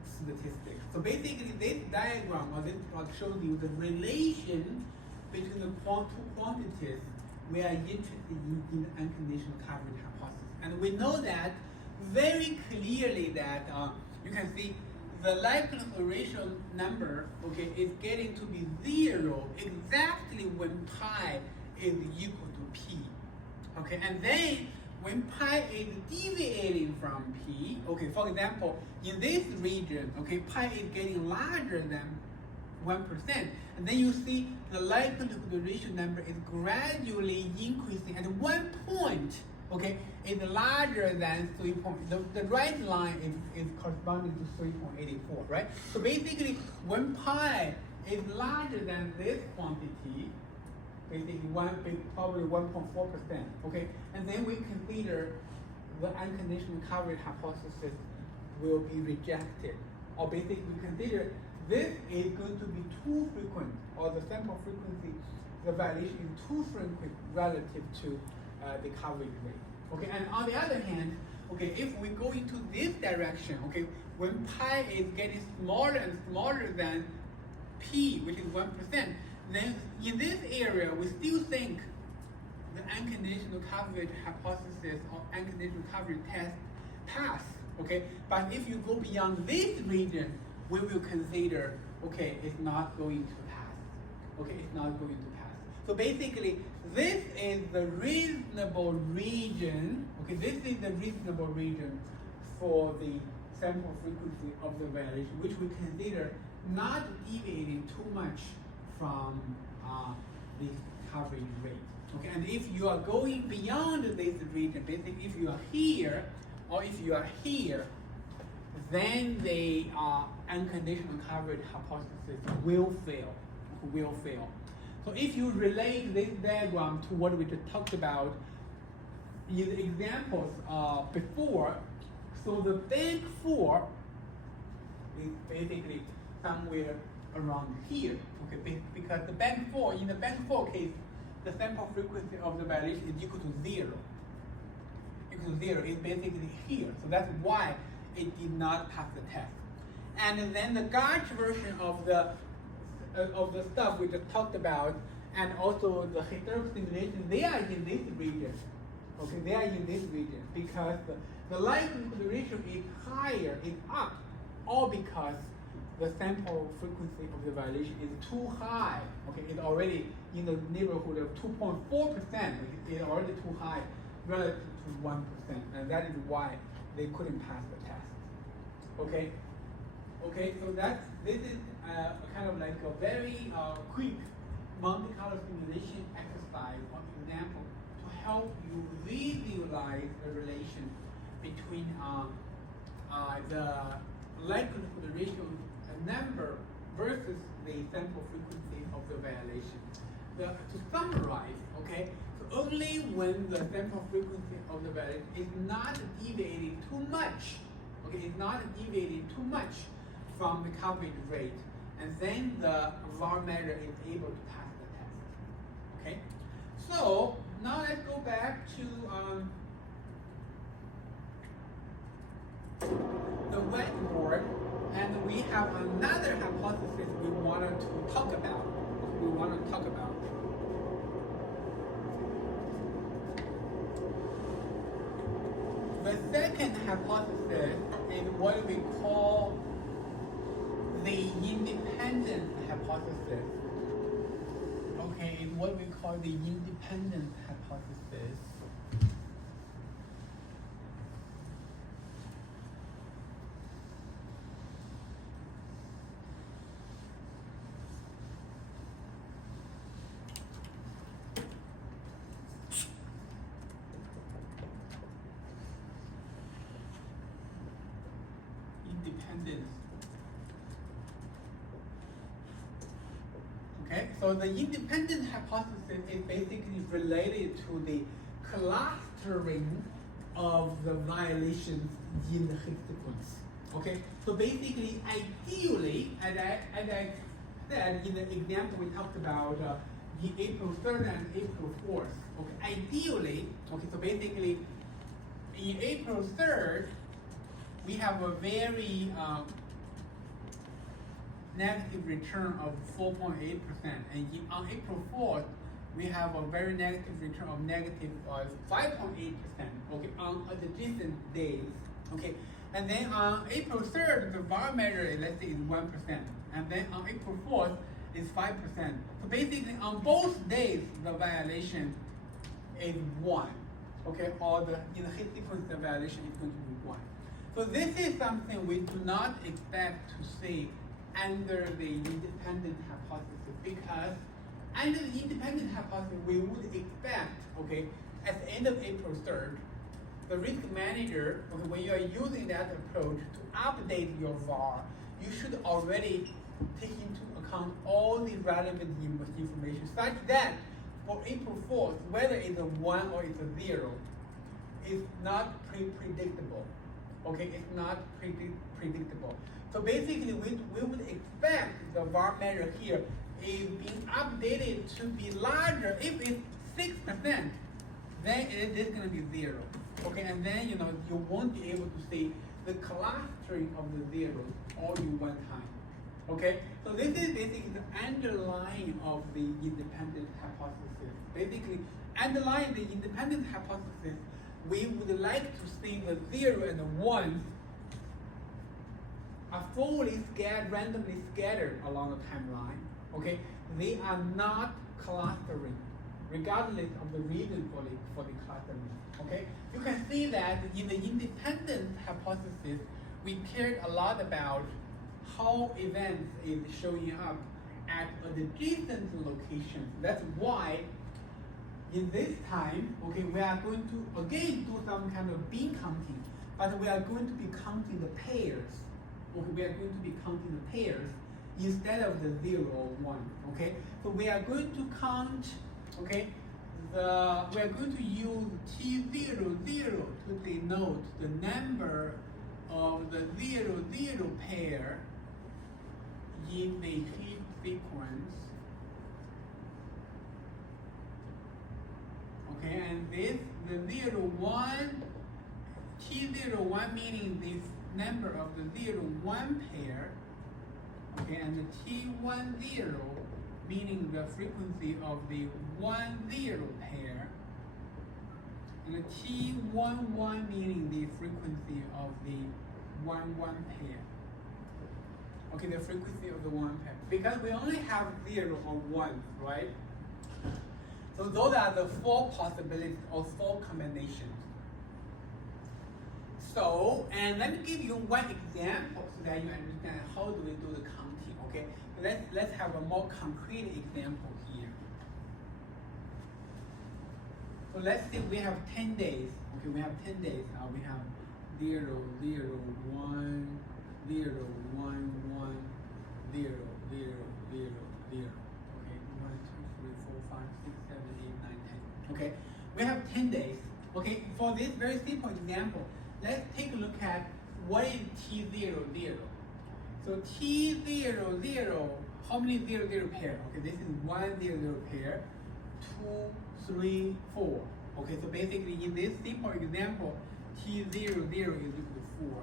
statistics. So basically this diagram or this plot shows you the relation between the two quantities we are interested in the unconditional coverage hypothesis. And we know that very clearly that you can see the likelihood ratio number, okay, is getting to be 0 exactly when pi is equal to p. Okay, and then when pi is deviating from p, okay, for example, in this region, okay, pi is getting larger than 1%, and then you see the likelihood ratio number is gradually increasing at one point, okay, is larger than 3. The right line is corresponding to 3.84, right? So basically, when pi is larger than this quantity, basically probably 1.4%, okay, and then we consider the unconditional coverage hypothesis will be rejected, or basically we consider this is going to be too frequent, or the sample frequency, the violation is too frequent relative to the coverage rate. Okay, and on the other hand, okay, if we go into this direction, okay, when pi is getting smaller and smaller than p, which is 1%, then in this area we still think the unconditional coverage hypothesis or unconditional coverage test pass. Okay, but if you go beyond this region, we will consider, okay, it's not going to pass. Okay, it's not going to pass. So basically, this is the reasonable region, okay, this is the reasonable region for the sample frequency of the violation, which we consider not deviating too much from the coverage rate. Okay, and if you are going beyond this region, basically if you are here, or if you are here, then the unconditional coverage hypothesis will fail. So if you relate this diagram to what we just talked about in the examples before, so the bank 4 is basically somewhere around here. Okay, because the bank 4, in the bank 4 case, the sample frequency of the violation is equal to 0. Equal to 0 is basically here. So that's why it did not pass the test. and then the Gauge version of the stuff we just talked about, and also the historical simulation, they are in this region. Okay, they are in this region because the likelihood ratio is higher, is up, all because the sample frequency of the violation is too high. Okay, it's already in the neighborhood of 2.4%. It's already too high relative to 1%, and that is why they couldn't pass the test. Okay. Okay, so this is kind of like a very quick Monte Carlo simulation exercise or example to help you visualize the relation between the likelihood ratio number versus the sample frequency of the violation. To summarize, okay, so only when the sample frequency of the violation is not deviating too much, okay, it's not deviating too much from the coverage rate, and then the VAR measure is able to pass the test. Okay, so now let's go back to the whiteboard, and we have another hypothesis we wanted to talk about. The second hypothesis is what we call the independent hypothesis. Okay, it's what we call the independent hypothesis. Independence. Okay, so the independent hypothesis is basically related to the clustering of the violations in the hit sequence. Okay, so basically, ideally, as I said in the example we talked about the April 3rd and April 4th. Okay, ideally, okay, so basically, in April 3rd, we have a very negative return of 4.8%, and on April 4th, we have a very negative return of negative 5.8%. Okay, on adjacent days. Okay, and then on April 3rd, the VAR measure, let's say, is 1%, and then on April 4th is 5%. So basically, on both days, the violation is 1. Okay, or in the hit sequence, the violation is going to be 1. So this is something we do not expect to see under the independent hypothesis, because under the independent hypothesis, we would expect, okay, at the end of April 3rd, the risk manager, okay, when you are using that approach to update your VAR, you should already take into account all the relevant information such that for April 4th, whether it's a 1 or it's a 0, is not predictable. Okay, it's not predictable. So basically, we would expect the VAR measure here is being updated to be larger. If it's 6%, then it is going to be 0. Okay, and then you won't be able to see the clustering of the zeros all in one time. Okay, so this is basically the underlying of the independent hypothesis. Basically, underlying the independent hypothesis, we would like to see the 0 and the 1 are fully randomly scattered along the timeline. Okay, they are not clustering, regardless of the reason for the clustering. Okay, you can see that in the independent hypothesis, we cared a lot about how events is showing up at adjacent locations. That's why in this time, okay, we are going to again do some kind of bean counting, but we are going to be counting the pairs. Okay, we are going to be counting the pairs instead of the 0 or 1. Okay, so we are going to count. Okay, we are going to use T00 to denote the number of the 0,0 pair in the hit sequence. Okay, and this, the 0,1, T01 meaning this number of the 0, 1 pair, okay, and the T10 meaning the frequency of the 1, 0 pair, and the T11 meaning the frequency of the 1, 1 pair. Okay, the frequency of the 1 pair. Because we only have 0 or 1, right? So those are the 4 possibilities or 4 combinations. So, and let me give you one example so that you understand how do we do the counting, okay? Let's have a more concrete example here. So let's say we have 10 days. Okay, we have 10 days. We have 0, 0, 1, 0, 1, 1, 0, 0, 0, 0. Okay, 1, 2, 3, 4, 5, 6, 7, 8, 9, 10. Okay, we have 10 days. Okay, for this very simple example, let's take a look at what is T00. So T00, how many 00 pair? Okay, this is 1 00 pair, 2, 3, 4. Okay, so basically in this simple example, T00 is equal to 4.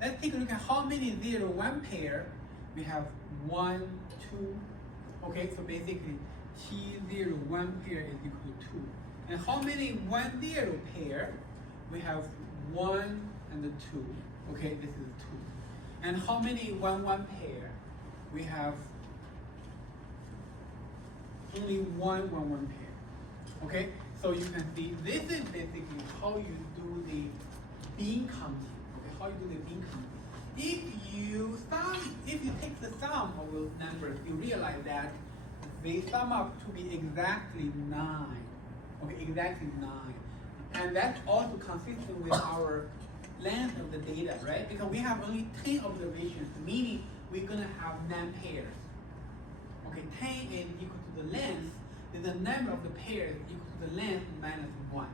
Let's take a look at how many 0, 1 pair. We have 1, 2. Okay, so basically T0, 1 pair is equal to 2. And how many 1 0 pair? We have 1 and 2. Okay, this is 2. And how many 1 1 pair? We have only 1 1 1 pair. Okay, so you can see this is basically how you do the bean counting. Okay, how you do the bean counting. If you take the sum of those numbers, you realize that they sum up to be exactly 9. Okay, exactly 9. And that's also consistent with our length of the data, right? Because we have only 10 observations, meaning we're gonna have 9 pairs. Okay, 10 is equal to the length, then the number of the pairs is equal to the length minus 1.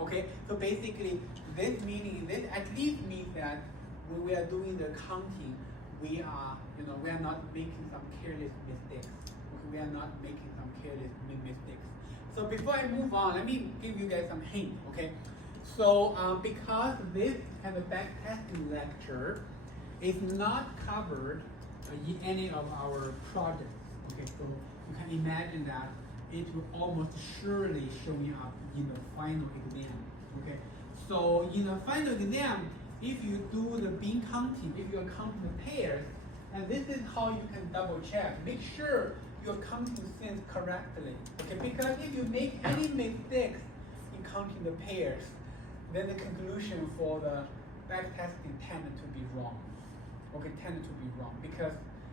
Okay, so basically this at least means that when we are doing the counting, we are not making some careless mistakes. Okay, we are not making some careless mistakes. So before I move on, let me give you guys some hint. Okay, so because this kind of backtesting lecture is not covered in any of our projects. Okay, so you can imagine that it will almost surely showing up in the final exam. Okay, so in the final exam, if you do the bean counting, if you are counting the pairs, and this is how you can double check. Make sure you're counting things correctly. Okay, because if you make any mistakes in counting the pairs, then the conclusion for the backtesting tended to be wrong. Okay, tended to be wrong because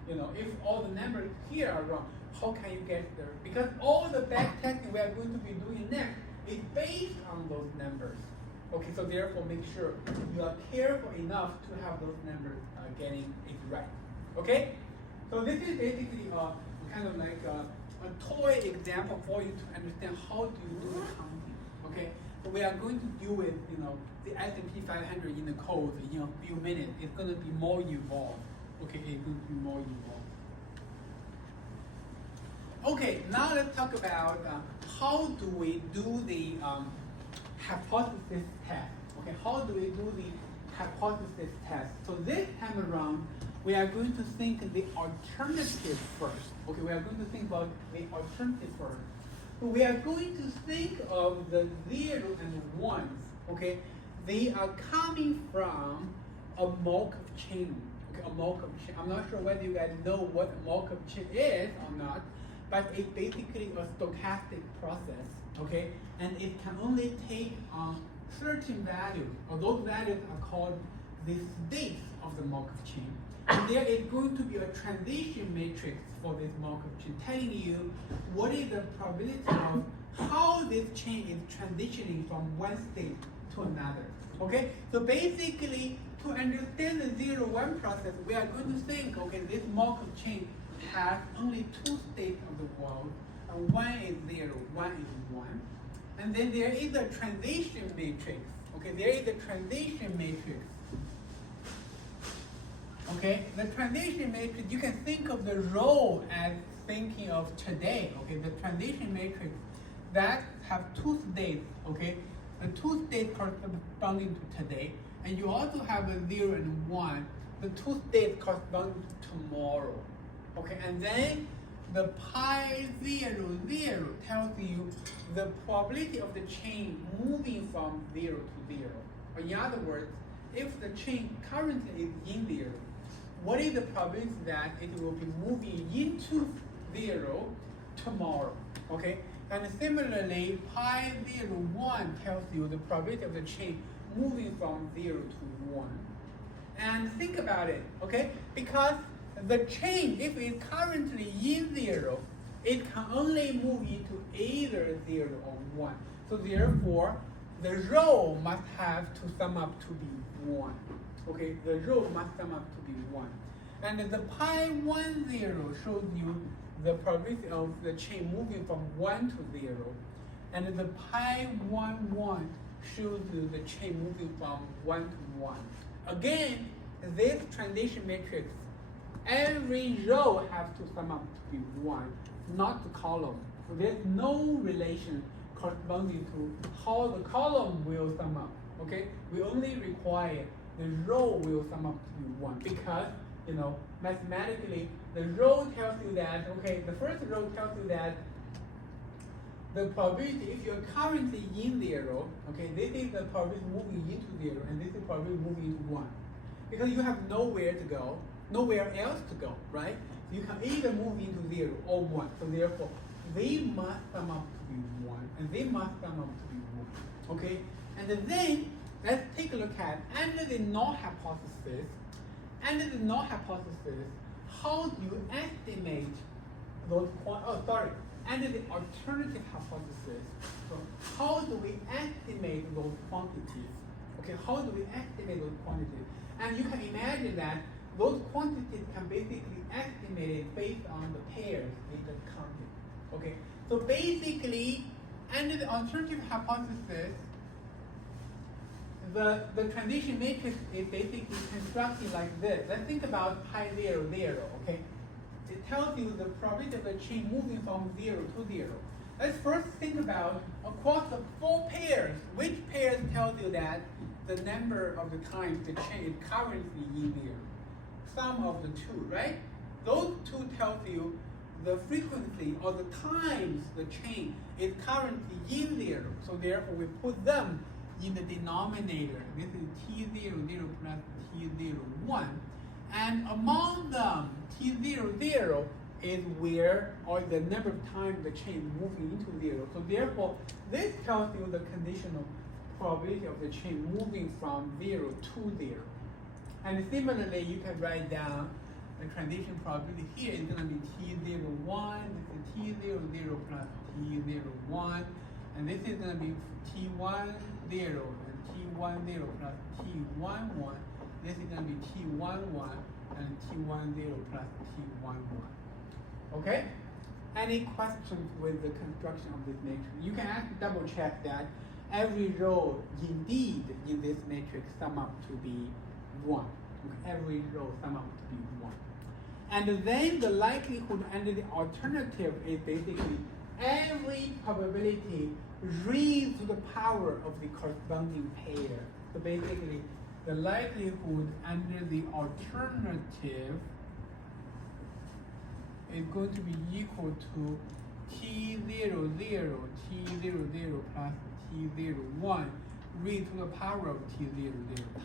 if all the numbers here are wrong, how can you get there? Because all the backtesting we are going to be doing next is based on those numbers. Okay, so therefore make sure you are careful enough to have those numbers getting it right. Okay, so this is basically kind of like a toy example for you to understand how do you do the counting. Okay, so we are going to deal with the S&P 500 in the code in a few minutes. It's going to be more involved. Okay, it's going to be more involved. Okay, now let's talk about how do we do the hypothesis test. Okay, how do we do the hypothesis test? So this time around, we are going to think the alternative first. Okay, we are going to think about the alternative first. So we are going to think of the 0 and 1s. Okay, they are coming from a Markov chain. Okay, a Markov chain. I'm not sure whether you guys know what a Markov chain is or not, but it's basically a stochastic process. Okay, and it can only take certain values, or those values are called the states of the Markov chain. And there is going to be a transition matrix for this Markov chain, telling you what is the probability of how this chain is transitioning from one state to another. Okay, so basically, to understand the 0-1 process, we are going to think, okay, this Markov chain has only 2 states of the world, and one is 0, one is 1. And then there is a transition matrix. Okay, there is a transition matrix. Okay, the transition matrix, you can think of the role as thinking of today. Okay, the transition matrix that have 2 states. Okay, the 2 states corresponding to today, and you also have a 0 and 1. The two states correspond to tomorrow. Okay, and then the pi 0, 0 tells you the probability of the chain moving from 0 to 0. Or in other words, if the chain currently is in 0, what is the probability that it will be moving into 0 tomorrow? Okay, and similarly, pi 0, 1 tells you the probability of the chain moving from 0 to 1. And think about it, okay? Because the chain, if it's currently in 0, it can only move into either 0 or 1. So therefore, the row must have to sum up to be 1. Okay, the row must sum up to be 1. And the pi 1, 0 shows you the probability of the chain moving from 1 to 0. And the pi 1, 1 shows you the chain moving from 1 to 1. Again, this transition matrix, every row has to sum up to be 1, not the column. So there's no relation corresponding to how the column will sum up. Okay, we only require the row will sum up to be 1 because, you know, mathematically the row tells you that, okay, the first row tells you that the probability, if you're currently in 0, okay, this is the probability moving into 0, and this is the probability moving into 1. Because you have nowhere to go, nowhere else to go, right? You can either move into 0 or 1. So therefore, they must sum up to be 1, and they must sum up to be 1. Okay? And then let's take a look at under the null hypothesis. Under the null hypothesis, how do you estimate those under the alternative hypothesis, so how do we estimate those quantities? Okay, how do we estimate those quantities? And you can imagine that those quantities can basically estimated based on the pairs we just counted. Okay, so basically, under the alternative hypothesis, the transition matrix is basically constructed like this. Let's think about pi 0, 0, okay? It tells you the probability of the chain moving from 0 to 0. Let's first think about across the 4 pairs, which pairs tells you that the number of the times the chain is currently in 0. Sum of the 2, right? Those 2 tells you the frequency or the times the chain is currently in 0. So therefore we put them in the denominator. This is t0, 0 plus t0, 1. And among them, t0, 0 is where, or the number of times the chain is moving into 0. So therefore, this tells you the conditional probability of the chain moving from 0 to 0. And similarly, you can write down the transition probability here is going to be t0, 1. This is t0, 0 plus t0, 1. And this is going to be t1, 0, and t1, 0 plus t1, 1. This is going to be t1, 1, and t1, 0 plus t1, 1. Okay? Any questions with the construction of this matrix? You can actually double check that every row indeed in this matrix sum up to be 1. Okay? Every row sum up to be 1. And then the likelihood under the alternative is basically every probability raised to the power of the corresponding pair. So basically, the likelihood under the alternative is going to be equal to t0, 0, t0, 0 plus t0, 1 raised to the power of t0, 0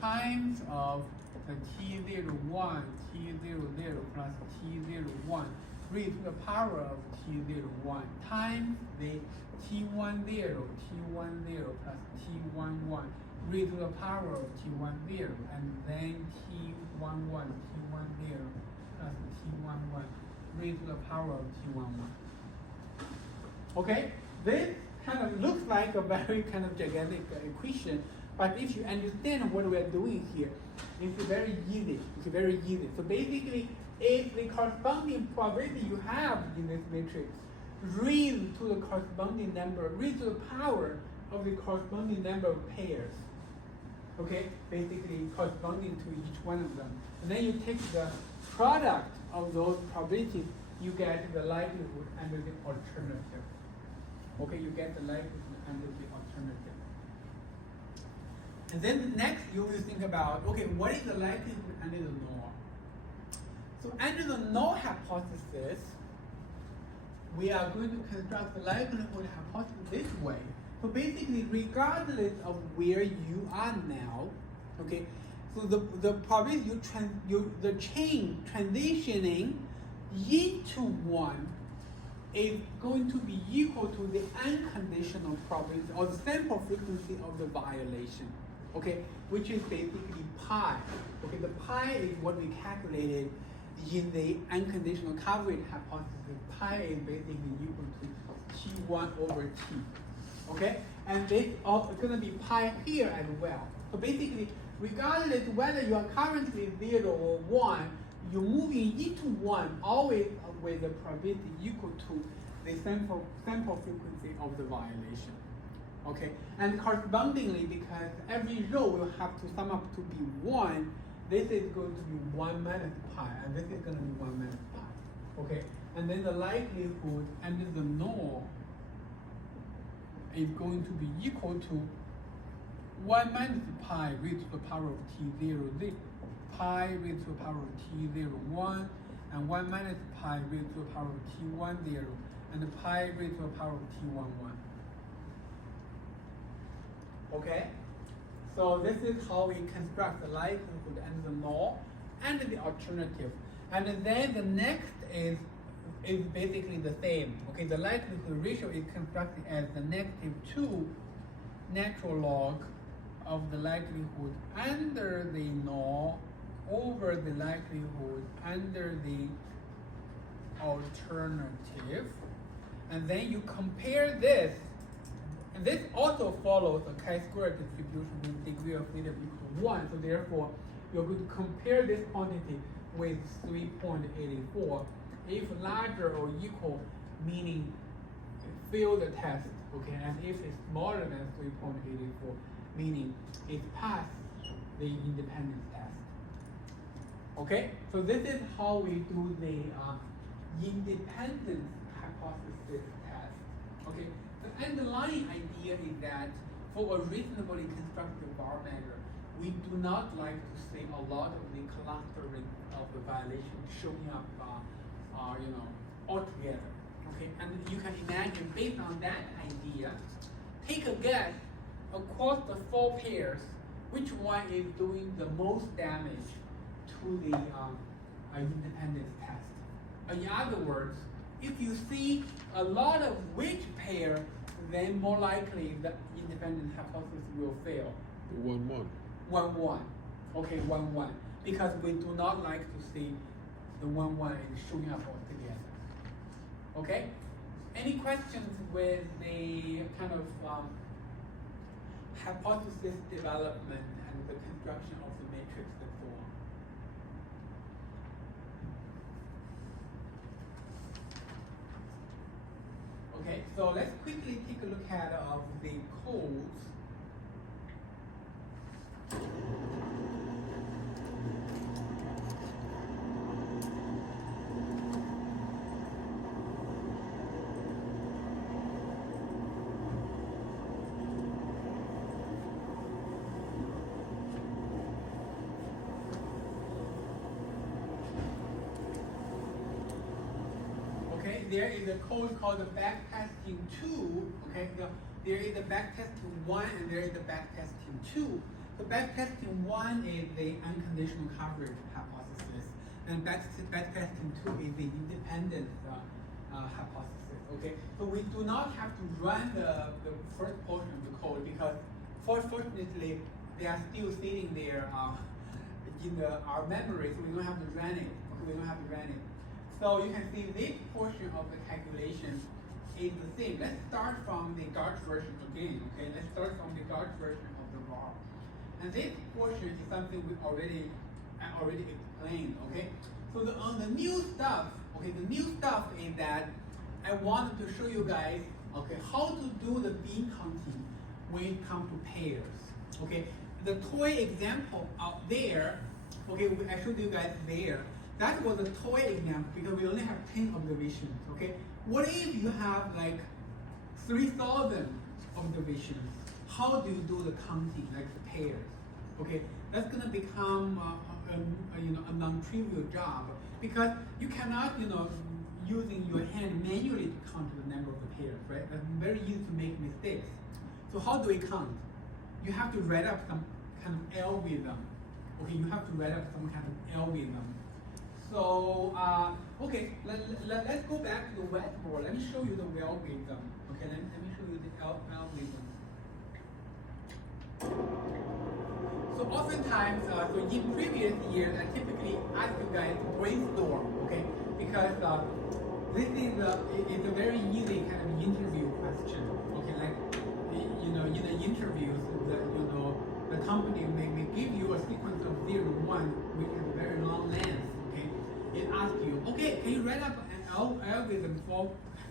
times of the t0, 1, t0, 0 plus t0, 1 raised to the power of t0, 1 times the t1, 0, t1, 0 plus t1, 1 raised to the power of t1, 0, and then t1, 1, t1, 0 plus t1, 1 raised to the power of t1, 1. Okay, this kind of looks like a very kind of gigantic equation, but if you understand what we're doing here, it's very easy. It's very easy. So basically, if the corresponding probability you have in this matrix raised to the corresponding number, raised to the power of the corresponding number of pairs, okay, basically corresponding to each one of them. And then you take the product of those probabilities, you get the likelihood under the alternative. Okay, you get the likelihood under the alternative. And then next you will think about, okay, what is the likelihood under the null? So under the null hypothesis, we are going to construct the likelihood hypothesis this way. So basically, regardless of where you are now, okay, so the probability the chain transitioning into one is going to be equal to the unconditional probability or the sample frequency of the violation, okay, which is basically pi. Okay, the pi is what we calculated in the unconditional coverage hypothesis. Pi is basically equal to T1 over T. Okay, and this is going to be pi here as well. So basically, regardless whether you are currently 0 or 1, you're moving into 1 always with the probability equal to the sample frequency of the violation. Okay, and correspondingly, because every row will have to sum up to be 1, this is going to be 1 minus pi, and this is going to be 1 minus pi. Okay, and then the likelihood under the null is going to be equal to 1 minus pi raised to the power of t0, 0, pi raised to the power of t0, 1, and 1 minus pi raised to the power of t1, 0, and pi raised to the power of t1, 1. Okay? So this is how we construct the likelihood and the null and the alternative. And then the next is basically the same. Okay, the likelihood ratio is constructed as the -2 natural log of the likelihood under the null over the likelihood under the alternative. And then you compare this, and this also follows a chi-square distribution with degree of freedom equal to 1. So therefore, you're going to compare this quantity with 3.84. If larger or equal, meaning fail the test, okay, and if it's smaller than 3.84, meaning it passed the independence test. Okay, so this is how we do the independence hypothesis test. Okay, the underlying idea is that for a reasonably constructed bar measure, we do not like to see a lot of the clustering of the violation showing up, altogether. Okay, and you can imagine, based on that idea, take a guess across the 4 pairs, which one is doing the most damage to the independence test. In other words, if you see a lot of which pair, then more likely the independent hypothesis will fail. 1-1. 1-1. Okay, 1-1. Because we do not like to see the 1-1 is showing up altogether. Okay? Any questions with the kind of hypothesis development and the construction of the matrix and so on? Okay, so let's quickly take a look at the codes. There is a code called the backtesting 2. Okay, there is a backtesting 1 and there is a backtesting 2. The backtesting 1 is the unconditional coverage hypothesis, and backtesting 2 is the independence hypothesis. Okay, so we do not have to run the first portion of the code because, fortunately, they are still sitting there in our memory, so we don't have to run it. Okay, we don't have to run it. So you can see this portion of the calculation is the same. Let's start from the Gauge version again. Okay, let's start from the Gauge version of the bar. And this portion is something I already explained. Okay, so on the new stuff. Okay, the new stuff is that I wanted to show you guys, okay, how to do the bean counting when it comes to pairs. Okay, the toy example out there. Okay, I showed you guys there. That was a toy example because we only have 10 observations, okay? What if you have like 3,000 observations? how do you do the counting, like the pairs? Okay, that's gonna become a non-trivial job because you cannot using your hand manually to count the number of the pairs, right? That's very easy to make mistakes. So how do we count? You have to write up some kind of algorithm. Okay, you have to write up some kind of algorithm. So okay, let's go back to the whiteboard. Let me show you the algorithm. Okay, let me show you the algorithm. So oftentimes, so in previous years, I typically ask you guys to brainstorm, okay? Because this is it's a very easy kind of interview question, okay? Like, in the interviews, the company may give you a sequence of 0 to 1, which has a very long length, okay? It asks you, okay, can you write up an algorithm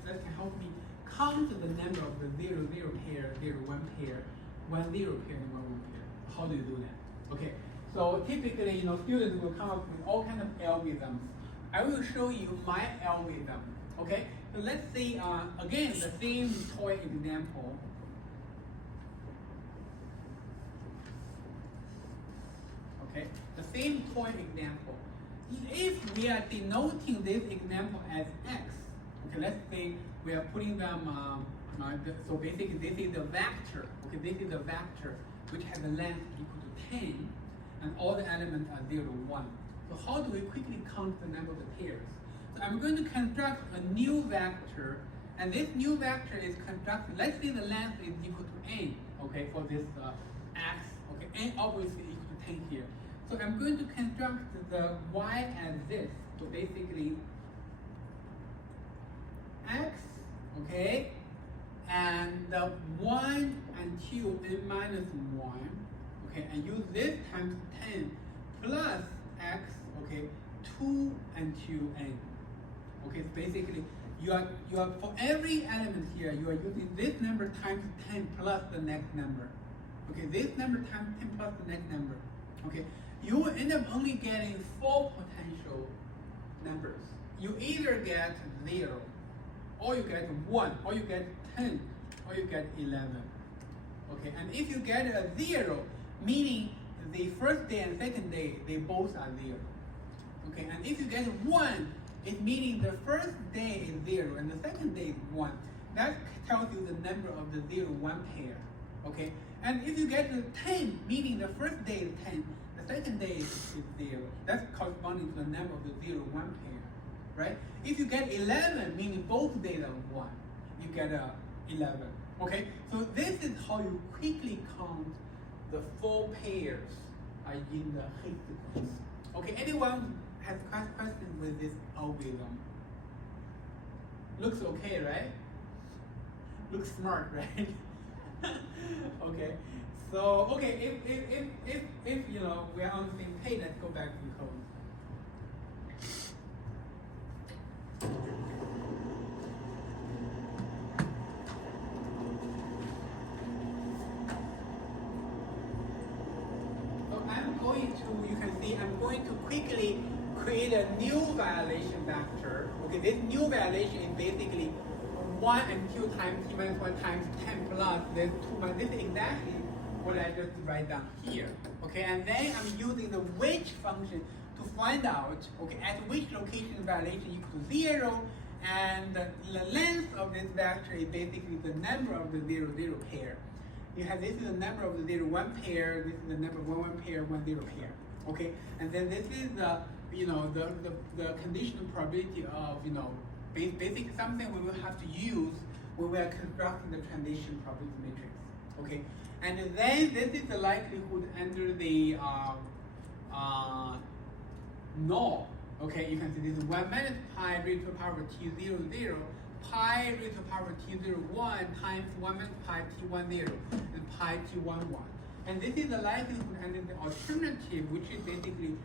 that can help me count the number of the 0, 0 pair, 0, 1 pair, 1, 0 pair, and 1, 1 pair? How do you do that? Okay, so typically, students will come up with all kinds of algorithms. I will show you my algorithm. Okay, so let's see again the same toy example. Okay, the same toy example. If we are denoting this example as x, okay, let's say we are putting them. So basically, this is a vector. Okay, this is a vector which has a length equal to 10, and all the elements are 0 to 1. So how do we quickly count the number of the pairs? So I'm going to construct a new vector, and this new vector is constructed. Let's say the length is equal to n. Okay, for this x. Okay, n obviously equal to 10 here. So I'm going to construct the y as this. So basically, x. Okay. And 1 until n minus 1, okay, and use this times 10 plus x, okay, 2 until n. Okay, so basically you are for every element here, you are using this number times 10 plus the next number. Okay, this number times 10 plus the next number. Okay, you will end up only getting 4 potential numbers. You either get 0, or you get 1, or you get 10, or you get 11. Okay, and if you get a 0, meaning the first day and second day, they both are 0. Okay, and if you get 1, it meaning the first day is 0 and the second day is 1. That tells you the number of the 0, 1 pair. Okay, and if you get 10, meaning the first day is 10, the second day is 0. That's corresponding to the number of the 0, 1 pair. Right? If you get 11, meaning both days are 1, you get 11. Okay? So this is how you quickly count the 4 pairs in the Higgs sequence. Okay, anyone has questions with this algorithm? Looks okay, right? Looks smart, right? Okay. So okay, if we are on the same page, let's go back to the code. I'm going to quickly create a new violation vector. Okay, this new violation is basically 1 until times t minus 1 times 10 plus this 2 minus. This is exactly what I just write down here. Okay, and then I'm using the which function to find out, okay, at which location the violation equals to 0, and the length of this vector is basically the number of the 0, 0 pair. You have this is the number of the 0, 1 pair, this is the number of 1, 1 pair, 1, 0 pair. Okay, and then this is the the conditional probability of basically something we will have to use when we are constructing the transition probability matrix. Okay, and then this is the likelihood under the null. Okay, you can see this is 1 minus pi raised to the power of t0, 0, pi raised to the power of t0, 1 times 1 minus pi t1, 0, and pi t1, 1. And this is the likelihood under the alternative, which is basically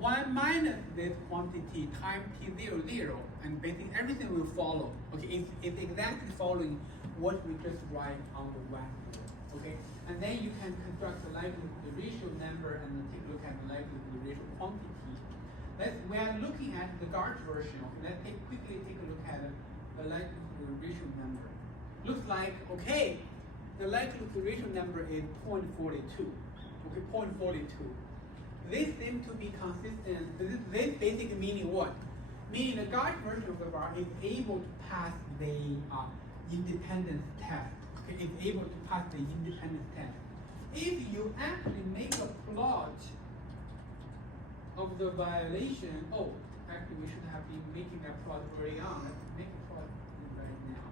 1 minus this quantity times t0, 0, and basically everything will follow. Okay, it's exactly following what we just write on the whiteboard. Okay, and then you can construct the likelihood ratio number and then take a look at the likelihood ratio quantity. We are looking at the Dart version. Okay, let's quickly take a look at the likelihood ratio number. Looks like okay. the likelihood ratio number is 0.42. Okay, 0.42. They seem to be consistent. This basically meaning what? Meaning the Gaussian version of the var is able to pass the independence test. Okay, it's able to pass the independence test. If you actually make a plot of the violation, actually we should have been making that plot early on. Let's make a plot right now.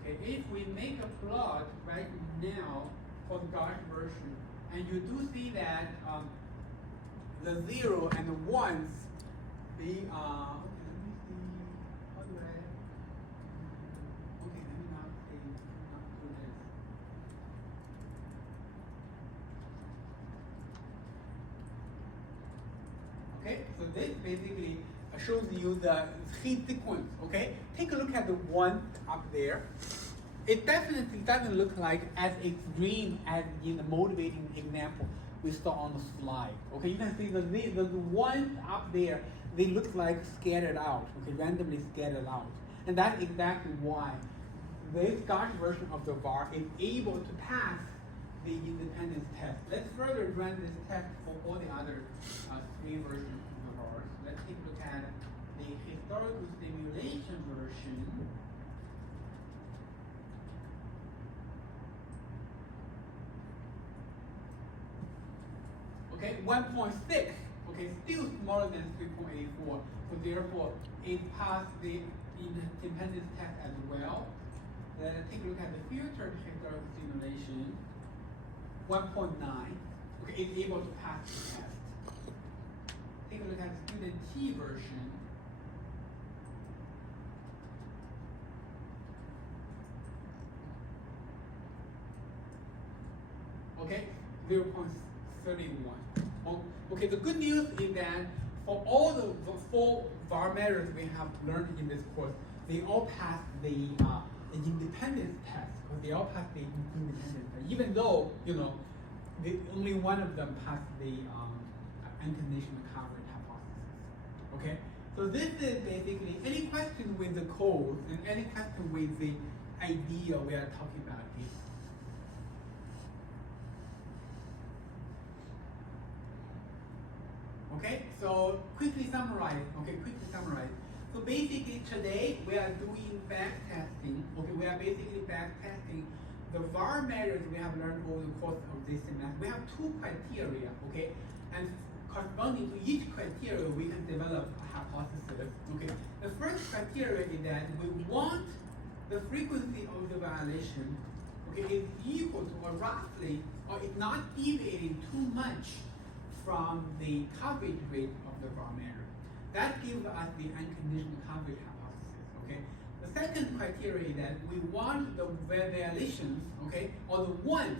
Okay, if we make a plot right now for the Gaussian version, and you do see that the 0 and the 1s, they okay, let me see, how do I, okay, let me not do this. Okay, so this basically shows you the heat sequence, okay? Take a look at the 1 up there. It definitely doesn't look like as extreme as in the motivating example we saw on the slide. Okay, you can see the ones up there, they look like scattered out, okay, randomly scattered out. And that's exactly why this Gaussian version of the var is able to pass the independence test. Let's further run this test for all the other 3 versions of the vars. Let's take a look at the historical simulation version. Okay, 1.6, okay, still smaller than 3.84, so therefore it passed the independence test as well. Then take a look at the filtered historical simulation, 1.9, okay, it's able to pass the test. Take a look at the student T version. Okay, 0.31. Okay, the good news is that for all the 4 var measures we have learned in this course, they all pass the independence test. They all pass the independence test, even though, you know, only one of them passed the unconditional coverage hypothesis. Okay, so this is basically any question with the code and any question with the idea we are talking about here. Okay, so quickly summarize. So basically today we are doing back testing. Okay, we are basically back testing the var measures we have learned over the course of this semester. We have 2 criteria, okay? And corresponding to each criteria we can develop a hypothesis. Okay. The first criteria is that we want the frequency of the violation, okay, is equal to or roughly, or is not deviating too much from the coverage rate of the var measure. That gives us the unconditional coverage hypothesis, okay? The second criteria is that we want the violations, okay, or the ones,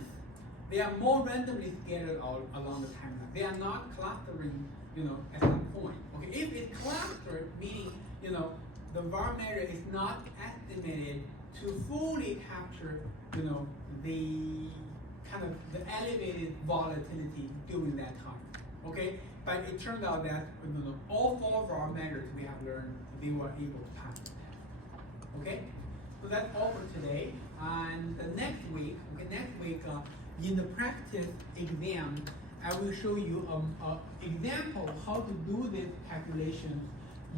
they are more randomly scattered out along the timeline. They are not clustering, you know, at some point, okay? If it's clustered, meaning, you know, the var measure is not estimated to fully capture, you know, the kind of the elevated volatility during that time. Okay, but it turned out that, you know, all 4 of our measures we have learned, they were able to pass the test. Okay, so that's all for today. And the next week, in the practice exam, I will show you an example of how to do this calculation,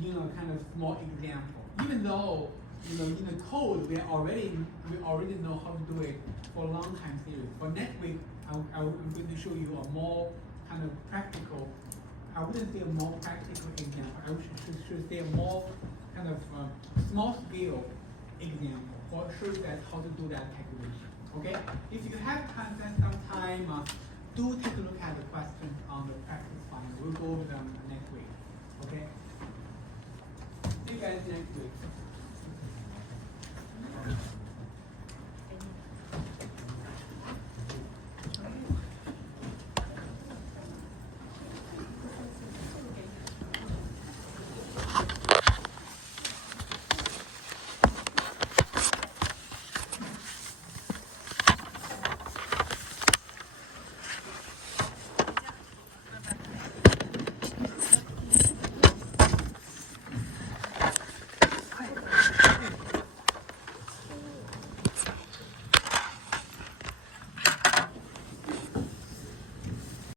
you know, kind of small example. Even though, you know, in the code we already know how to do it for a long time series. For next week, I'm going to show you a more kind of practical, I wouldn't say a more practical example, I should say a more kind of small scale example, or show you guys how to do that calculation, okay? If you have time, spend some time, do take a look at the questions on the practice final. We'll go over them next week, okay? See you guys next week.